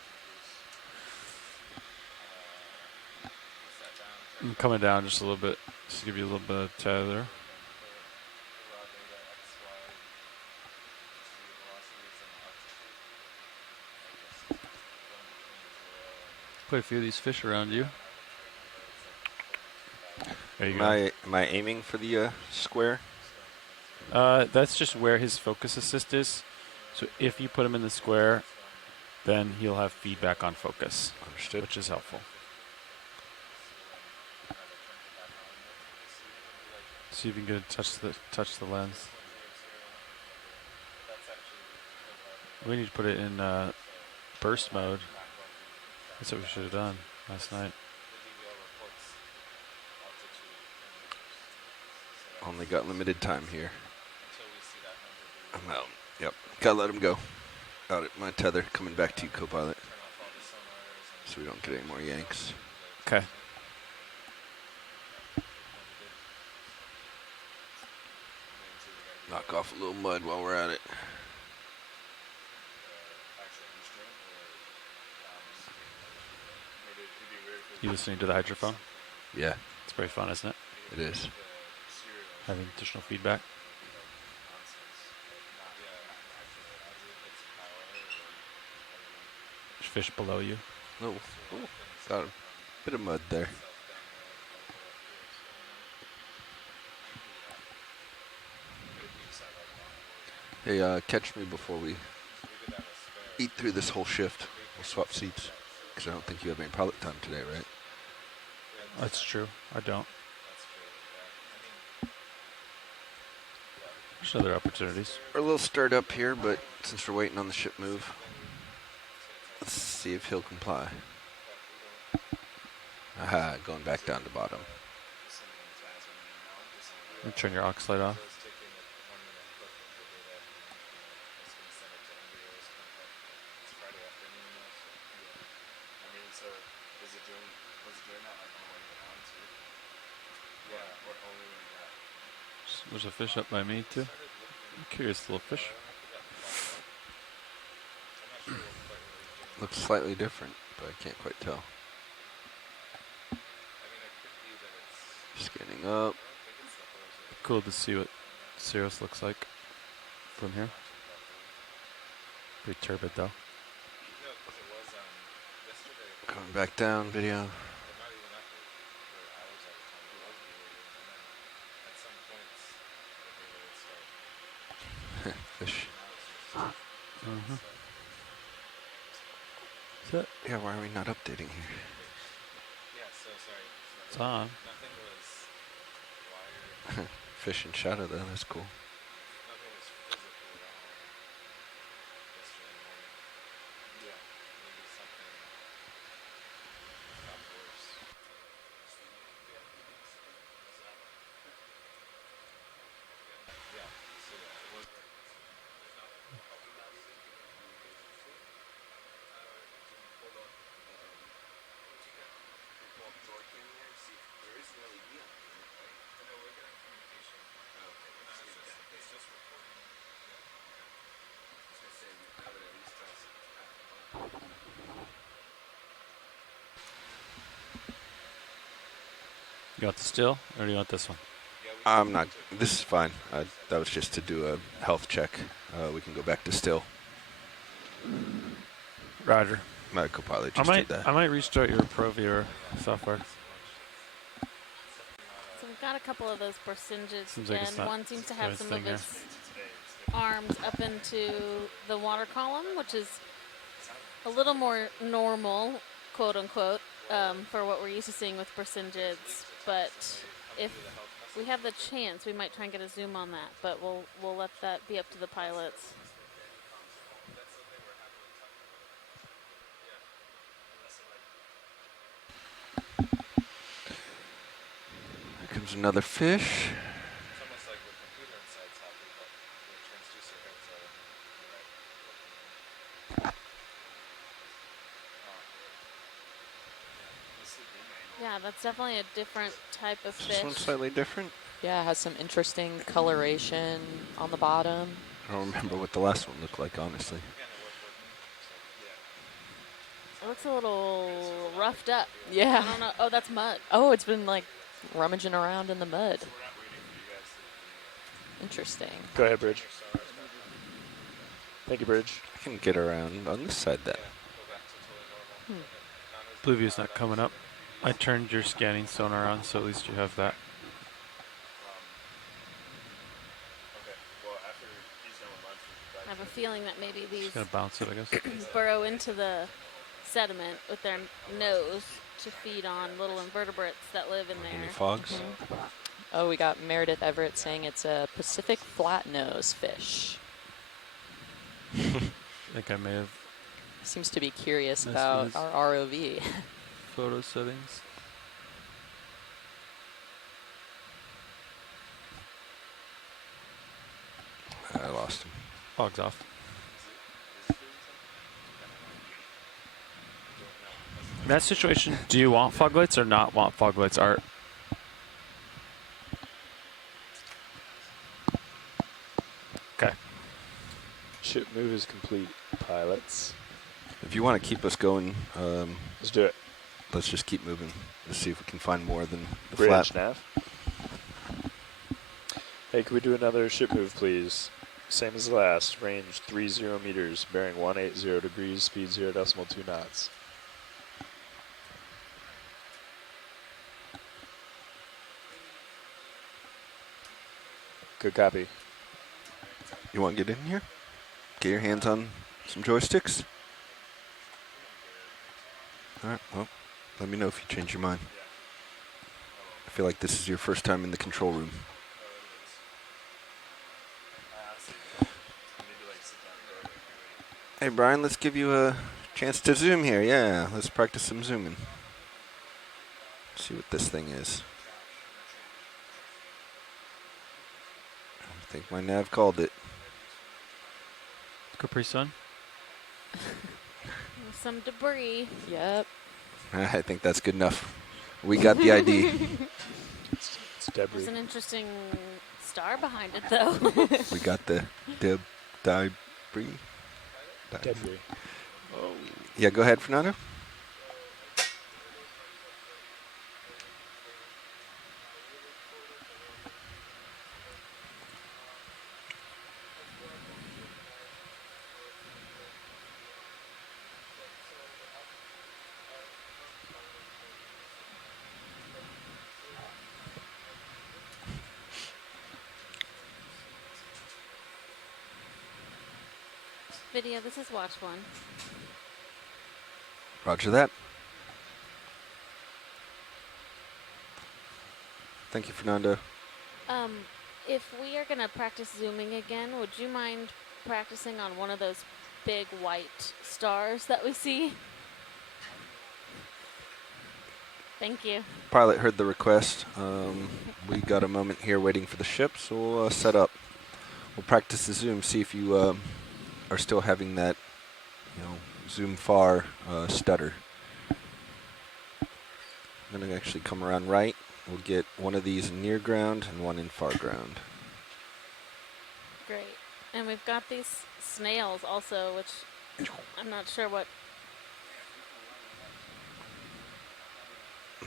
I'm coming down just a little bit, just to give you a little bit of tether. Quite a few of these fish around you. There you go. Am I aiming for the square? That's just where his focus assist is. So if you put him in the square, then he'll have feedback on focus, Understood. which is helpful. See if you can get touch the lens. We need to put it in burst mode. That's what we should have done last night. Only got limited time here. I'm out. Yep. Gotta let him go. Out at my tether. Coming back to you, co-pilot. So we don't get any more yanks. Okay. Knock off a little mud while we're at it. You listening to the hydrophone? Yeah, It's very fun, isn't it? it is. Having additional feedback. There's fish below you. Oh, got a bit of mud there. Hey, catch me before we eat through this whole shift. We'll swap seats. Because I don't think you have any pilot time today, right? That's true. I don't. There's other opportunities. We're a little stirred up here, but since we're waiting on the ship move, let's see if he'll comply. Aha, going back down to bottom. Turn your aux light off. There's a fish up by me too. I'm curious, little fish. Looks slightly different, but I can't quite tell. Scanning up. Cool to see what Cirrus looks like from here. Pretty turbid though. Coming back down, video. fish. Mm-hmm. Yeah, why are we not updating here? It's on. Fish and shadow though, that's cool. You want the still, or do you want this one? I'm not. This is fine. That was just to do a health check. We can go back to still. Roger. My co-pilot just did that. I might restart your Pro Viewer software. So we've got a couple of those percentages, Seems like it's and not one seems to doing have its some thing of here. its arms up into the water column, which is a little more normal, quote unquote, for what we're used to seeing with percentages. But if we have the chance, we might try and get a zoom on that, but we'll let that be up to the pilots. Here comes another fish. Yeah, that's definitely a different type of This fish. one's slightly different. Yeah, it has some interesting coloration on the bottom. I don't remember what the last one looked like, honestly. It looks a little roughed up. Yeah. I don't know. Oh, that's mud. Oh, it's been like rummaging around in the mud. Interesting. Go ahead, Bridge. Thank you, Bridge. I can get around on this side then. Blue view's not coming up. I turned your scanning sonar on, so at least you have that. I have a feeling that maybe these Just gonna bounce it, I guess. burrow into the sediment with their nose to feed on little invertebrates that live in Any there. fogs? Oh, we got Meredith Everett saying it's a Pacific flatnose fish. I think I may have Seems to be curious Nice about whiz. our ROV. photo settings. I lost him. Fog's off. In that situation, do you want fog lights or not want fog lights, Art? Okay. Ship move is complete, pilots. If you want to keep us going, Let's do it. let's just keep moving. Let's see if we can find more than the Bridge, flat. nav. Hey, can we do another ship move, please? Same as the last. Range 30 meters, bearing 180 degrees, speed 0.2 knots. Good copy. You want to get in here? Get your hands on some joysticks? All right, well, let me know if you change your mind. I feel like this is your first time in the control room. Hey, Brian, let's give you a chance to zoom here. Yeah, let's practice some zooming. See what this thing is. I think my nav called it. Capri Sun. Some debris. Yep. I think that's good enough. We got the ID. It's debris. There's an interesting star behind it, though. We got the debris. Debris. Yeah, go ahead, Fernando. Video, this is watch 1. Roger that. Thank you, Fernando. If we are going to practice zooming again, would you mind practicing on one of those big white stars that we see? Thank you. Pilot heard the request. We got a moment here waiting for the ship, so we'll set up. We'll practice the zoom, see if you are still having that, zoom far stutter. I'm going to actually come around right. We'll get one of these near ground and one in far ground. Great. And we've got these snails also, which I'm not sure what.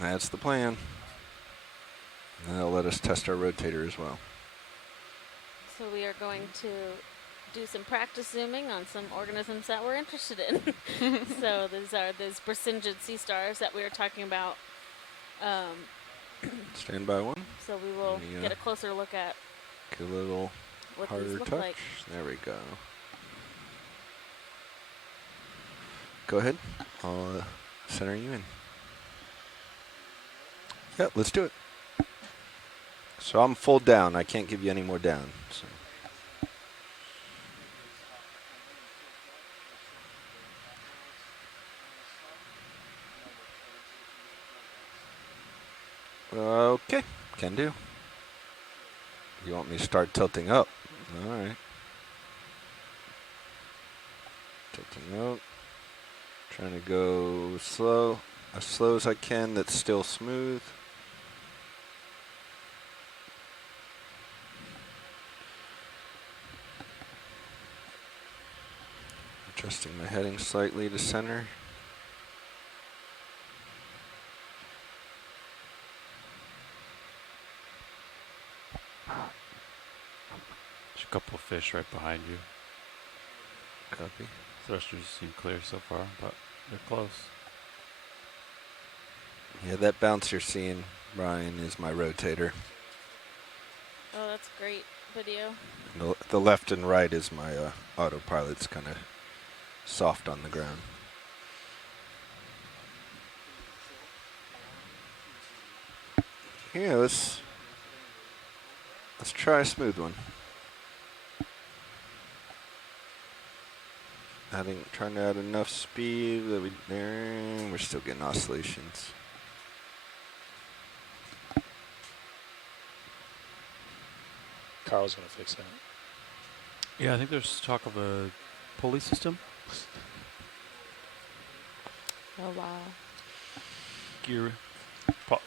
That's the plan. And they'll let us test our rotator as well. So we are going to do some practice zooming on some organisms that we're interested in. So these are those Brisingid sea stars that we were talking about. Stand by one. So we will get a closer look at Get a little what harder these look touch. like. There we go. Go ahead. I'll center you in. Yeah, let's do it. So I'm full down. I can't give you any more down. So. Okay, can do. You want me to start tilting up? All right. Tilting up. Trying to go slow, as slow as I can. That's still smooth. Adjusting my heading slightly to center. There's a couple of fish right behind you. Copy. Thrusters seem clear so far, but they're close. Yeah, that bounce you're seeing, Brian, is my rotator. Oh, that's great video. The left and right is my autopilot's kind of soft on the ground. Yeah, let's try a smooth one. Trying to add enough speed that we're still getting oscillations. Carl's going to fix that. Yeah, I think there's talk of a pulley system. Oh, wow. Gear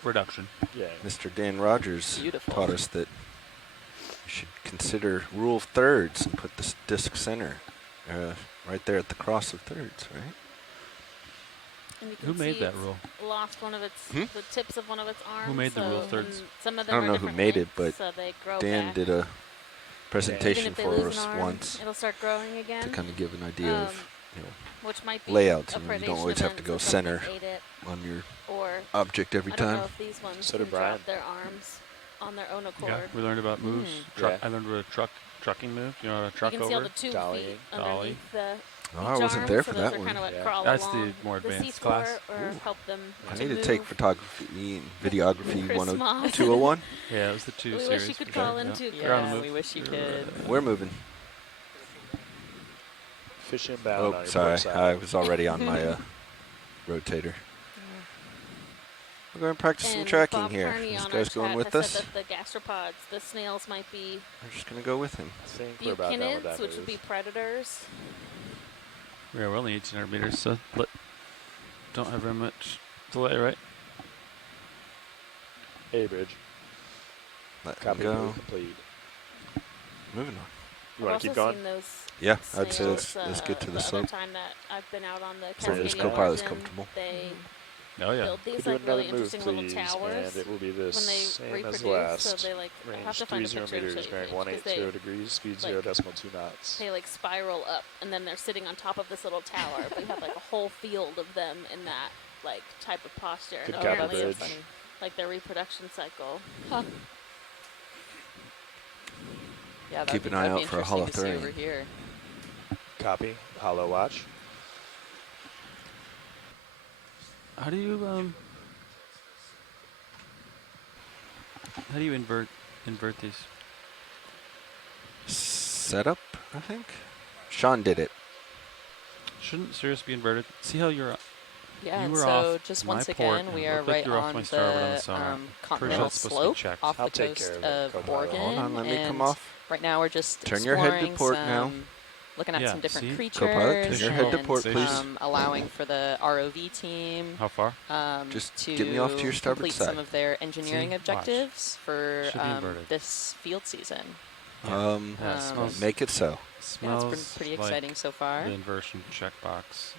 reduction. Yeah. Mr. Dan Rogers Beautiful. taught us that you should consider rule of thirds and put this disc center right there at the cross of thirds, right? And you can Who made see that it's rule? lost one of its the tips of one of its arms. made the rule so- thirds? and Some of I them don't are know who different made it, lengths, but so they grow Dan back. did a presentation Even if they for lose us an arm, once it'll start growing again. to kind of give an idea of which might be layouts. a You don't predation always have to event, go so something center ate it, on your or object every I don't time. know if these ones So can did Brian. drop their arms on their own accord. Yeah, we learned about moves. Yeah. I learned what a trucking move. You know, a You truck can see all over. the 2 dollying. feet Dolly. underneath the Oh, each I wasn't arm, there so for those that are one. kind of what Yeah. crawl That's the along more the advanced seafloor class. or help them I to need to take move. photography and videography Chris Moss. 201. Yeah, it was the 2 We series. wish you could for call sure. in Yeah. too, You're on the Yeah, move. we wish you could. We're moving. Fish inbound on Oh, your sorry. port side. I was already on my rotator. We're going to practice some And tracking Bob here. Carney This on guy's our going chat with has us. said that the gastropods, the snails, might be We're just going to go with him. I think we're about done with bucinids, that which would be move. predators. Yeah, we're only 1,800 meters, so don't have very much delay, right? Hey, Bridge. Let him Copy go. move complete. Moving on. You I've want to also keep going? seen those Yeah, I'd say snails, let's get to the other slope. time that I've been out on the So this Cascadia co-pilot's Margin, comfortable. they Oh, yeah. build Could these do like another really move, interesting little please, towers and it will be the when they same reproduce. as last. So they like I'll have Range to find a 30 picture and show meters, you bearing because 180 they degrees, speed like, 0.2 knots. they like spiral up and then they're sitting on top of this little tower. But you have like a whole field of them in that like type of posture. Good And copy, apparently Bridge. it's like their reproduction cycle. Yeah, Keep an eye out for a interesting to see holothurian. over here. Copy. Hollow watch. How do you invert these? Setup, I think. Sean did it. Shouldn't Sirius be inverted? See how you're Yeah, you and were so off just my once port again, and we it are looked like right you were off on my starboard on the the sonar. continental It's supposed to be slope checked. off I'll the take care coast of it, of co-pilot. Oregon. Hold on, let me come and off. right now we're just Turn your head to exploring port some, now. looking at Yeah, some different see? creatures Co-pilot, turn your head to and port, please. allowing for the ROV team How far? Just to get me off to your starboard complete side. some of their engineering See? objectives for Should be inverted. this field season. Yeah, it smells, Make it so. Yeah, smells it's been pretty like exciting so far. the inversion checkbox.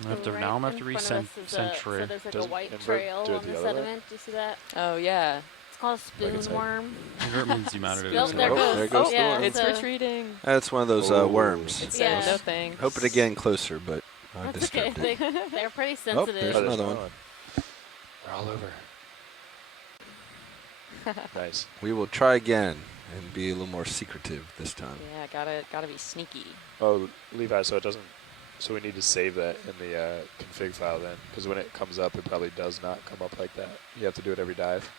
So Now I'm right going to in resend front of us is Sentry. so there's like a Doesn't white invert, trail do it on the the other way? sediment. Do you see that? Oh yeah, It's called a spoon it's like- worm. Invert means you mounted it. Oh, as there well. goes. there goes oh, the yeah, worm. it's so retreating. That's one of those Oh. worms. It Yeah. says no thanks. Hope it again closer, but I That's okay. disturbed it. They're pretty Oh, sensitive. there's another one. They're all over. Nice. We will try again and be a little more secretive this time. Yeah, gotta be sneaky. Oh, Levi, so it doesn't. So we need to save that in the config file then, because when it comes up, it probably does not come up like that. You have to do it every dive,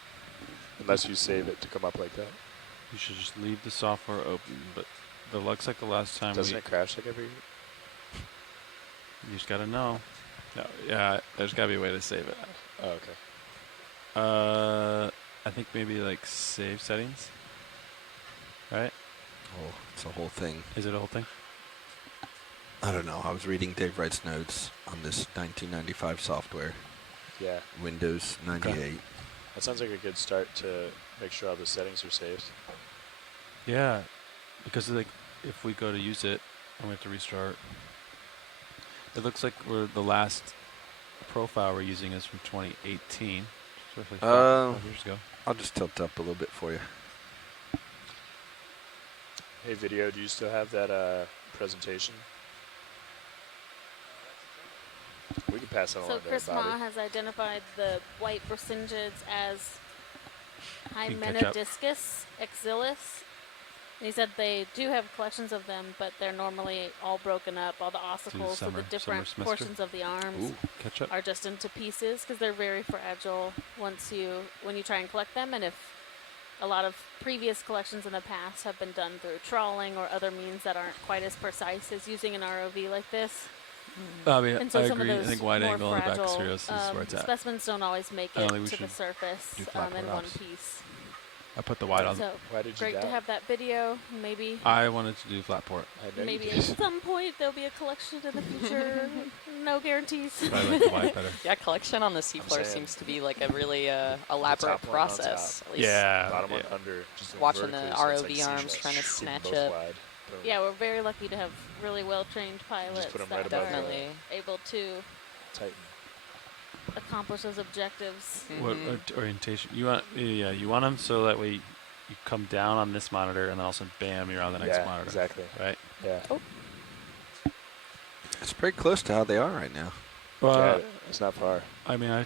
unless you save it to come up like that. You should just leave the software open, but it looks like the last time Doesn't it crash like every? You just gotta know. No, yeah, there's gotta be a way to save it. Oh, okay. I think maybe like save settings. Right? Oh, it's a whole thing. Is it a whole thing? I don't know. I was reading Dave Wright's notes on this 1995 software, Yeah, Windows 98. that sounds like a good start to make sure all the settings are saved. Yeah, because like if we go to use it and we have to restart, it looks like the last profile we're using is from 2018. So it's like 5 years ago. I'll just tilt up a little bit for you. Hey, video, do you still have that presentation? We can pass that So along to Chris everybody. Ma has identified the white brachyngeids as can catch up. Hymenodiscus exilis. And he said they do have collections of them, but they're normally all broken up, all the ossicles, so the summer different semester. portions of the arms Ooh, catch up. are just into pieces because they're very fragile when you try and collect them. And if a lot of previous collections in the past have been done through trawling or other means that aren't quite as precise as using an ROV like this. I mean, And so I some agree. of I those think wide more angle in the back of fragile, Sirius is where it's at. specimens don't always make I it don't think we to the should surface do flat in port one ops. piece. I put the wide on. So Why did you great to doubt? have that video. Maybe I wanted to do flat port. I know maybe you at did. some point there'll be a collection in the future. No guarantees. But I like the wide better. Yeah, collection on the seafloor saying seems to be like a really elaborate top one on process. top. At least Yeah. Bottom yeah. one under. Just Watching the vertically, so it's like ROV arms seashells. trying to Shoot them snatch both up. wide. Boom. Yeah, we're very lucky to have really well-trained pilots put 'em that right above are Definitely. able to Tighten. accomplish those objectives. What orientation? You want? Yeah, you want them so that way you come down on this monitor and then also bam, you're on the next Yeah, monitor. exactly. Right? Yeah. It's pretty close to how they are right now. Well, Yeah, it's not far. I mean, I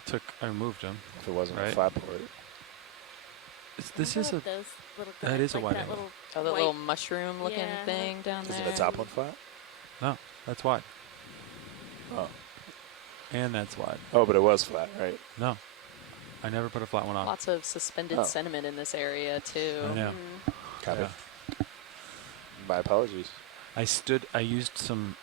moved them. If it wasn't a Right. flat port. This is a. Those little that guys, is a like wide that angle. little Oh, the white- little mushroom-looking Yeah. thing down Is there. it the top one flat? No, that's wide. Oh. And that's wide. Oh, but it was flat, right? No, I never put a flat one on. Lots of suspended Oh. sediment in this area too. I know. Copy. Yeah. My apologies. I used some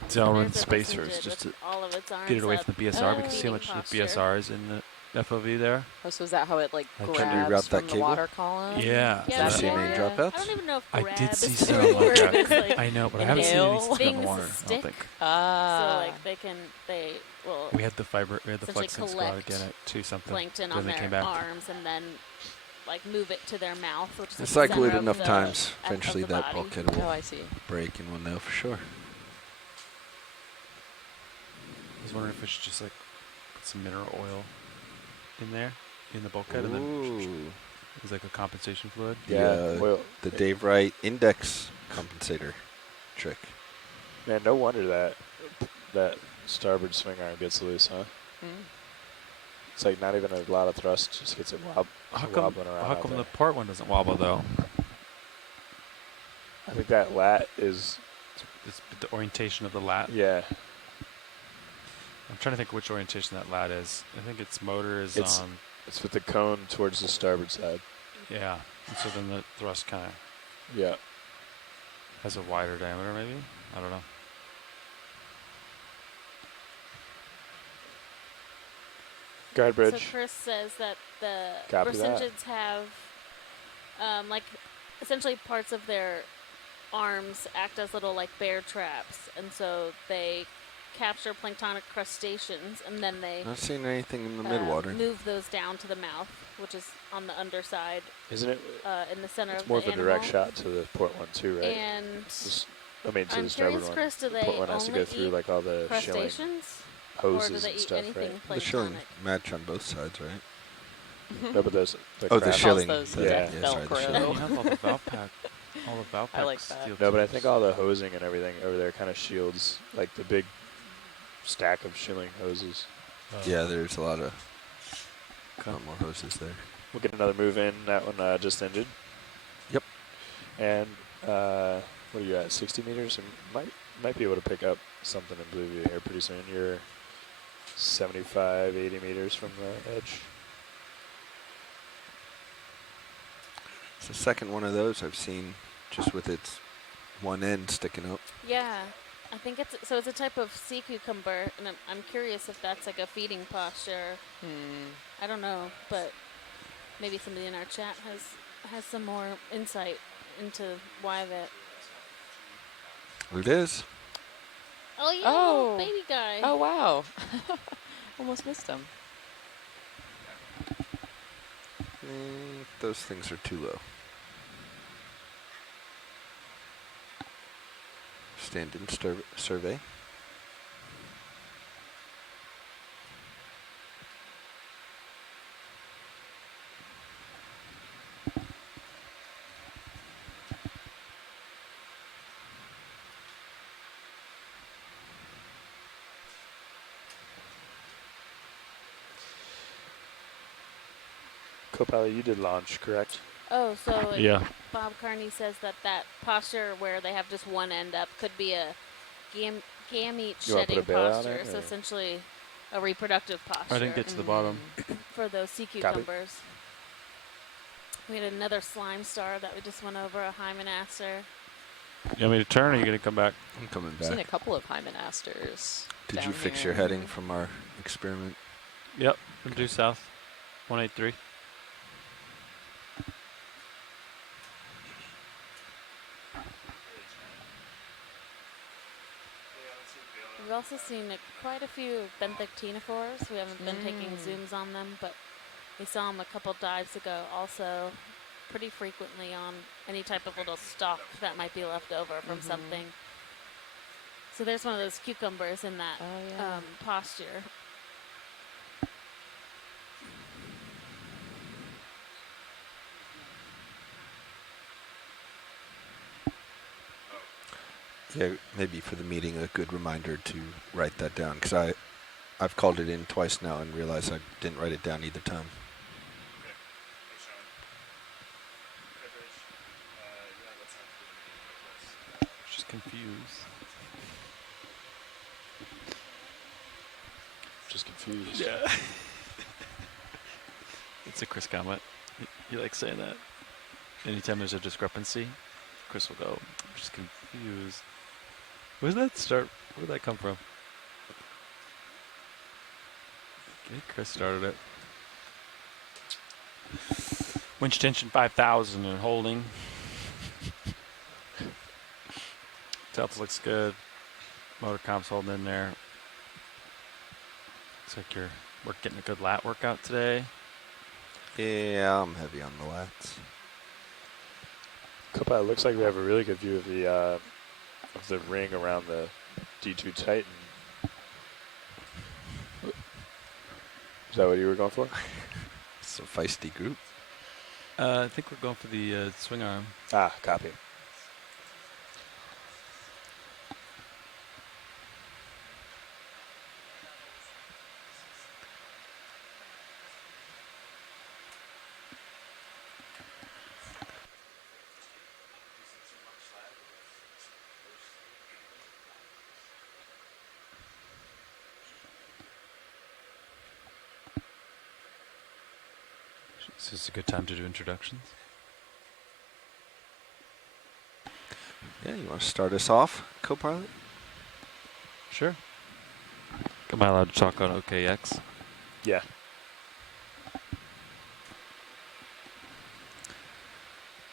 There's Delrin a spacers brachyngid just to with all of its arms get it away up, from the BSR Oh. because see how much feeding the BSR is in the FOV there. Oh, so is that how it like Can grabs you reroute that from the cable? water column? Yeah. Yeah, Did you see or- any I dropouts? don't even know if I grab did is see the some right like word. that. It's like I know, but I a haven't seen any nail. stuff in Things the water. I stick. don't think. So Ah. like they will We had the fiber, we had the essentially flexing squad collect get it to something. plankton Then on they their came back. arms and then like move it to their mouth, which is at the Cycle it center of enough the- times. of Eventually the that body. bulkhead will Oh, I see. break and we'll know for sure. I was wondering if we should just like put some mineral oil in there in the bulkhead and then Ooh. it's like a compensation fluid. The, Well, the Dave Wright index compensator trick. man, no wonder that starboard swing arm gets loose, huh? Mm. It's like not even a lot of thrust, just gets it wobbling around. How out come there. the port one doesn't wobble though? I think that lat is the orientation of the lat? Yeah. I'm trying to think which orientation that lat is. I think its motor is It's on. it's with the cone towards the starboard side. Yeah. And so then the thrust kind of Yeah. has a wider diameter, maybe. I don't know. Guide bridge. So Chris says that the Copy that. Brisingines have, like, essentially parts of their arms act as little, like, bear traps, and so they capture planktonic crustaceans, and then they Not seeing anything in the midwater. move those down to the mouth, which is on the underside, Isn't it? in the center It's of more the of a direct animal. shot to the port one too, right? And I mean, to I'm the starboard curious, one. Chris, do The they port one has to only go through eat like all the shilling crustaceans, or do hoses they and eat stuff, anything right? The shilling planktonic? match on both sides, right? No, but those. Oh, the crab- shilling. Those Yeah. Yeah, sorry, the Velcro. shilling. You have all the valve pack. All the valve I like packs that. steel No, but I tubes. think all the hosing and everything over there kind of shields, like the big stack of shilling hoses. Yeah, there's a lot Okay. more hoses there. We'll get another move in. That one just ended. Yep. And what are you at? 60 meters? And might be able to pick up something in Blueview here pretty soon. You're 75, 80 meters from the edge. It's the second one of those I've seen, just with its one end sticking up. Yeah, I think it's a type of sea cucumber, and I'm curious if that's like a feeding posture. I don't know, but maybe somebody in our chat has some more insight into why that. It is. Oh yeah, Oh. little baby guy. Oh, wow. Almost missed him. Those things are too low. Stand-in survey. Copilot, you did launch, correct? Oh, so Yeah. Bob Carney says that posture where they have just one end up could be a gamete You wanna put shedding a bailout posture. in, So or- essentially, a reproductive posture. I didn't get to the bottom. For those sea cucumbers. We had another slime star that we just went over, a hymenaster. You want me to turn, or are you going to come back? I'm coming I've seen a back. couple of hymenasters. Did down you fix here. your heading from our experiment? Yep. Due south. 183. We've also seen quite a few benthic ctenophores. We haven't been taking zooms on them, but we saw them a couple dives ago also pretty frequently on any type of little stalk that might be left over from something. So there's one of those cucumbers in that posture. Yeah, maybe for the meeting, a good reminder to write that down, because I've called it in twice now and realized I didn't write it down either time. Just confused. Just confused. Yeah. It's a Chris comment. He likes saying that. Anytime there's a discrepancy, Chris will go, I'm just confused. Where did that start? Where did that come from? Okay, Chris started it. Winch tension 5,000 and holding. Delta looks good. Motor comp's holding in there. Looks like we're getting a good lat workout today. Yeah, I'm heavy on the lats. Copilot, looks like we have a really good view of the ring around the D2 Titan. Is that what you were going for? It's a feisty group. I think we're going for the swing arm. Ah, copy. Is this a good time to do introductions? Yeah, you want to start us off, co-pilot? Sure. Am I allowed to talk on OKX? Yeah.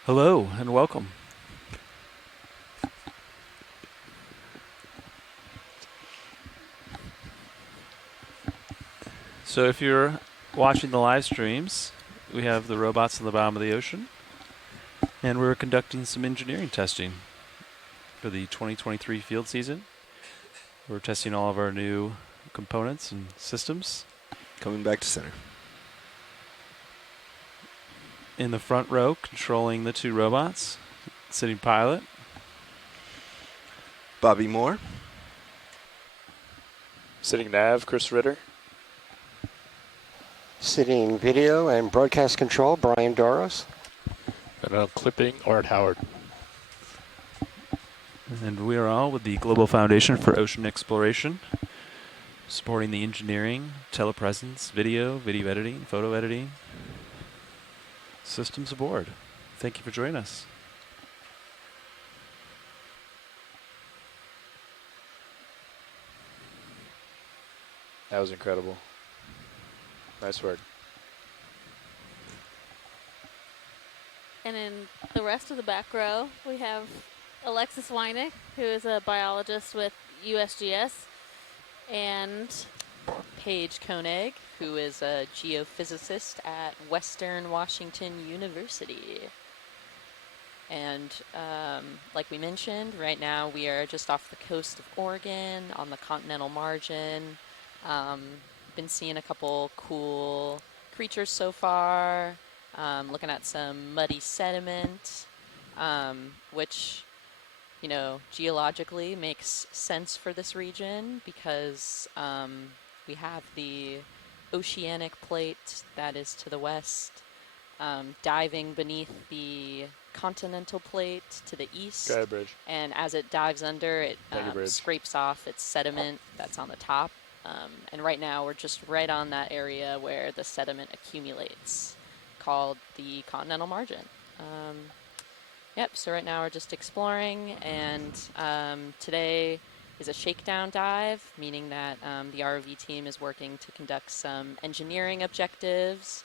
Hello and welcome. So if you're watching the live streams, we have the robots in the bottom of the ocean, and we're conducting some engineering testing for the 2023 field season. We're testing all of our new components and systems. Coming back to center. In the front row, controlling the two robots, sitting pilot. Bobby Moore. Sitting nav, Chris Ritter. Sitting video and broadcast control, Brian Doros. And clipping, Art Howard. And we are all with the Global Foundation for Ocean Exploration, supporting the engineering, telepresence, video editing, photo editing systems aboard. Thank you for joining us. That was incredible. Nice work. And in the rest of the back row, we have Alexis Weinig, who is a biologist with USGS, and Paige Koenig, who is a geophysicist at Western Washington University. And like we mentioned, right now we are just off the coast of Oregon on the continental margin. Been seeing a couple cool creatures so far, looking at some muddy sediment, which, you know, geologically makes sense for this region because we have the oceanic plate that is to the west, diving beneath the continental plate to the east. Go ahead, Bridge. And as it dives under, it Bridge. scrapes off its sediment that's on the top. And right now we're just right on that area where the sediment accumulates, called the continental margin. Yep, so right now we're just exploring, and today is a shakedown dive, meaning that the ROV team is working to conduct some engineering objectives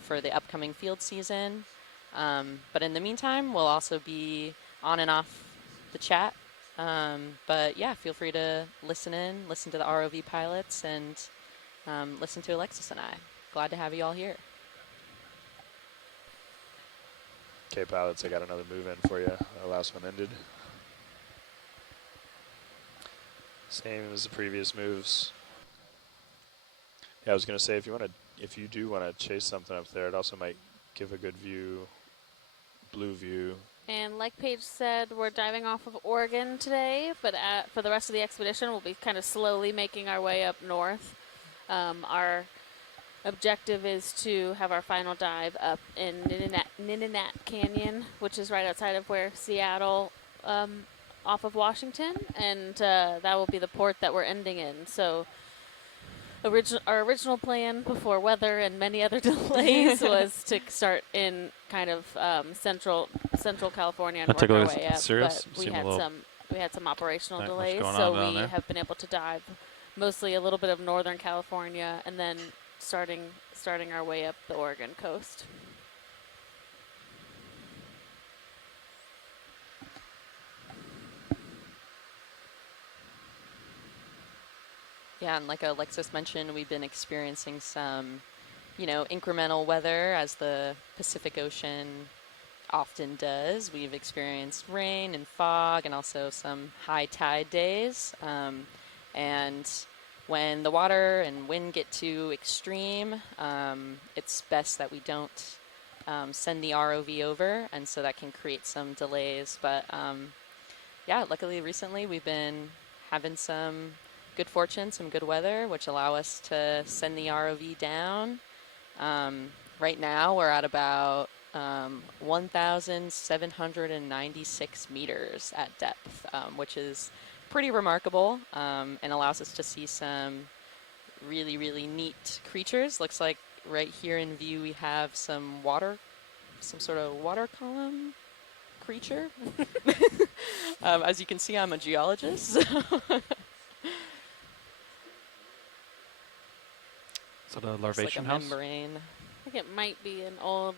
for the upcoming field season. But in the meantime, we'll also be on and off the chat. But yeah, feel free to listen to the ROV pilots, and listen to Alexis and I. Glad to have you all here. Okay, pilots, I got another move in for you. The last one ended. Same as the previous moves. Yeah, I was gonna say if you do want to chase something up there, it also might give a good view, blue view. And like Paige said, we're diving off of Oregon today, but for the rest of the expedition, we'll be kind of slowly making our way up north. Our objective is to have our final dive up in Ninninat Canyon, which is right outside of where Seattle, off of Washington, and that will be the port that we're ending in. So our original plan before weather and many other delays was to start in kind of central California and work our way up. Serious? But we had some operational Not much delays, going so on down we there. have been able to dive mostly a little bit of Northern California and then starting our way up the Oregon coast. Yeah, and like Alexis mentioned, we've been experiencing some, incremental weather as the Pacific Ocean often does. We've experienced rain and fog and also some high tide days. And when the water and wind get too extreme, it's best that we don't send the ROV over, and so that can create some delays. But yeah, luckily recently we've been having some good fortune, some good weather, which allow us to send the ROV down. Right now we're at about 1,796 meters at depth, which is pretty remarkable, and allows us to see some really, really neat creatures. Looks like right here in view we have some sort of water column creature. As you can see, I'm a geologist. Is that a Looks like a larvation house? membrane. I think it might be an old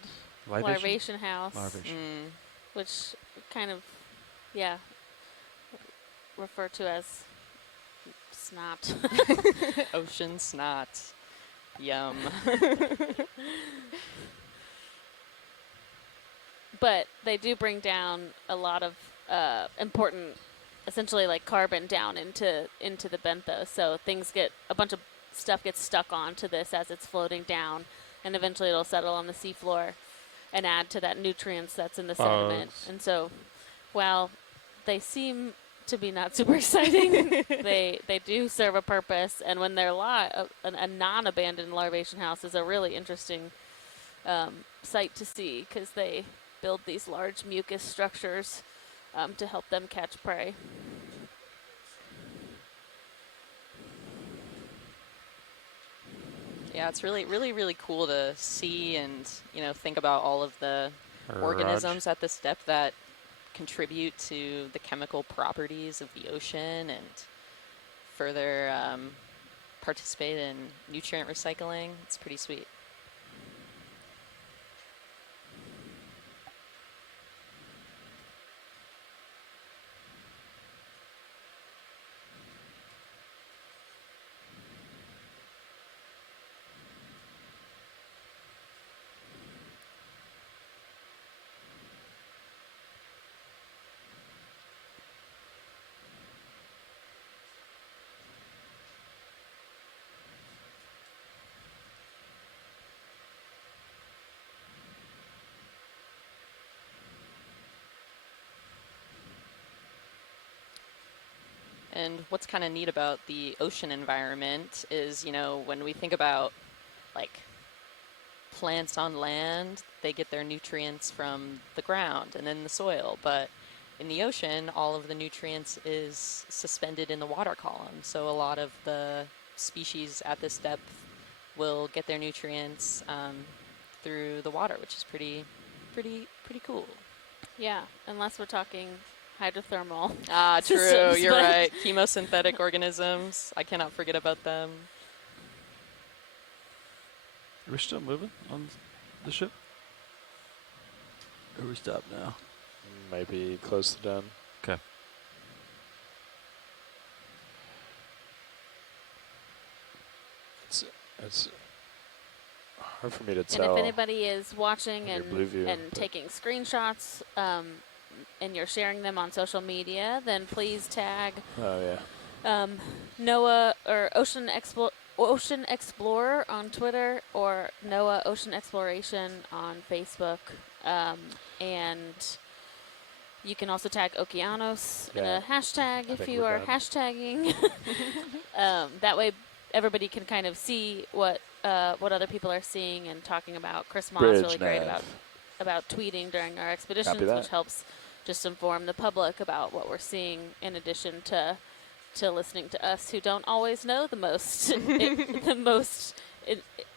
Larvation? larvation house, Larvation. which kind of, yeah, refer to as snot. Ocean snot. Yum. But they do bring down a lot of important, essentially like carbon down into the benthos. So a bunch of stuff gets stuck onto this as it's floating down, and eventually it'll settle on the seafloor and add to that nutrients that's in the sediment. And so, while they seem to be not super exciting, they do serve a purpose. And when they're a non-abandoned larvation house is a really interesting sight to see, because they build these large mucus structures to help them catch prey. Yeah, it's really, really, really cool to see and, think about all of the organisms at this depth that contribute to the chemical properties of the ocean and further participate in nutrient recycling. It's pretty sweet. And what's kind of neat about the ocean environment is, when we think about like plants on land, they get their nutrients from the ground and then the soil. But in the ocean, all of the nutrients is suspended in the water column. So a lot of the species at this depth will get their nutrients through the water, which is pretty cool. Yeah, unless we're talking hydrothermal. Ah, true. systems, You're right. Chemosynthetic organisms. I cannot forget about them. Are we still moving on the ship? Or are we stopped now? Might be close to done. Okay. It's hard for me to And tell. if anybody is watching your blue view, and taking screenshots and you're sharing them on social media, then please tag NOAA or Ocean Explorer on Twitter or NOAA Ocean Exploration on Facebook. And you can also tag Okeanos in a hashtag if you are hashtagging. That way everybody can kind of see what other people are seeing and talking about. Chris Ma is really great about tweeting during our expeditions, which helps just inform the public about what we're seeing, in addition to listening to us, who don't always know the most the most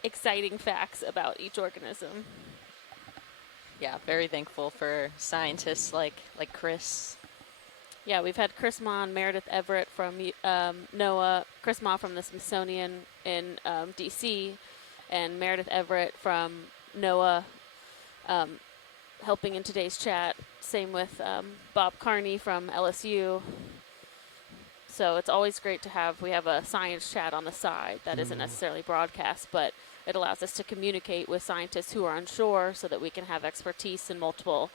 exciting facts about each organism. Yeah, very thankful for scientists like Chris. Yeah, we've had Chris Ma and Meredith Everett from NOAA, Chris Ma from the Smithsonian in D.C., and Meredith Everett from NOAA helping in today's chat. Same with Bob Carney from LSU. So it's always great to have, we have a science chat on the side that isn't necessarily broadcast, but it allows us to communicate with scientists who are on shore so that we can have expertise in multiple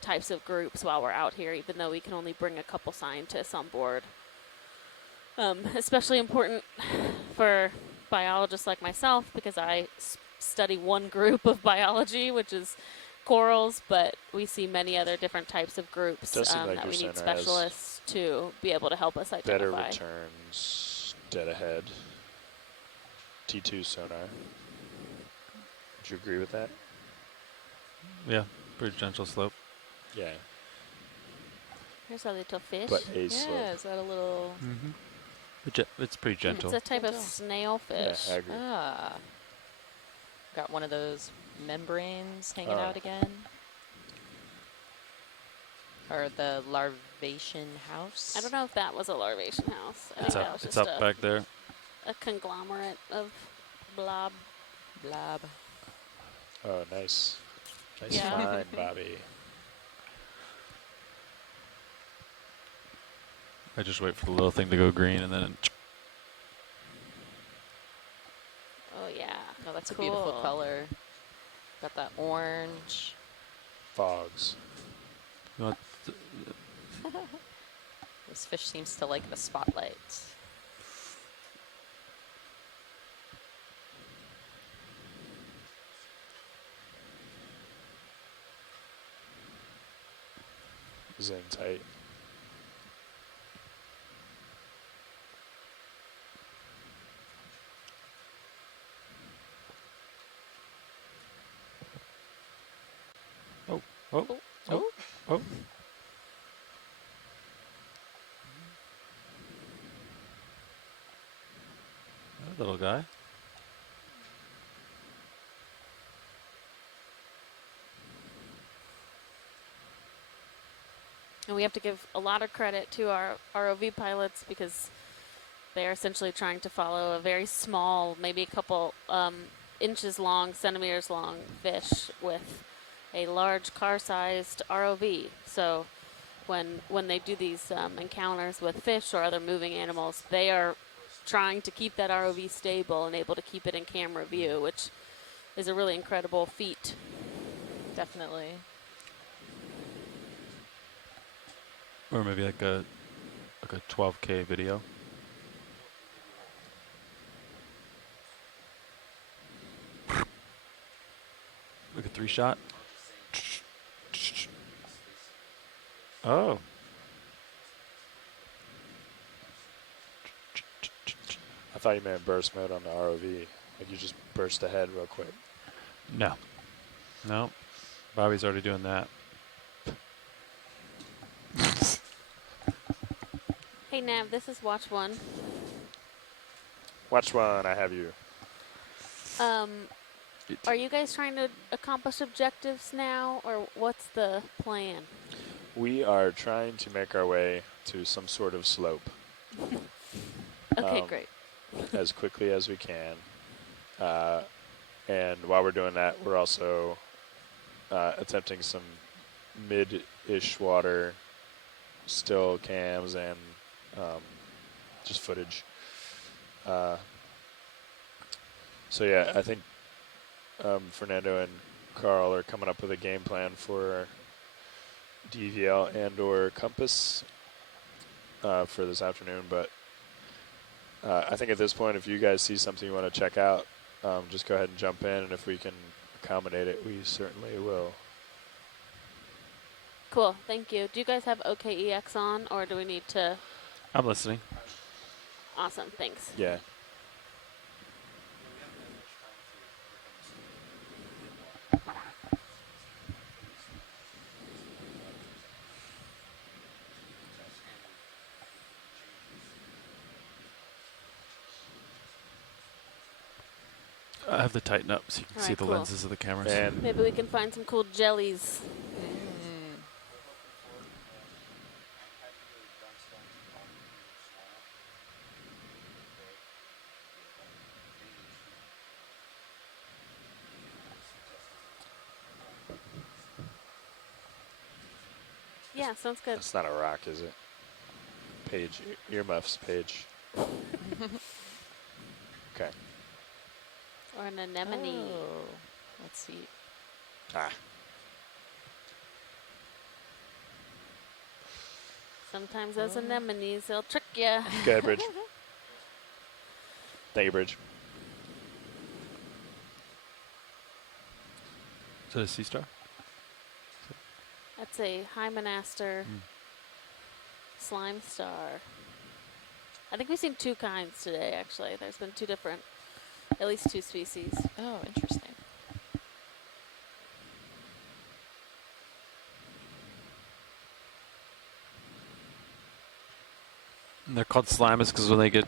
types of groups while we're out here, even though we can only bring a couple scientists on board. Especially important for biologists like myself, because I study one group of biology, which is corals, but we see many other different types of groups that we need specialists to be able to help us identify. Better returns dead ahead. T2 sonar. Would you agree with that? Yeah, pretty gentle slope. Yeah. Here's a little fish. But a slope. Yeah, is that a little... It's pretty gentle. It's a type of snail fish. Yeah, I agree. Ah. got one of those membranes hanging Oh. out again. Or the larvation house. I don't know if that was a larvation house. I It's think that up. was It's just up back there. a conglomerate of blob. Blob. Oh, nice. Nice Yeah. find, Bobby. I just wait for the little thing to go green and then. Oh yeah. Oh, that's Cool. a beautiful color. Got that orange. Fogs. You want This fish seems to like the spotlight. Zoom tight. Oh, oh, oh, oh. That little guy. And we have to give a lot of credit to our ROV pilots because they are essentially trying to follow a very small, maybe a couple inches long, centimeters long fish with a large car-sized ROV. So when they do these encounters with fish or other moving animals, they are trying to keep that ROV stable and able to keep it in camera view, which is a really incredible feat. Definitely. Or maybe like a 12K video. Like a 3-shot. Oh. I thought you meant burst mode on the ROV. Like you just burst ahead real quick. No. No. Bobby's already doing that. Hey Nav, this is Watch One. Watch one, I have you. Are you guys trying to accomplish objectives now, or what's the plan? We are trying to make our way to some sort of slope. Okay, great. As quickly as we can. And while we're doing that, we're also attempting some mid-ish water still cams and just footage. So yeah, I think Fernando and Carl are coming up with a game plan for DVL and or Compass for this afternoon, but I think at this point, if you guys see something you want to check out, just go ahead and jump in, and if we can accommodate it, we certainly will. Cool, thank you. Do you guys have OKEX on, or do we need to? I'm listening. Awesome, thanks. Yeah. I have to tighten up so you can All see right, the cool. lenses of the cameras. And Maybe we can find some cool jellies. Yeah, sounds good. that's not a rock, is it? Page, earmuffs, Page. Okay. Or an anemone. Oh, let's see. Ah. Sometimes those anemones, they'll trick you. Go ahead, Bridge. Thank you, Bridge. Is that a sea star? That's a Hymenaster slime star. I think we've seen two kinds today, actually. There's been two different, at least two species. Oh, interesting. And they're called slimes because when they get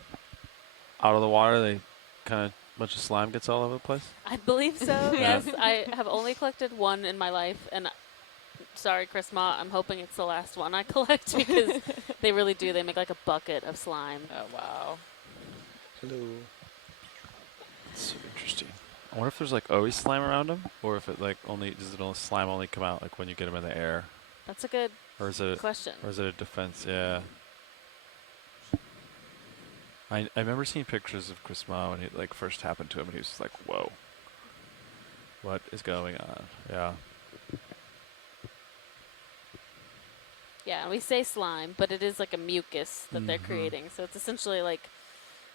out of the water, they kind of bunch of slime gets all over the place? I believe so. Yes, I have only collected one in my life, and sorry, Chris Ma, I'm hoping it's the last one I collect because they really do. They make like a bucket of slime. Oh, wow. Hello. That's so interesting. I wonder if there's like always slime around them, or if it like only does it only slime only come out like when you get them in the air, That's a good or is it question. or is it a defense? Yeah. I remember seeing pictures of Chris Ma when it like first happened to him, and he was just like, "Whoa, what is going on?" Yeah. Yeah, and we say slime, but it is like a mucus that they're creating. So it's essentially like,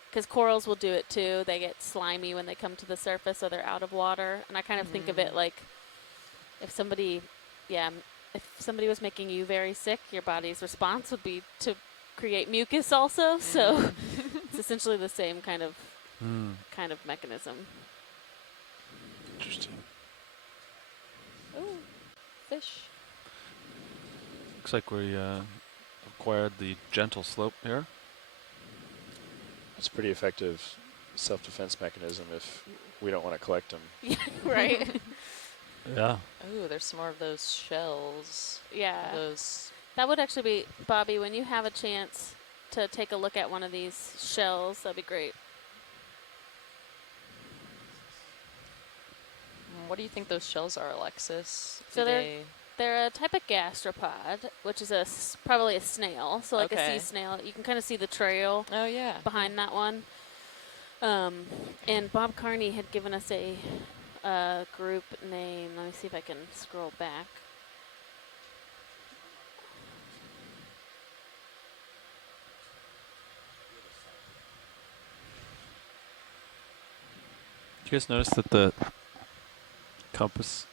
because corals will do it too. They get slimy when they come to the surface, or they're out of water. And I kind of think of it like, if somebody was making you very sick, your body's response would be to create mucus also. So it's essentially the same kind of mechanism. Interesting. Ooh, fish. Looks like we acquired the gentle slope here. It's a pretty effective self-defense mechanism if we don't want to collect them. Yeah, right. Yeah. Ooh, there's some more of those shells. Yeah. Those. That would actually be, Bobby, when you have a chance to take a look at one of these shells, that'd be great. What do you think those shells are, Alexis? So they're a type of gastropod, which is probably a snail, so like a sea snail. You can kind of see the trail behind that one. And Bob Carney had given us a group name. Let me see if I can scroll back. Did you guys notice that the compass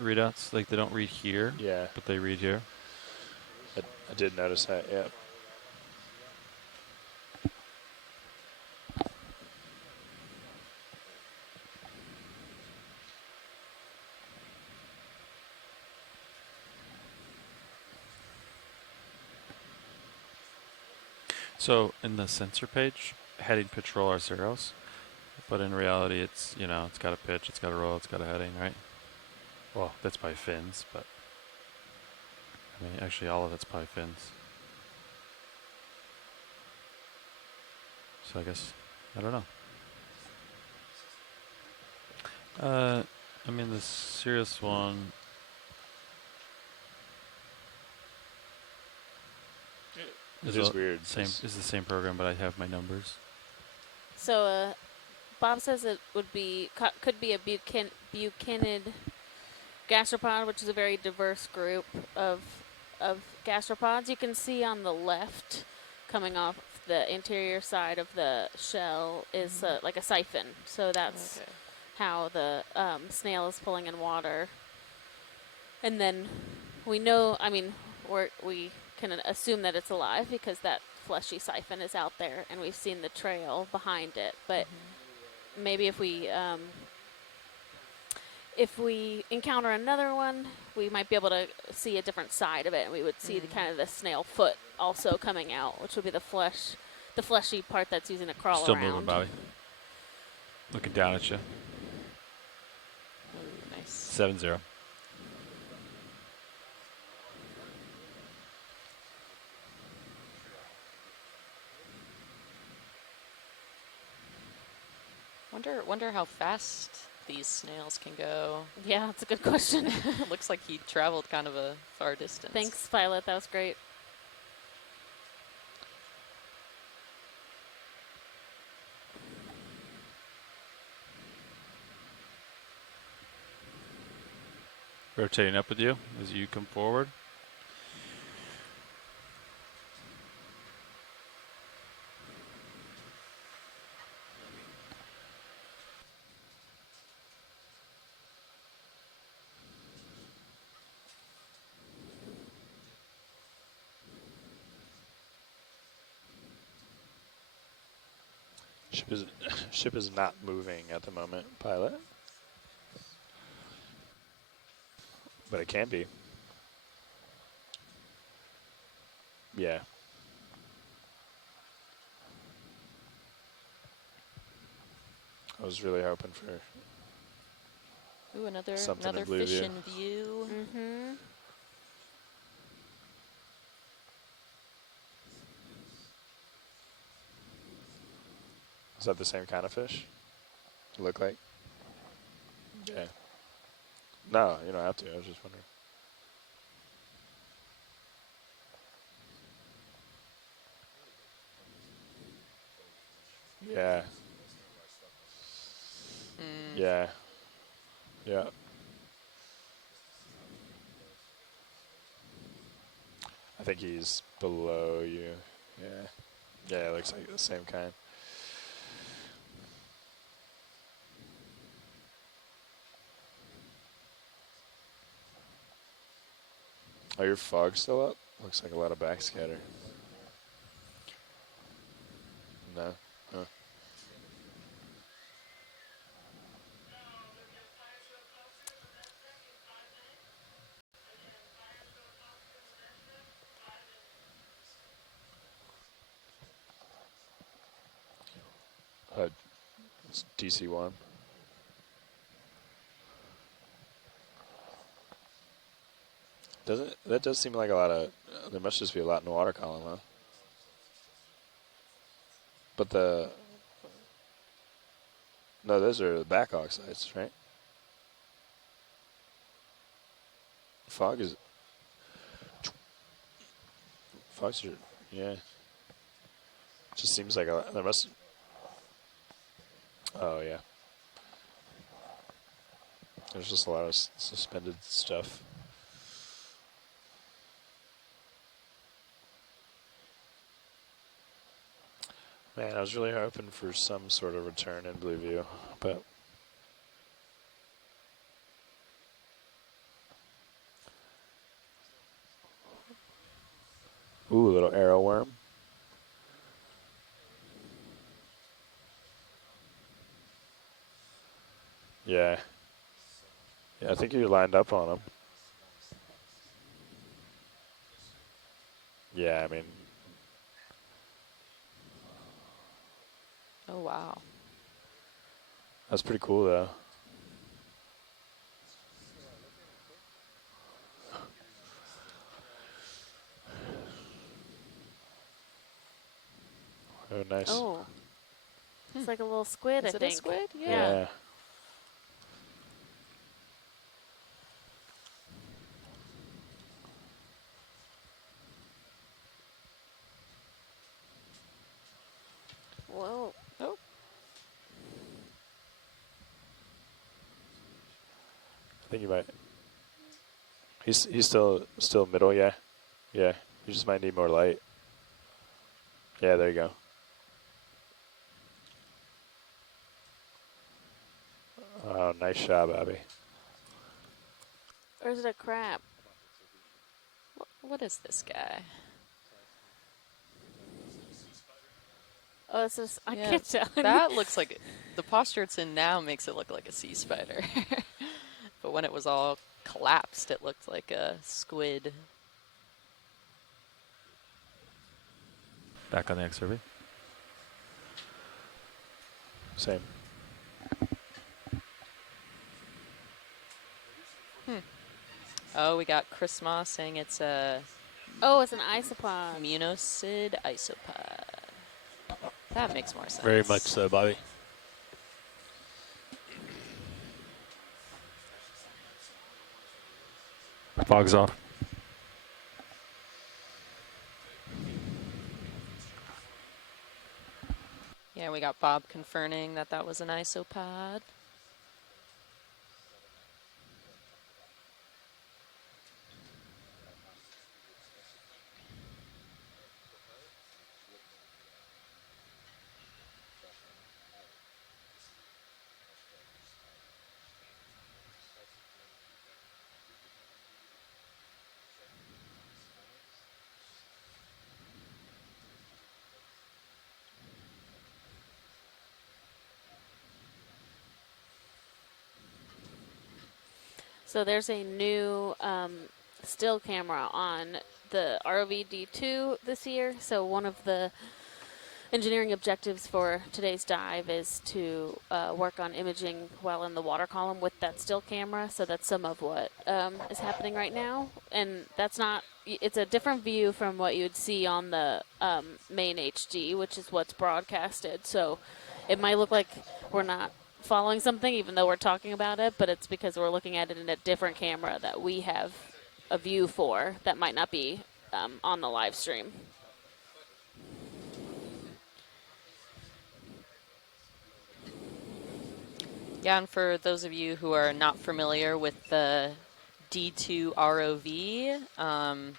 readouts, like they don't read here, but they read here? I did notice that, yeah. So in the sensor page, heading patrol are zeros, but in reality it's, you know, it's got a pitch, it's got a roll, it's got a heading, right? Well, that's probably fins, but I mean, actually all of it's probably fins. So I guess, I don't know. I mean, the serious one. It is weird. Is the same program, but I have my numbers. So Bob says it would be could be a buccinid gastropod, which is a very diverse group of gastropods. You can see on the left, coming off the interior side of the shell, is like a siphon. So that's how the snail is pulling in water. And then we know, I mean, we can assume that it's alive because that fleshy siphon is out there, and we've seen the trail behind it. But maybe if we encounter another one, we might be able to see a different side of it, and we would see the kind of the snail foot also coming out, which would be the fleshy part that's using to crawl Still around. moving, Bobby. Looking down at you. Ooh, nice. 7-0. Wonder how fast these snails can go. Yeah, that's a good question. Looks like he traveled kind of a far distance. Thanks, Violet. That was great. Rotating up with you as you come forward. Ship is not moving at the moment, pilot. But it can be. Yeah. I was really hoping for Ooh, another something in another blue fish view. in view. Mm-hmm. Is that the same kind of fish? Look like? Yeah. No, you don't have to. I was just wondering. Yeah. Mm. Yeah. Yeah. I think he's below you. Yeah. Yeah, it looks like the same kind. Oh, your fog still up? Looks like a lot of backscatter. No? Huh. It's DC1. Doesn't that does seem like a lot of there must just be a lot in the water column, huh? But no, those are the back oxides, right? Fogs are, yeah. Just seems like there must. Oh yeah. There's just a lot of suspended stuff. Man, I was really hoping for some sort of return in blue view, but ooh, a little arrow worm. Yeah. Yeah, I think you're lined up on him. Yeah, I mean, Oh, wow. that's pretty cool though. Oh, nice. Oh. It's like a little squid, Is I it a think. squid? Yeah. Yeah. Whoa. Oh. I think you might. He's still middle, yeah. Yeah. You just might need more light. Yeah, there you go. Oh, nice shot, Bobby. Or is it a crab? What is this guy? Oh, it's just, I Yeah, can't tell. that looks like the posture it's in now makes it look like a sea spider. But when it was all collapsed, it looked like a squid. Back on the X survey. Same. Oh, we got Chris Moss saying it's a Oh, it's an isopod. Munocid isopod. That makes more sense. Very much so, Bobby. Fog's off. Yeah, we got Bob confirming that that was an isopod. So there's a new still camera on the ROV D2 this year. So one of the engineering objectives for today's dive is to work on imaging while in the water column with that still camera. So that's some of what is happening right now. And that's not, it's a different view from what you'd see on the main HD, which is what's broadcasted. So it might look like we're not following something even though we're talking about it, but it's because we're looking at it in a different camera that we have a view for that might not be on the live stream. Yeah, and for those of you who are not familiar with the D2 ROV,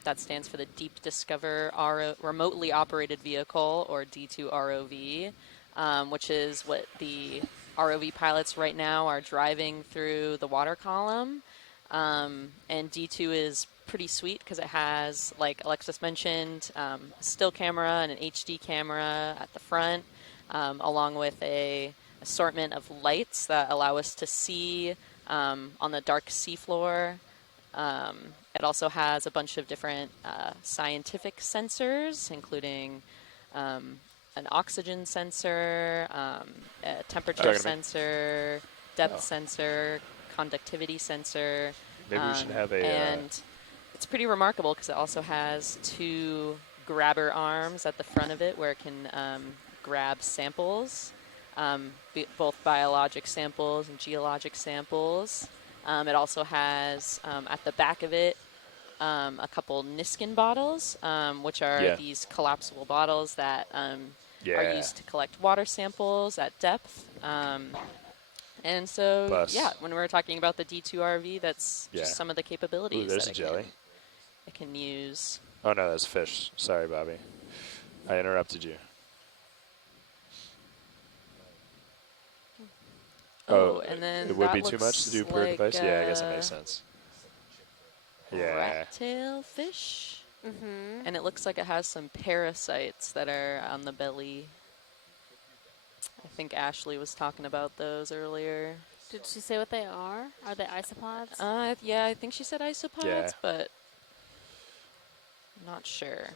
that stands for the Deep Discover Remotely Operated Vehicle, or D2 ROV, which is what the ROV pilots right now are driving through the water column. And D2 is pretty sweet because it has, like Alexis mentioned, a still camera and an HD camera at the front, along with a assortment of lights that allow us to see on the dark seafloor. It also has a bunch of different scientific sensors, including an oxygen sensor, a temperature sensor, depth sensor, conductivity sensor. Maybe we should have a... and it's pretty remarkable because it also has 2 grabber arms at the front of it where it can grab samples. Both biologic samples and geologic samples. It also has, at the back of it, a couple Niskin bottles, which are these collapsible bottles that are used to collect water samples at depth. And so, when we're talking about the D2 RV, that's just some of the capabilities there's that a jelly. It can use. Oh, no, that's fish. Sorry, Bobby. I interrupted you. Oh, and then it would be too much to do per device? Yeah, I guess that makes sense. Yeah. Rat tail fish. Mm-hmm. And it looks like it has some parasites that are on the belly. I think Ashley was talking about those earlier. Did she say what they are? Are they isopods? Yeah, I think she said isopods, but I'm not sure.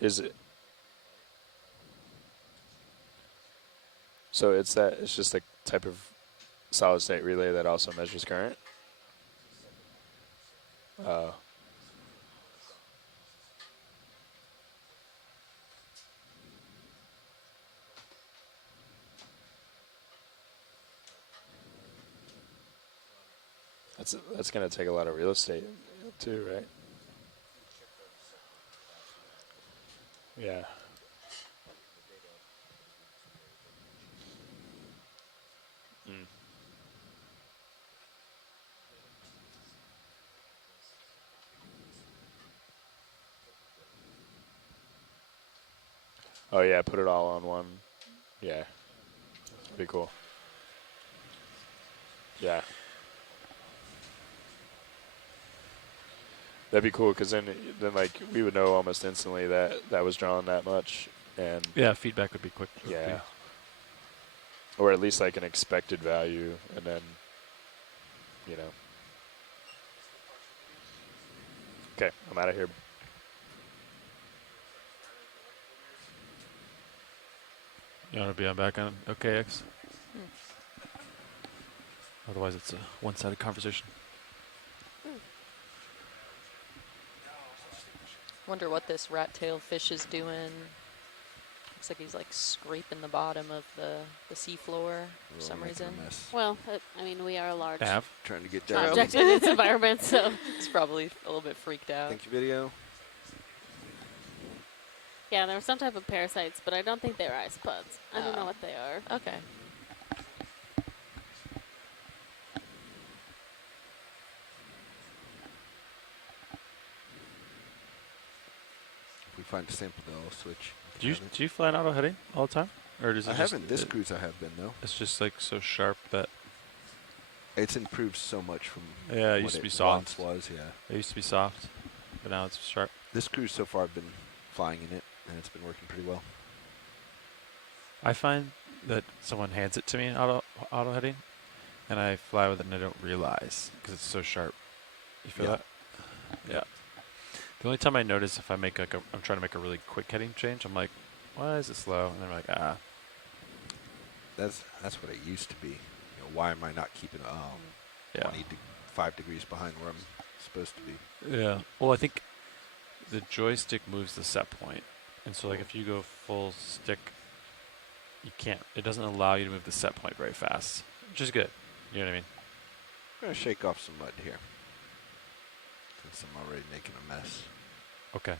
Is it? So it's just a type of solid state relay that also measures current? That's going to take a lot of real estate too, right? Yeah. Oh yeah, put it all on one. Yeah, pretty cool. Yeah, that'd be cool because then like we would know almost instantly that was drawn that much, and feedback would be quick. Yeah, or at least like an expected value, and then Okay, I'm out of here. You want to be back on OKX? Otherwise, it's a one-sided conversation. Wonder what this rat tail fish is doing. Looks like he's like scraping the bottom of the seafloor for some reason. Well, I mean, we are a large trying to get down. object in its environment, so it's probably a little bit freaked out. Thank you, video. Yeah, there were some type of parasites, but I don't think they were isopods. I don't know what they are. Okay. If we find a sample, though, I'll switch. Do you fly an auto heading all the time, or does it? I haven't. This cruise I have been though. It's just like so sharp that it's improved so much from it used to be soft. Was it used to be soft, but now it's sharp. This cruise so far I've been flying in it, and it's been working pretty well. I find that someone hands it to me in auto heading, and I fly with it and I don't realize because it's so sharp. You feel that? Yeah. The only time I notice if I make like I'm trying to make a really quick heading change, I'm like, why is it slow? And then I'm like, ah. That's what it used to be. You know, why am I not keeping 5 degrees behind where I'm supposed to be? Yeah. Well, I think the joystick moves the set point, and so like if you go full stick, you can't. It doesn't allow you to move the set point very fast, which is good. You know what I mean? I'm gonna shake off some mud here, since I'm already making a mess. Okay.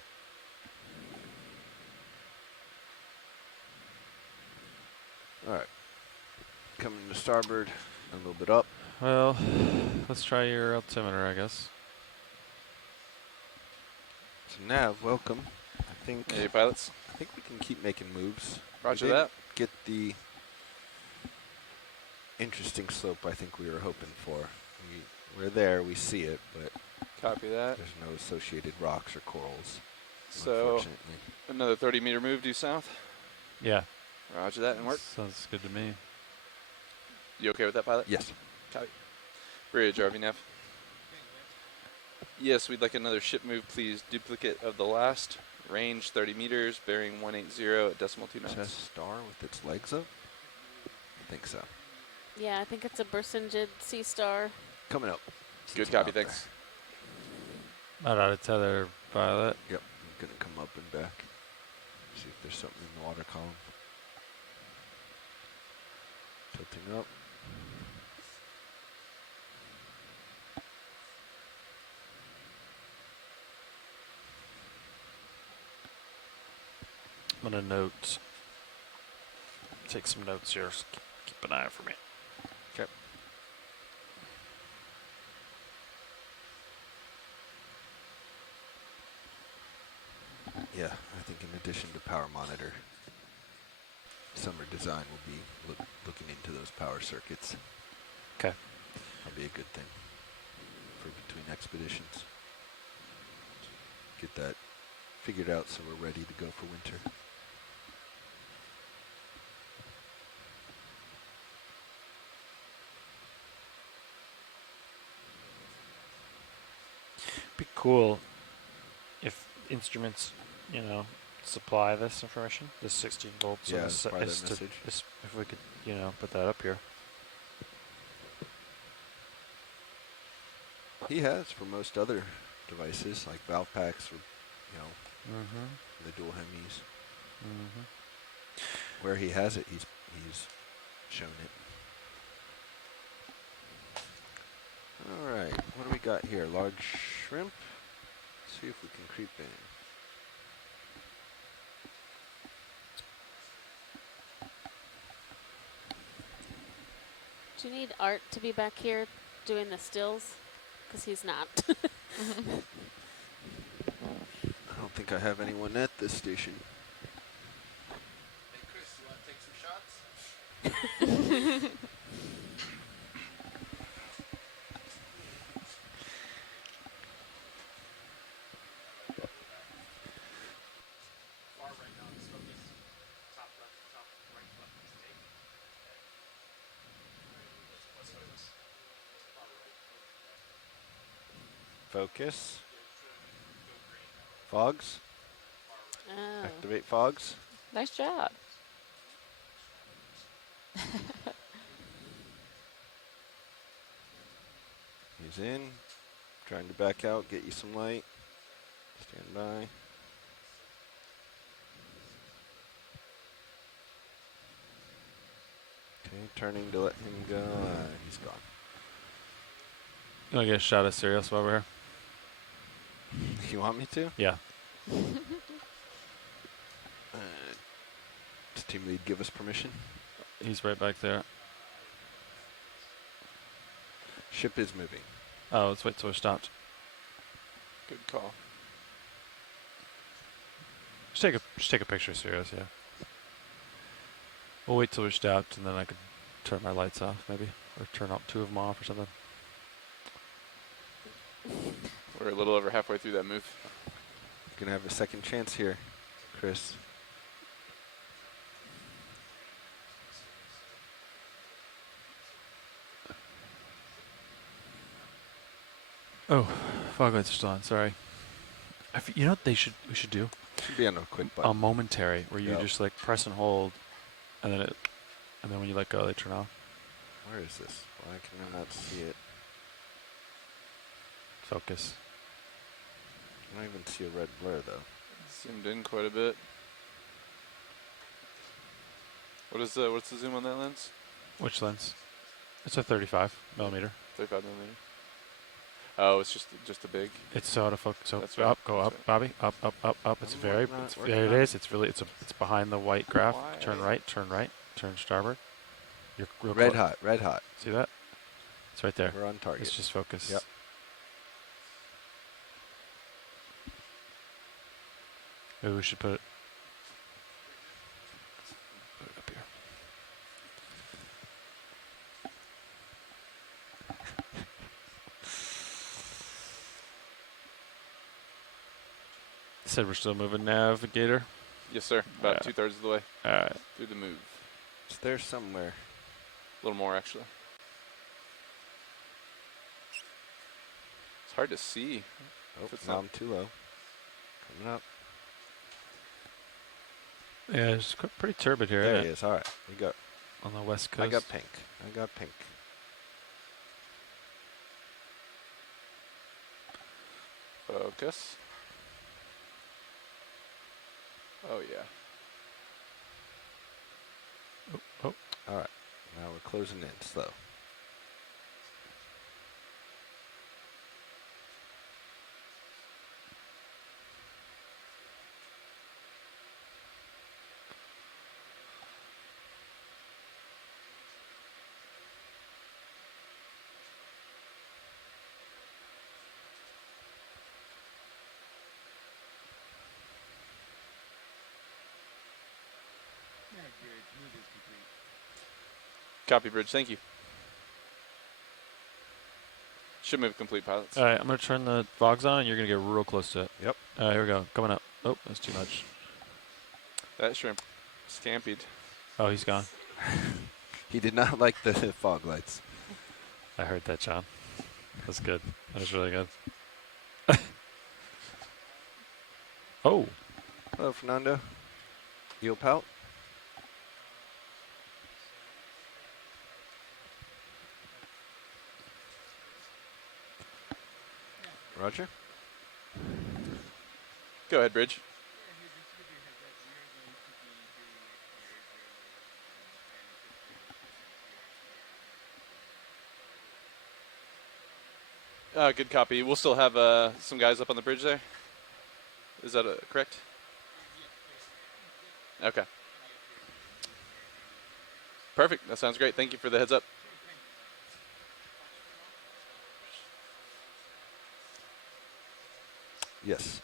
All right. Coming to starboard, a little bit up. Well, let's try your altimeter, I guess. So Nav, welcome. I think. Hey, pilots. I think we can keep making moves. Roger we didn't that. Get the interesting slope I think we were hoping for. We're there, we see it, but copy that. There's no associated rocks or corals. So, unfortunately. Another 30-meter move due south. Yeah. Roger that, and work. Sounds good to me. You okay with that, pilot? Yes. Copy. Bridge, RV nav. Yes, we'd like another ship move, please. Duplicate of the last. Range 30 meters, bearing 180 at decimal 2 knots. Is that a star with its legs up? I think so. Yeah, I think it's a Bersingid Sea Star. Coming up. Good copy, thanks. Not out of tether, pilot. Yep, I'm gonna come up and back. See if there's something in the water column. Tilting up. I'm gonna take some notes here. So keep an eye out for me. Okay. Yeah, I think in addition to power monitor, summer design will be looking into those power circuits. Okay. That'll be a good thing for between expeditions. Get that figured out so we're ready to go for winter. Be cool if instruments, supply this information, this 16 volts. Yeah, as by that to- message. if we could, put that up here. He has for most other devices, like valve packs or, the dual hemis. Where he has it, he's shown it. All right, what do we got here? Large shrimp. Let's see if we can creep in. Do you need Art to be back here doing the stills? Because he's not. I don't think I have anyone at this station. Hey, Chris, you want to take some shots? Focus. Fogs. Oh. Activate fogs. Nice job. He's in. Trying to back out, get you some light. Stand by. Okay, turning to let him go. He's gone. You want to get a shot of Sirius while we're here? You want me to? Yeah. Does team lead give us permission? He's right back there. Ship is moving. Oh, let's wait till we're stopped. Good call. Just take a picture of Sirius, yeah. We'll wait till we're stopped, and then I could turn my lights off, maybe, or turn up 2 of them off or something. We're a little over halfway through that move. Gonna have a second chance here, Chris. Oh, fog lights are still on, sorry. You know what we should do? Should be on a quick A button. momentary where you Yep. just like press and hold, and then when you let go, they turn off. Where is this? Why can I not see it? Focus. I don't even see a red blur though. Zoomed in quite a bit. What's the zoom on that lens? Which lens? It's a 35 millimeter. 35 millimeter. Oh, it's just a big. It's so out of focus. So That's right. up, go That's up, right. Bobby. Up, up, up, up. It's I'm very. working on it, It's, working there it on is. It's really. It's behind the white graph. Why? Turn right. Turn right. Turn starboard. You're real Red close. hot, red hot. See that? It's right there. We're on target. It's just focus. Yep. Maybe we should put it up here. Said we're still moving navigator. Yes, sir. About Yeah. 2/3 of the way All right. through the move. It's there somewhere. A little more, actually. It's hard to see. Oh, If it's now not- I'm too low. Coming up. Yeah, it's pretty turbid here. There Isn't he it? is. All right, we go. On the west coast. I got pink. I got pink. Focus. Oh, yeah. Oh. All right, now we're closing in slow. Copy, bridge. Thank you. Should move complete, pilots. All right, I'm going to turn the fogs on, and you're going to get real close to it. Yep. All right, here we go. Coming up. Oh, that's too much. That shrimp scampied. Oh, he's gone. He did not like the fog lights. I heard that, John. That's good. That was really good. Oh. Hello, Fernando. Eel pout. Roger. Go ahead, bridge. Good copy. We'll still have some guys up on the bridge there. Is that correct? Okay. Perfect. That sounds great. Thank you for the heads up. Yes.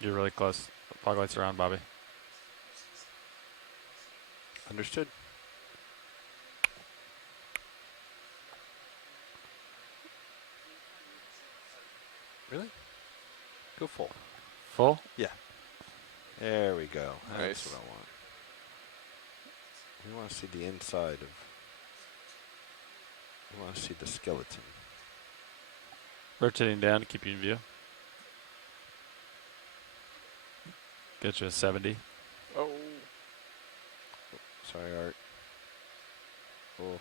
You're really close. Fog lights are on, Bobby. Understood. Really? Go full. Full? Yeah. There we go. That's Nice. what I want. We want to see the inside of. We want to see the skeleton. Rotating down to keep you in view. Get you a 70. Oh. Sorry, Art. Oh.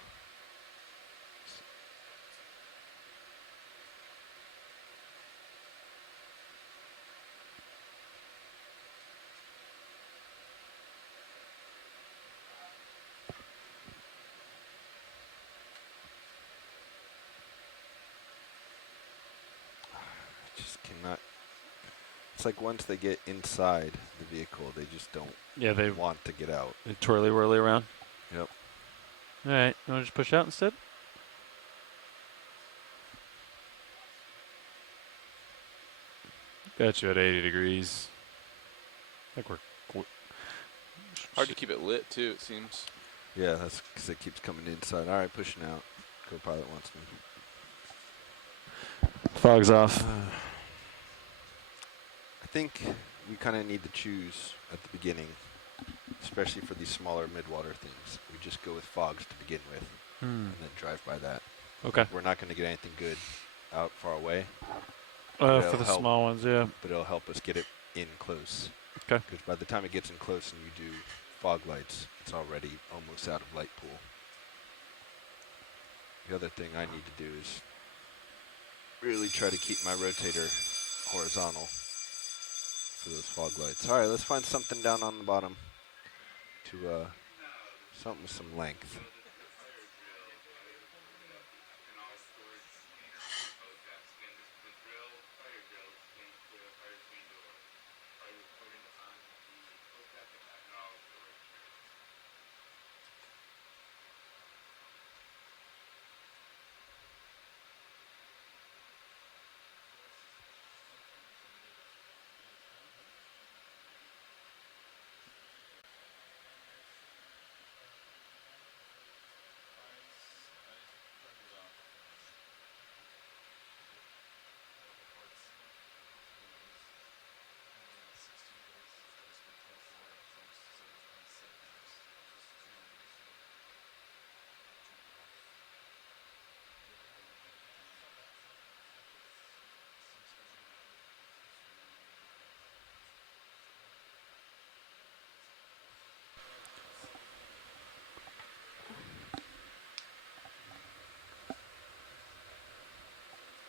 I just cannot. It's like once they get inside the vehicle, they just don't Yeah, they want to get out. twirly whirly around. Yep. All right, you want to just push out instead? Got you at 80 degrees. I think we're Hard to keep it lit, too, it seems. Yeah, that's because it keeps coming inside. All right, pushing out. Co-pilot wants me. Fog's off. I think we kind of need to choose at the beginning, especially for these smaller mid-water things. We just go with fogs to begin with, and then drive by that. Okay. We're not going to get anything good out far away. For the small ones, yeah. But it'll help us get it in close. Okay. Because by the time it gets in close and you do fog lights, it's already almost out of light pool. The other thing I need to do is really try to keep my rotator horizontal for those fog lights. All right, let's find something down on the bottom to something with some length.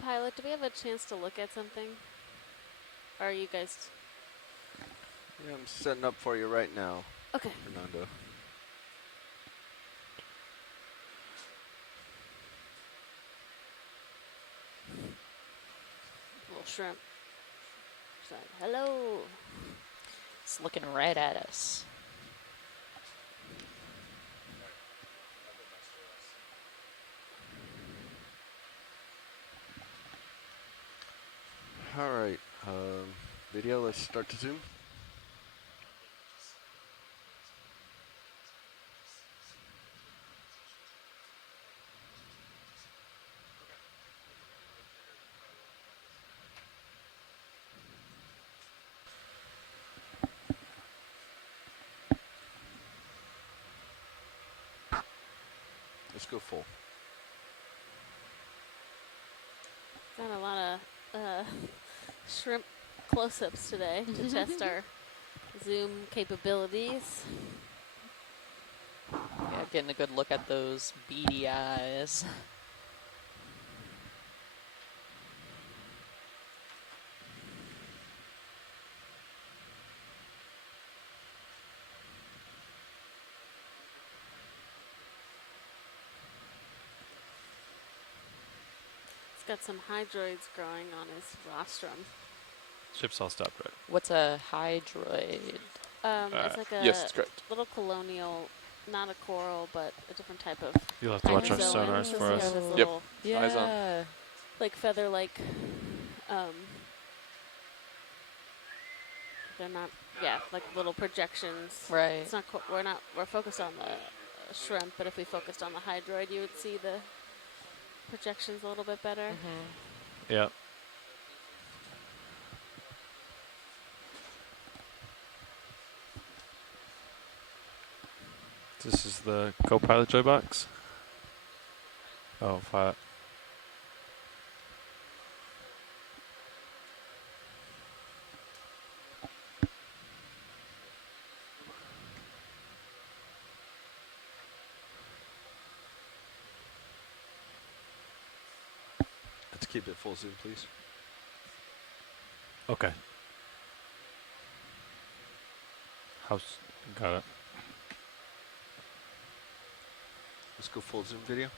Pilot, do we have a chance to look at something? Or are you guys... Yeah, I'm setting up for you right now. Okay. Fernando. Little shrimp. It's like, hello. It's looking right at us. All right, video, let's start to zoom. Let's go full. Got a lot of shrimp close-ups today to test our zoom capabilities. Yeah, getting a good look at those beady eyes. He's got some hydroids growing on his rostrum. Ship's all stopped, right? What's a hydroid? It's like a Yes, that's correct. little colonial, not a coral, but a different type of... You'll have to watch our hydrozoan. sonars So for they us. have this Yep. little, Eyes on. Yeah. like feather-like, they're not, yeah, like little projections. Right. It's not, we're focused on the shrimp, but if we focused on the hydroid, you would see the projections a little bit better. Mm-hmm. Yeah. This is the co-pilot joy box. Oh, fire. Let's keep it full zoom, please. Okay. House. Got it. Let's go full zoom video.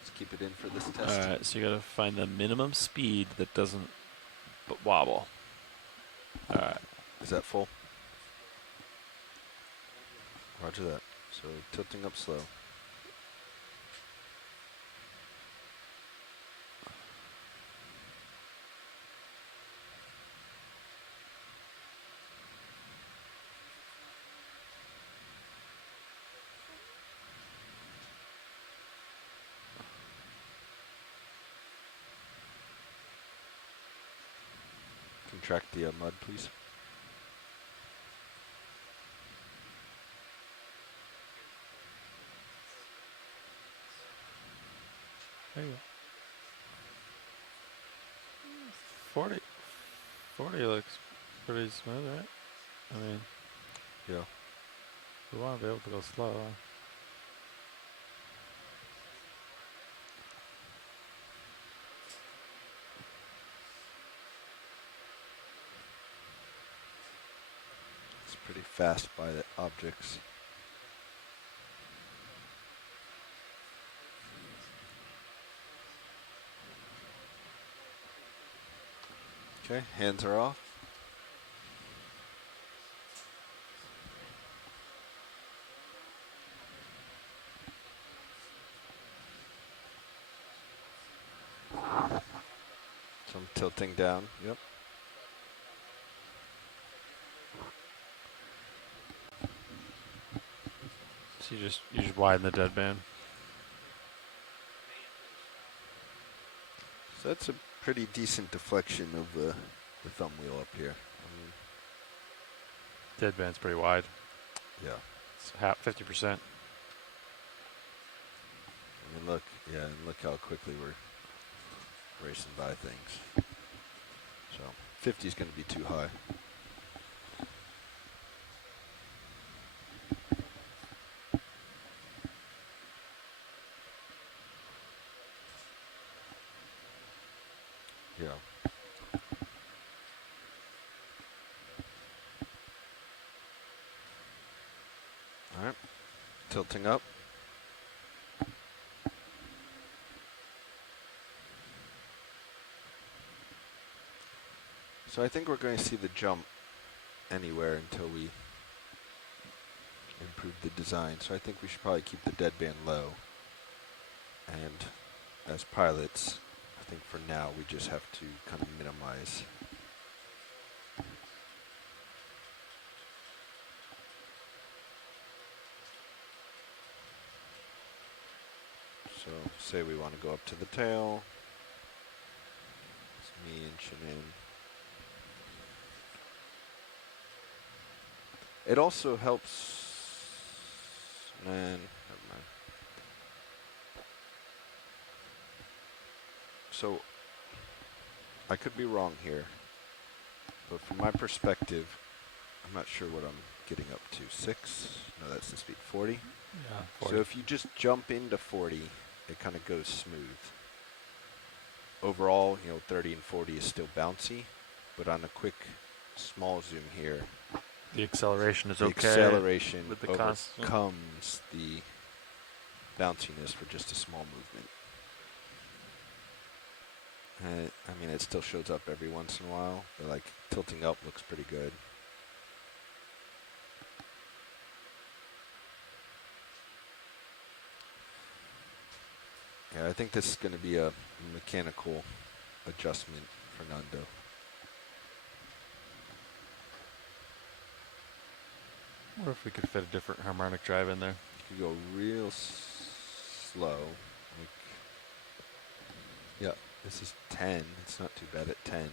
Let's keep it in for this test. Alright, so you gotta find the minimum speed that doesn't wobble. Alright. Is that full? Roger that. So tilting up slow. contract the mud, please. There you go. 40 looks pretty smooth, right? I mean, Yeah. we want to be able to go slow. It's pretty fast by the objects. Okay, hands are off. So I'm tilting down. Yep. So you just widen the deadband. So that's a pretty decent deflection of the thumb wheel up here. Deadband's pretty wide. Yeah. It's half 50%. I mean, look, yeah, and look how quickly we're racing by things. So 50 is going to be too high. Yeah. All right, tilting up. So I think we're going to see the jump anywhere until we improve the design. So I think we should probably keep the deadband low. And as pilots, I think for now we just have to kind of minimize. So say we want to go up to the tail. It's me inching in. It also helps, man, never mind. So, I could be wrong here, but from my perspective, I'm not sure what I'm getting up to. 6? No, that's the speed. 40? Yeah, 40. So if you just jump into 40, it kind of goes smooth. Overall, 30 and 40 is still bouncy, but on a quick, small zoom here, the acceleration is the okay. acceleration with the overcomes the bounciness for just a small movement. I mean, it still shows up every once in a while, but like tilting up looks pretty good. Yeah, I think this is going to be a mechanical adjustment for Nando. What if we could fit a different harmonic drive in there? You could go real slow. Like, yeah, this is 10. It's not too bad at 10.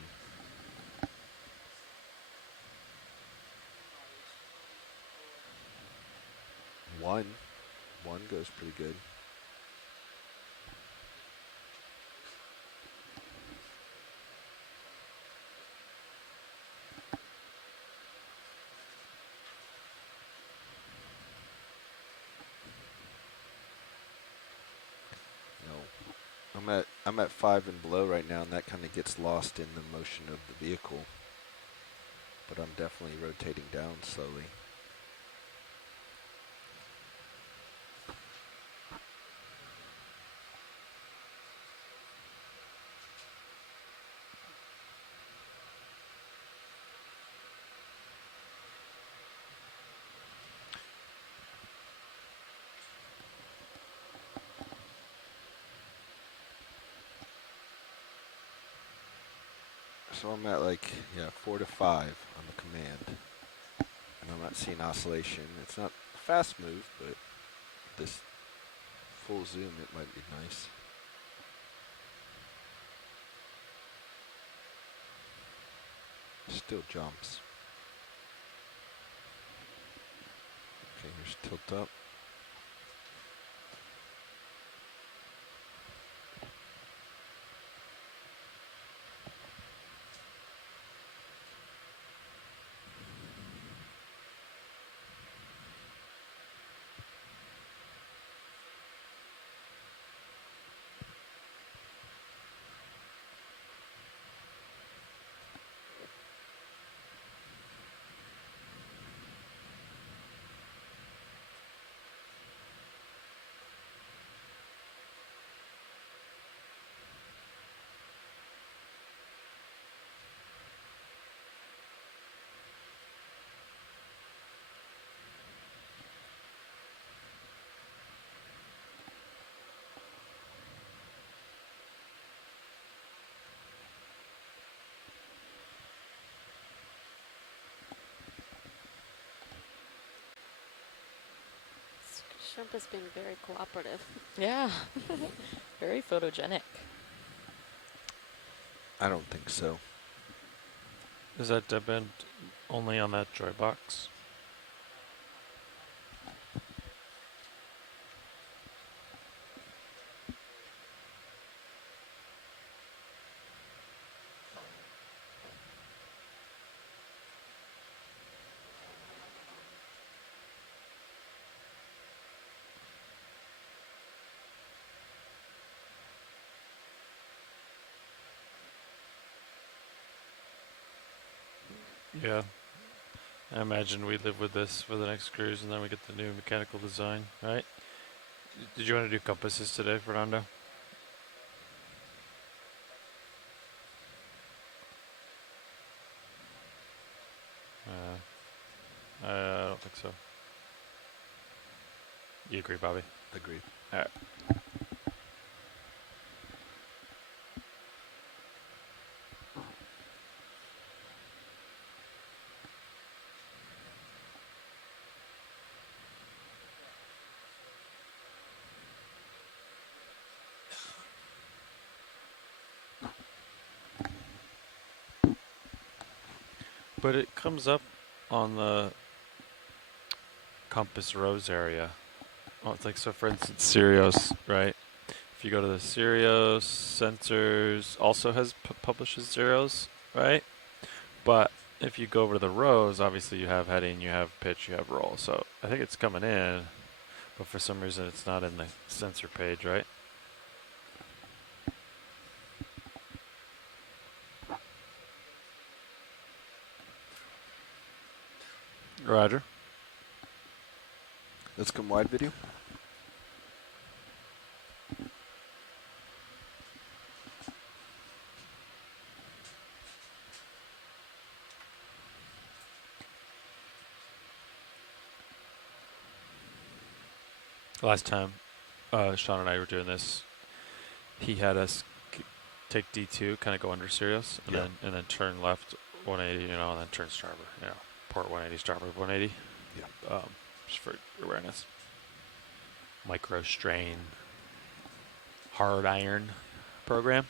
One goes pretty good. I'm at 5 and below right now, and that kind of gets lost in the motion of the vehicle. But I'm definitely rotating down slowly. So I'm at 4 to 5 on the command. And I'm not seeing oscillation. It's not a fast move, but this full zoom, it might be nice. Still jumps. Okay, here's tilt up. Shrimp has been very cooperative. Yeah. Very photogenic. I don't think so. Is that dead bend only on that joy box? Yeah. I imagine we live with this for the next cruise, and then we get the new mechanical design, right? Did you want to do compasses today, Fernando? I don't think so. You agree, Bobby? Agreed. All right. But it comes up on the compass rose area. Oh, it's like, so for instance, Sirius, right? If you go to the Sirius, sensors also has publishes zeros, right? But if you go over to the rows, obviously you have heading, you have pitch, you have roll. So I think it's coming in, but for some reason it's not in the sensor page, right? Roger. Let's come wide video. Last time Sean and I were doing this, he had us take D2, kind of go under Sirius, and then turn left 180, and then turn starboard, port 180, starboard 180. Yeah. Just for awareness. Micro strain, hard iron program.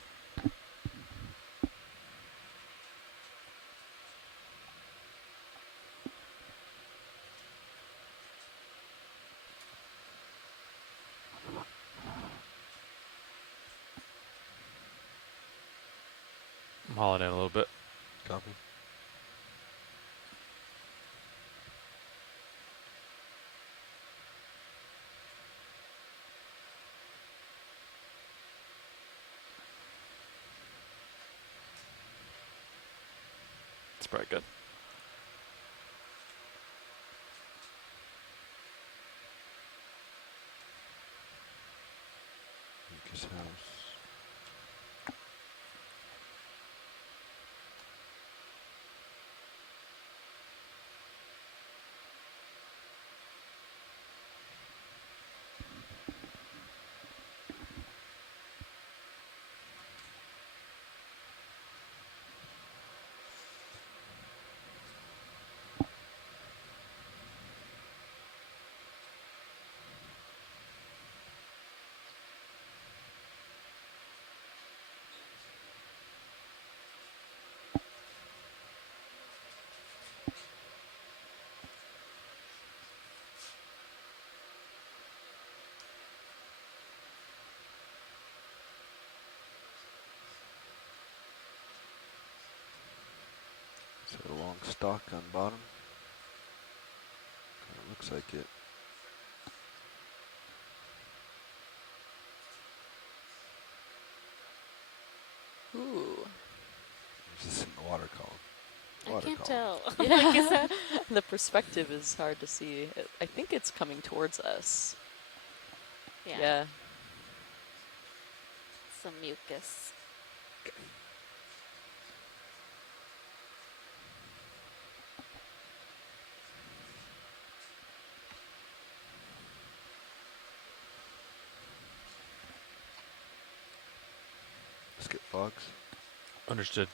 I'm hauling in a little bit. Copy. It's probably good. Lucas House. Got a long stalk on bottom. Kinda looks like it. Ooh. Is this in the water column? I can't tell. Yeah. The perspective is hard to see. I think it's coming towards us. Yeah. Some mucus. Let's get fogs. Understood.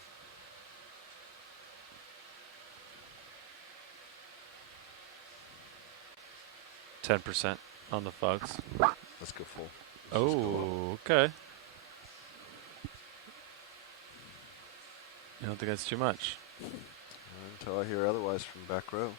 %, on the fogs. Let's go full. Let's just go Oh, okay. You don't think that's too much? until I hear otherwise from back row.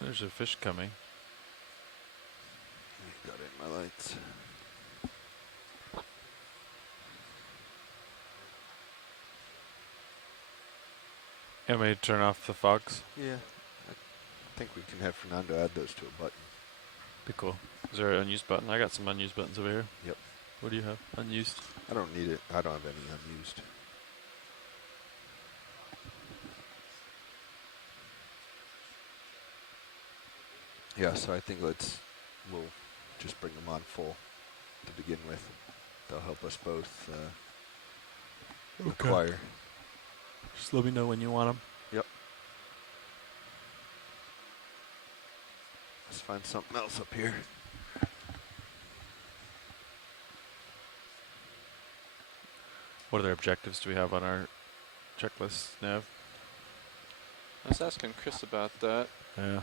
There's a fish coming. Got it in my lights. You want me to turn off the fogs? Yeah. I think we can have Fernando add those to a button. Be cool. Is there an unused button? I got some unused buttons over here. Yep. What do you have? Unused? I don't need it. I don't have any unused. Yeah, so I think we'll just bring them on full to begin with. They'll help us both acquire. Just let me know when you want them. Yep. Let's find something else up here. What other objectives do we have on our checklist, Nav? I was asking Chris about that. Yeah.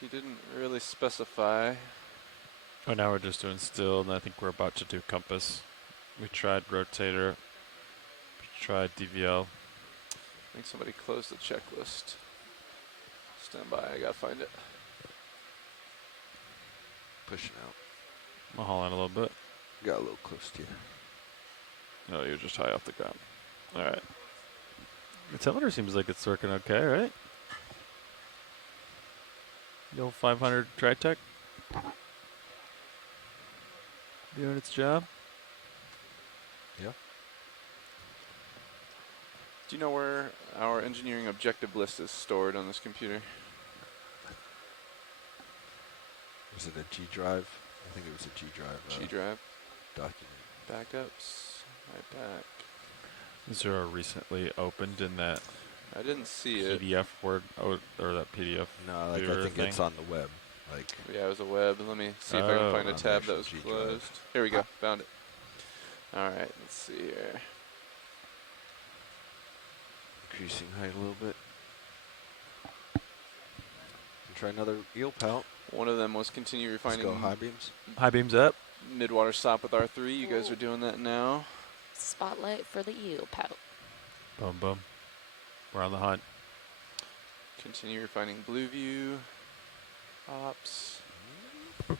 He didn't really specify. Oh, now we're just doing still, and I think we're about to do compass. We tried rotator. We tried DVL. I think somebody closed the checklist. Stand by, I gotta find it. Pushing out. I'll haul in a little bit. Got a little close to you. No, you're just high off the ground. All right. The telemeter seems like it's working okay, right? The old 500 Tritech doing its job. Yeah. Do you know where our engineering objective list is stored on this computer? Was it a G drive? I think it was a G drive. G drive. Document. Backups. Right back. Is there a recently opened in that I didn't see it. PDF Word or that PDF? No, like I viewer think thing? it's on the web. Like Yeah, it was a web. Let me see if I can find a on the tab that actual was G drive. closed. Here we go. Found it. All right. Let's see here. increasing height a little bit. And try another eel pout. One of them was continue refining. Let's go high beams. High beams up. Midwater stop with R3. You guys are doing that now. Spotlight for the eel pout. Boom, boom. We're on the hunt. Continue refining blue view. Ops. There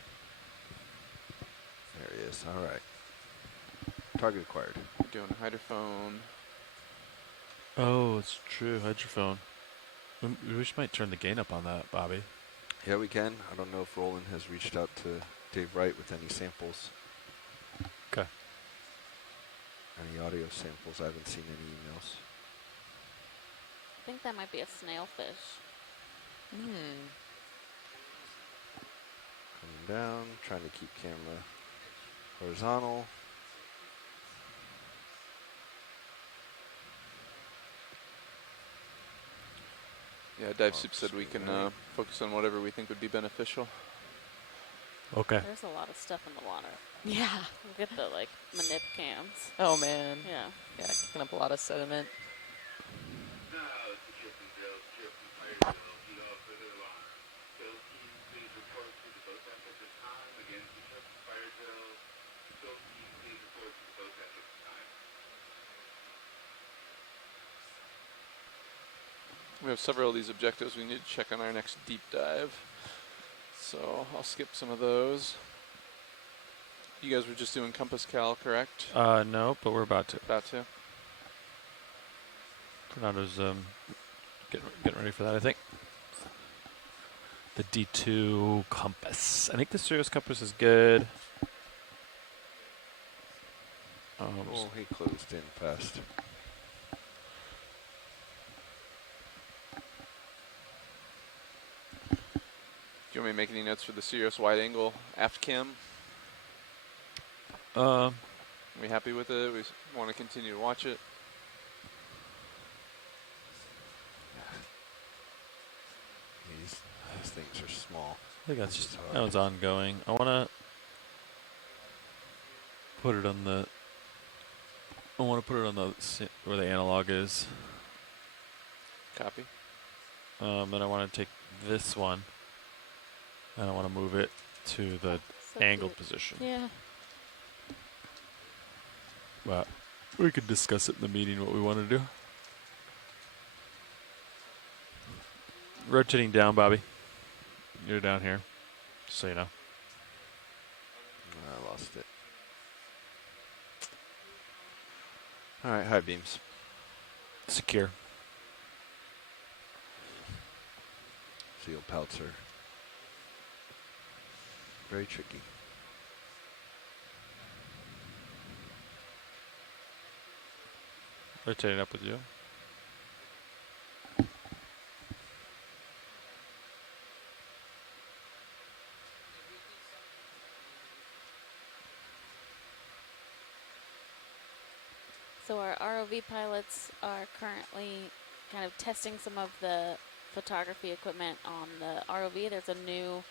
he is. All right. Target acquired. We're doing hydrophone. Oh, it's true. Hydrophone. We wish might turn the gain up on that, Bobby. Yeah, we can. I don't know if Roland has reached out to Dave Wright with any samples. Okay. Any audio samples. I haven't seen any emails. I think that might be a snailfish. Hmm. Coming down, trying to keep camera horizontal. Yeah, Dive Soup said we can focus on whatever we think would be beneficial. Okay. There's a lot of stuff in the water. Yeah. Look at the like manip cams. Oh man. Yeah. Yeah, kicking up a lot of sediment. We have several of these objectives we need to check on our next deep dive. So I'll skip some of those. You guys were just doing compass cal, correct? No, but we're about to. About to. Fernando's getting ready for that, I think. The D2 compass. I think the Sirius compass is good. Oh, he closed in fast. Do you want me to make any notes for the Sirius wide angle aft cam? Are we happy with it? We want to continue to watch it. These things are small. I think that's just that one's ongoing. I want to put it on the. I want to put it on the where the analog is. Copy. Then I want to take this one, and I want to move it to the angled position. Yeah. But we could discuss it in the meeting what we want to do. Rotating down, Bobby. You're down here, just so you know. I lost it. All right, high beams. Secure. Seal pouts are very tricky. Rotating up with you. So our ROV pilots are currently kind of testing some of the photography equipment on the ROV. There's a new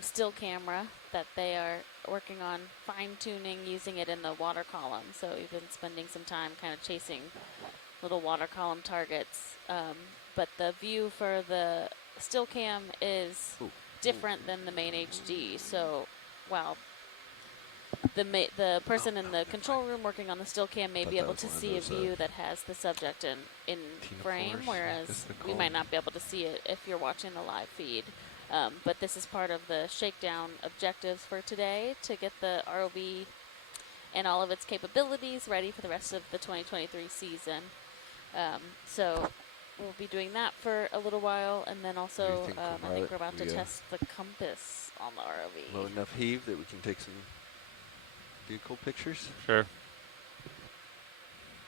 still camera that they are working on fine-tuning, using it in the water column. So we've been spending some time kind of chasing little water column targets. But the view for the still cam is different than the main HD. So while the person in the control room working on the still cam may be able to see a view that has the subject in frame, whereas we might not be able to see it if you're watching the live feed. But this is part of the Shakedown objectives for today, to get the ROV and all of its capabilities ready for the rest of the 2023 season. So we'll be doing that for a little while, and then also I think we're about to test the compass on the ROV. Low enough heave that we can take some vehicle pictures? Sure.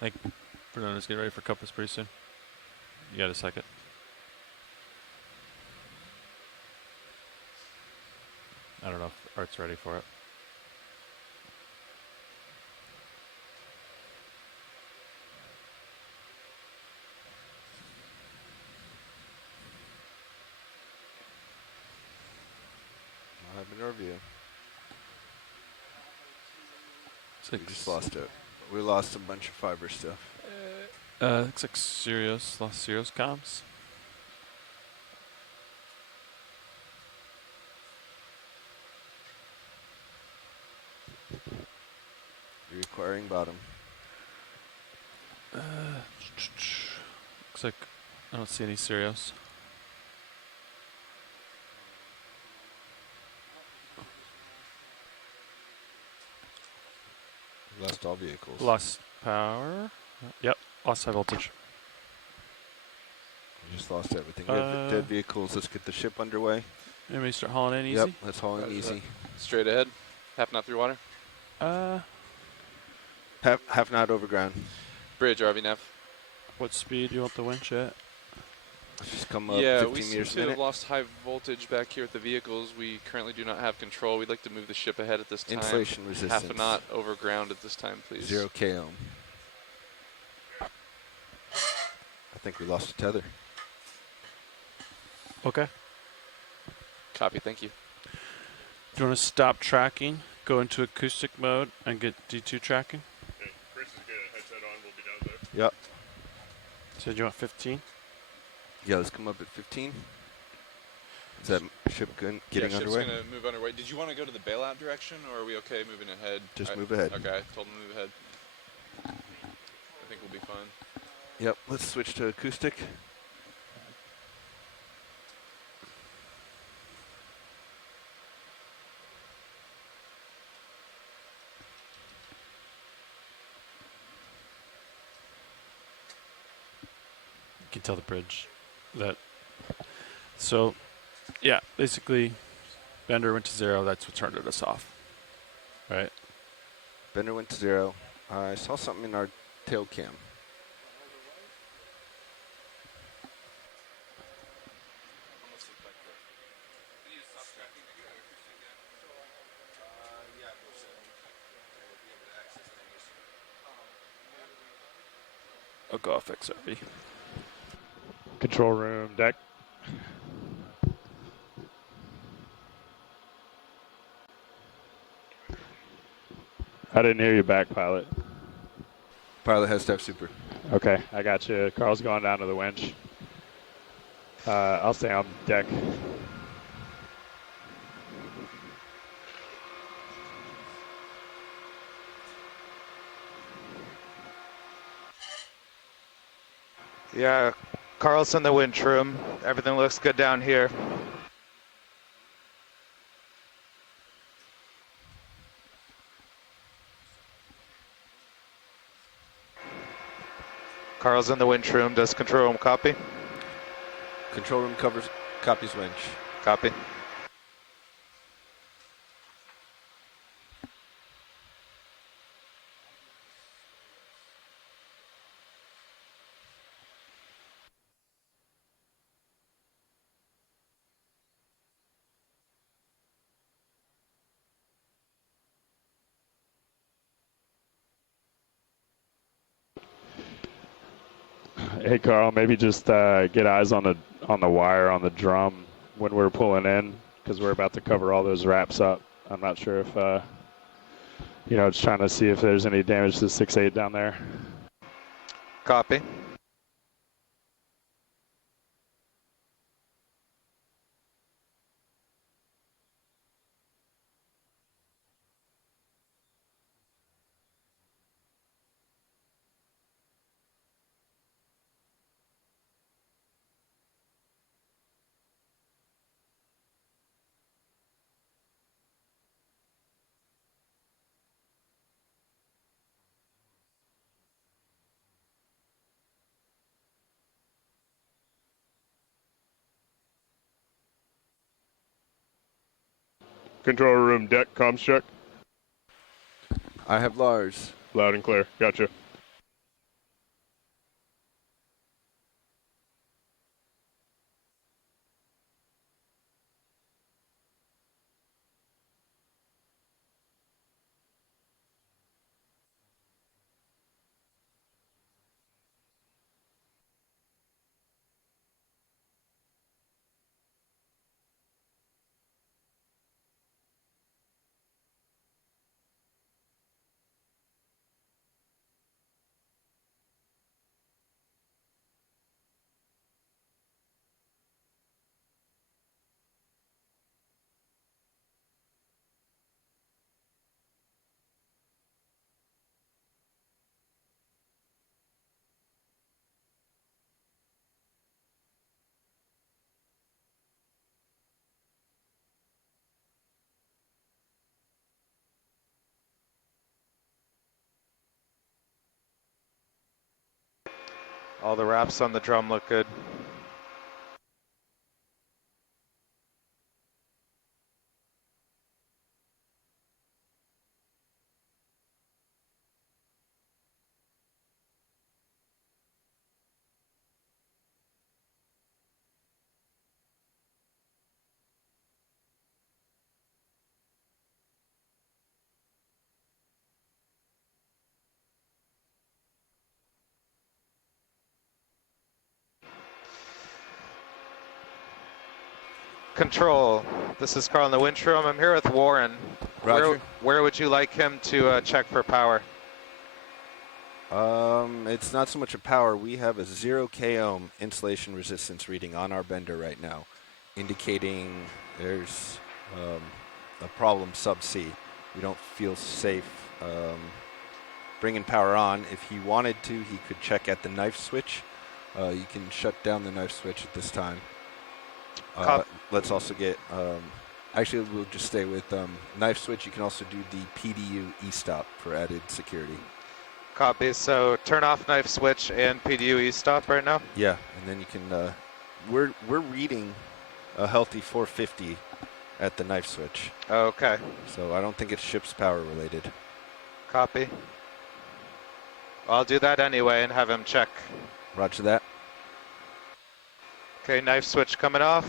I think Fernando's getting ready for compass pretty soon. You got a second? I don't know if Art's ready for it. I'll have an overview. We 6. just lost it. We lost a bunch of fiber stuff. Looks like Sirius, lost Sirius comms. Requiring bottom. Looks like I don't see any Sirius. Lost all vehicles. Lost power. Yep, lost high voltage. We just lost everything. We have dead vehicles. Let's get the ship underway. Maybe start hauling in easy? Yep, let's haul in easy. Straight ahead. Half knot through water. Half knot over ground. Bridge, RV nav. What speed do you want the winch at? Let's just come up Yeah, 15 we seem meters a to have minute. lost high voltage back here with the vehicles. We currently do not have control. We'd like to move the ship ahead at this time. Inflation resistance. Half a knot over ground at this time, please. 0 km. I think we lost a tether. Okay. Copy, thank you. Do you want to stop tracking, go into acoustic mode, and get D2 tracking? Okay, Chris is good. Headset on. We'll be down there. Yep. So do you want 15? Yeah, let's come up at 15. Is that ship getting ship's underway? going to move underway. Did you want to go to the bailout direction, or are we okay moving ahead? Just move ahead. Okay, I told him to move ahead. I think we'll be fine. Yep, let's switch to acoustic. can tell the bridge that. So, yeah, basically, bender went to 0. That's what turned us off. Right? Bender went to 0. I saw something in our tail cam. I'll go off XRV. Control room, deck. I didn't hear you back, pilot. Pilot has to have super. Okay, I got you. Carl's going down to the winch. I'll stay on deck. Yeah, Carl's in the winch room. Everything looks good down here. Carl's in the winch room. Does control room copy? Control room copies winch. Copy. Hey Carl, maybe just get eyes on the wire on the drum when we're pulling in, because we're about to cover all those wraps up. I'm not sure if just trying to see if there's any damage to 6.8 down there. Copy. Control room deck, comms check. I have Lars. Loud and clear. Gotcha. All the wraps on the drum look good. Control, this is Carl in the winch room. I'm here with Warren. Roger. Where would you like him to check for power? It's not so much a power. We have a 0 k ohm insulation resistance reading on our bender right now, indicating there's a problem subsea. We don't feel safe bringing power on. If he wanted to, he could check at the knife switch. You can shut down the knife switch at this time. Let's also get, actually we'll just stay with knife switch. You can also do the PDU e-stop for added security. Copy, so turn off knife switch and PDU e-stop right now? Yeah, and and then you can. We're reading a healthy 450 at the knife switch. Okay. So I don't think it's ship's power related. Copy. I'll do that anyway and have him check. Roger that. Okay, knife switch coming off.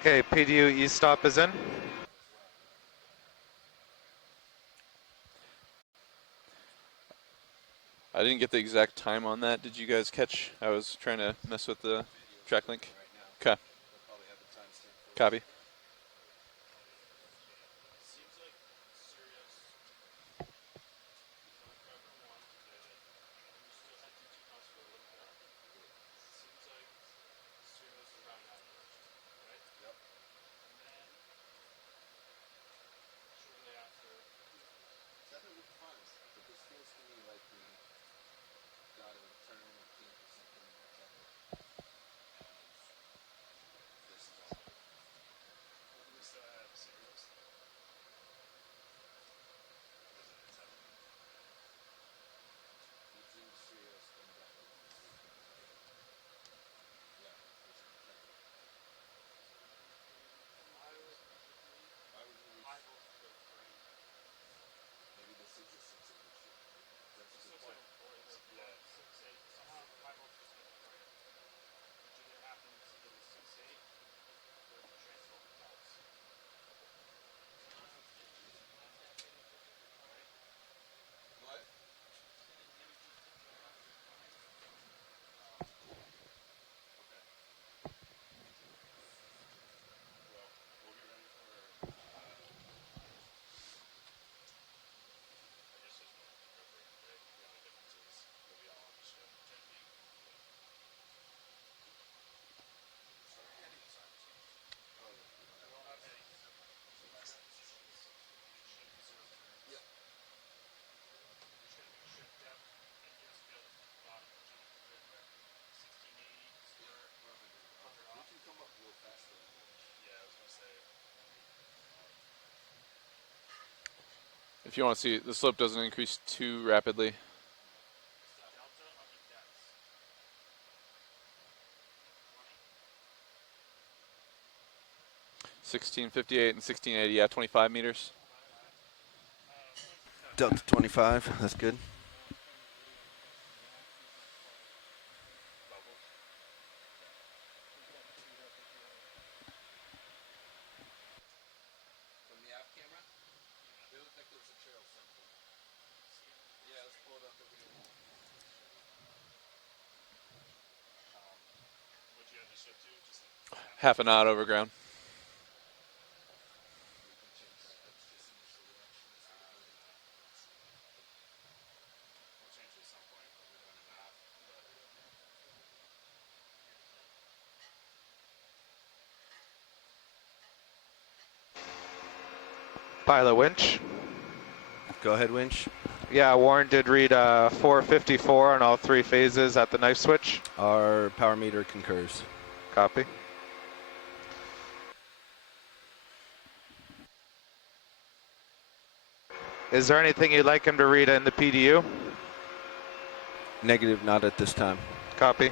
Okay, PDU E-stop is in. I didn't get the exact time on that. Did you guys catch? I was trying to mess with the track link. Okay. Copy. If you want to see, the slope doesn't increase too rapidly. $16.58 and $16.80, yeah, 25 meters. Delta 25, that's good. Half a knot over ground. Pilot winch. Go ahead, winch. Yeah, Warren did read 454 on all three phases at the knife switch. Our power meter concurs. Copy. Is there anything you'd like him to read in the PDU? Negative, not at this time. Copy.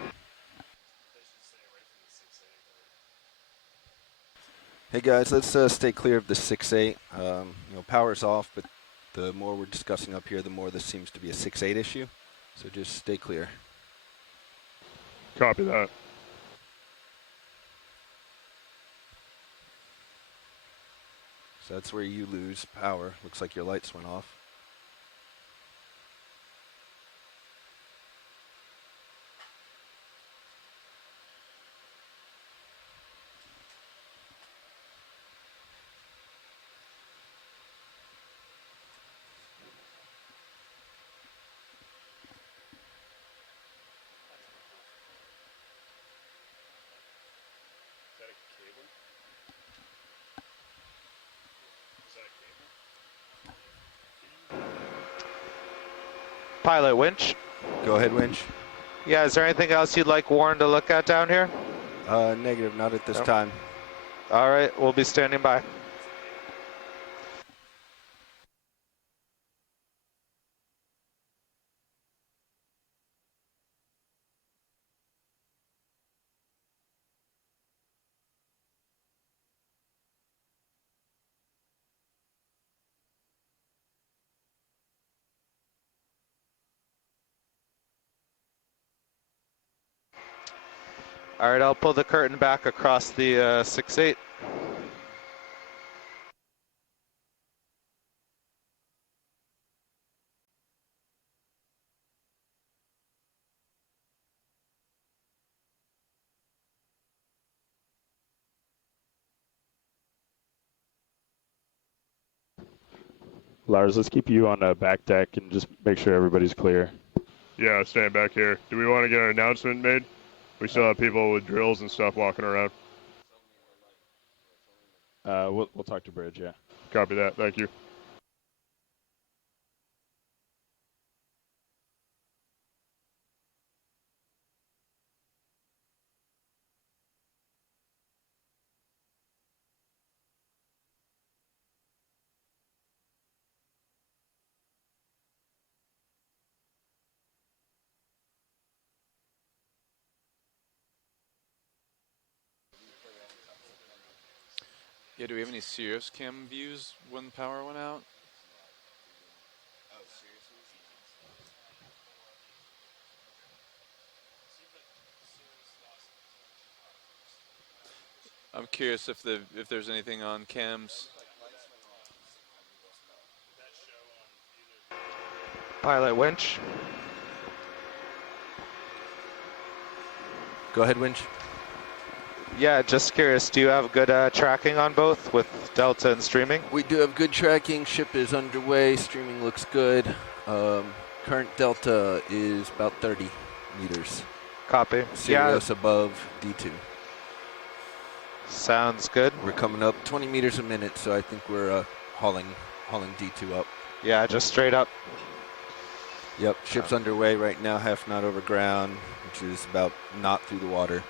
Hey guys, let's stay clear of the 6.8. Power's off, but the more we're discussing up here, the more this seems to be a 6.8 issue. So just stay clear. Copy that. So that's where you lose power. Looks like your lights went off. Pilot winch. Go ahead, winch. Yeah, is there anything else you'd like Warren to look at down here? Negative, not at this Nope. time. All right, we'll be standing by. All right, I'll pull the curtain back across the 6-8. Lars, let's keep you on the back deck and just make sure everybody's clear. Yeah, stand back here. Do we want to get an announcement made? We still have people with drills and stuff walking around. We'll talk to Bridge, yeah. Copy that. Thank you. Yeah, do we have any Sirius cam views when power went out? I'm curious if there's anything on cams. Pilot winch. Go ahead, Winch. Yeah, just curious, do you have good tracking on both with Delta and streaming? We do have good tracking. Ship is underway. Streaming looks good. Current delta is about 30 meters. Copy. Sirius above D2. Sounds good. We're coming up 20 meters a minute, so I think we're hauling D2 up. Yeah, just straight up. Yep, ship's underway right now, half knot over ground, which is about knot through the water.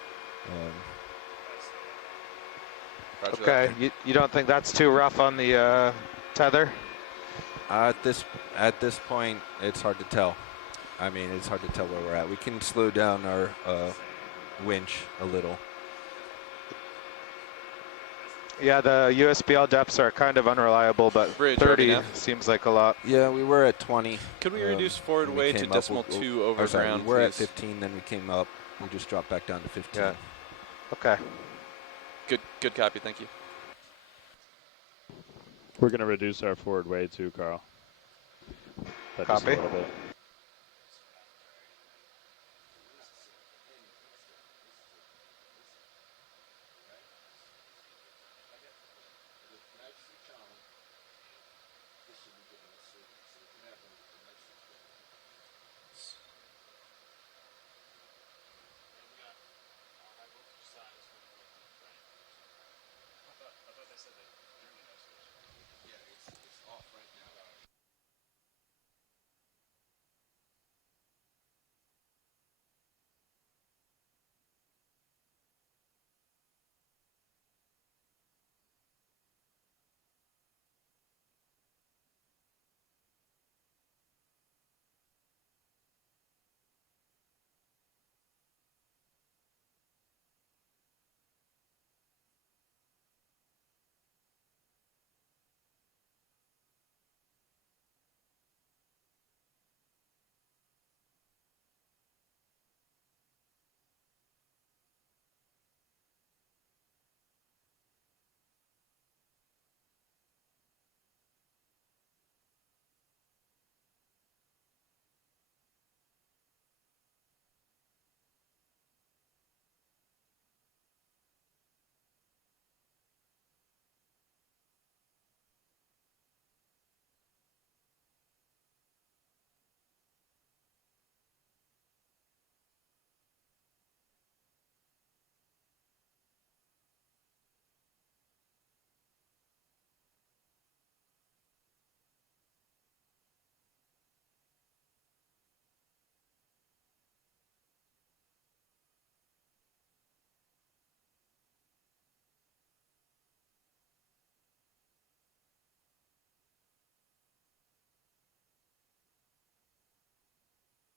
Okay, you don't think that's too rough on the tether? At this point, it's hard to tell. I mean, it's hard to tell where we're at. We can slow down our winch a little. Yeah, the USBL depths are kind of unreliable, but Bridge, 30 RDNF. seems like a lot. Yeah, we were at 20. Could we reduce forward weight to decimal 2 over ground, we were at please? 15, then we came up. We just dropped back down to 15. Yeah. Okay. Good copy, thank you. We're going to reduce our forward weight too, Carl. But just a Copy. little bit.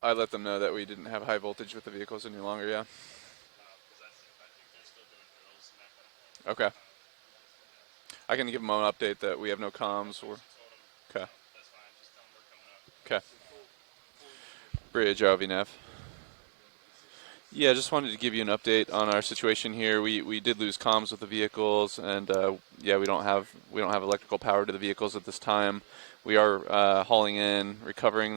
I let them know that we didn't have high voltage with the vehicles any longer, yeah. Okay. I can give them an update that we have no comms or... Okay. Okay. Bridge, RVNAV. Yeah, just wanted to give you an update on our situation here. We did lose comms with the vehicles, and yeah, we don't have electrical power to the vehicles at this time. We are hauling in, recovering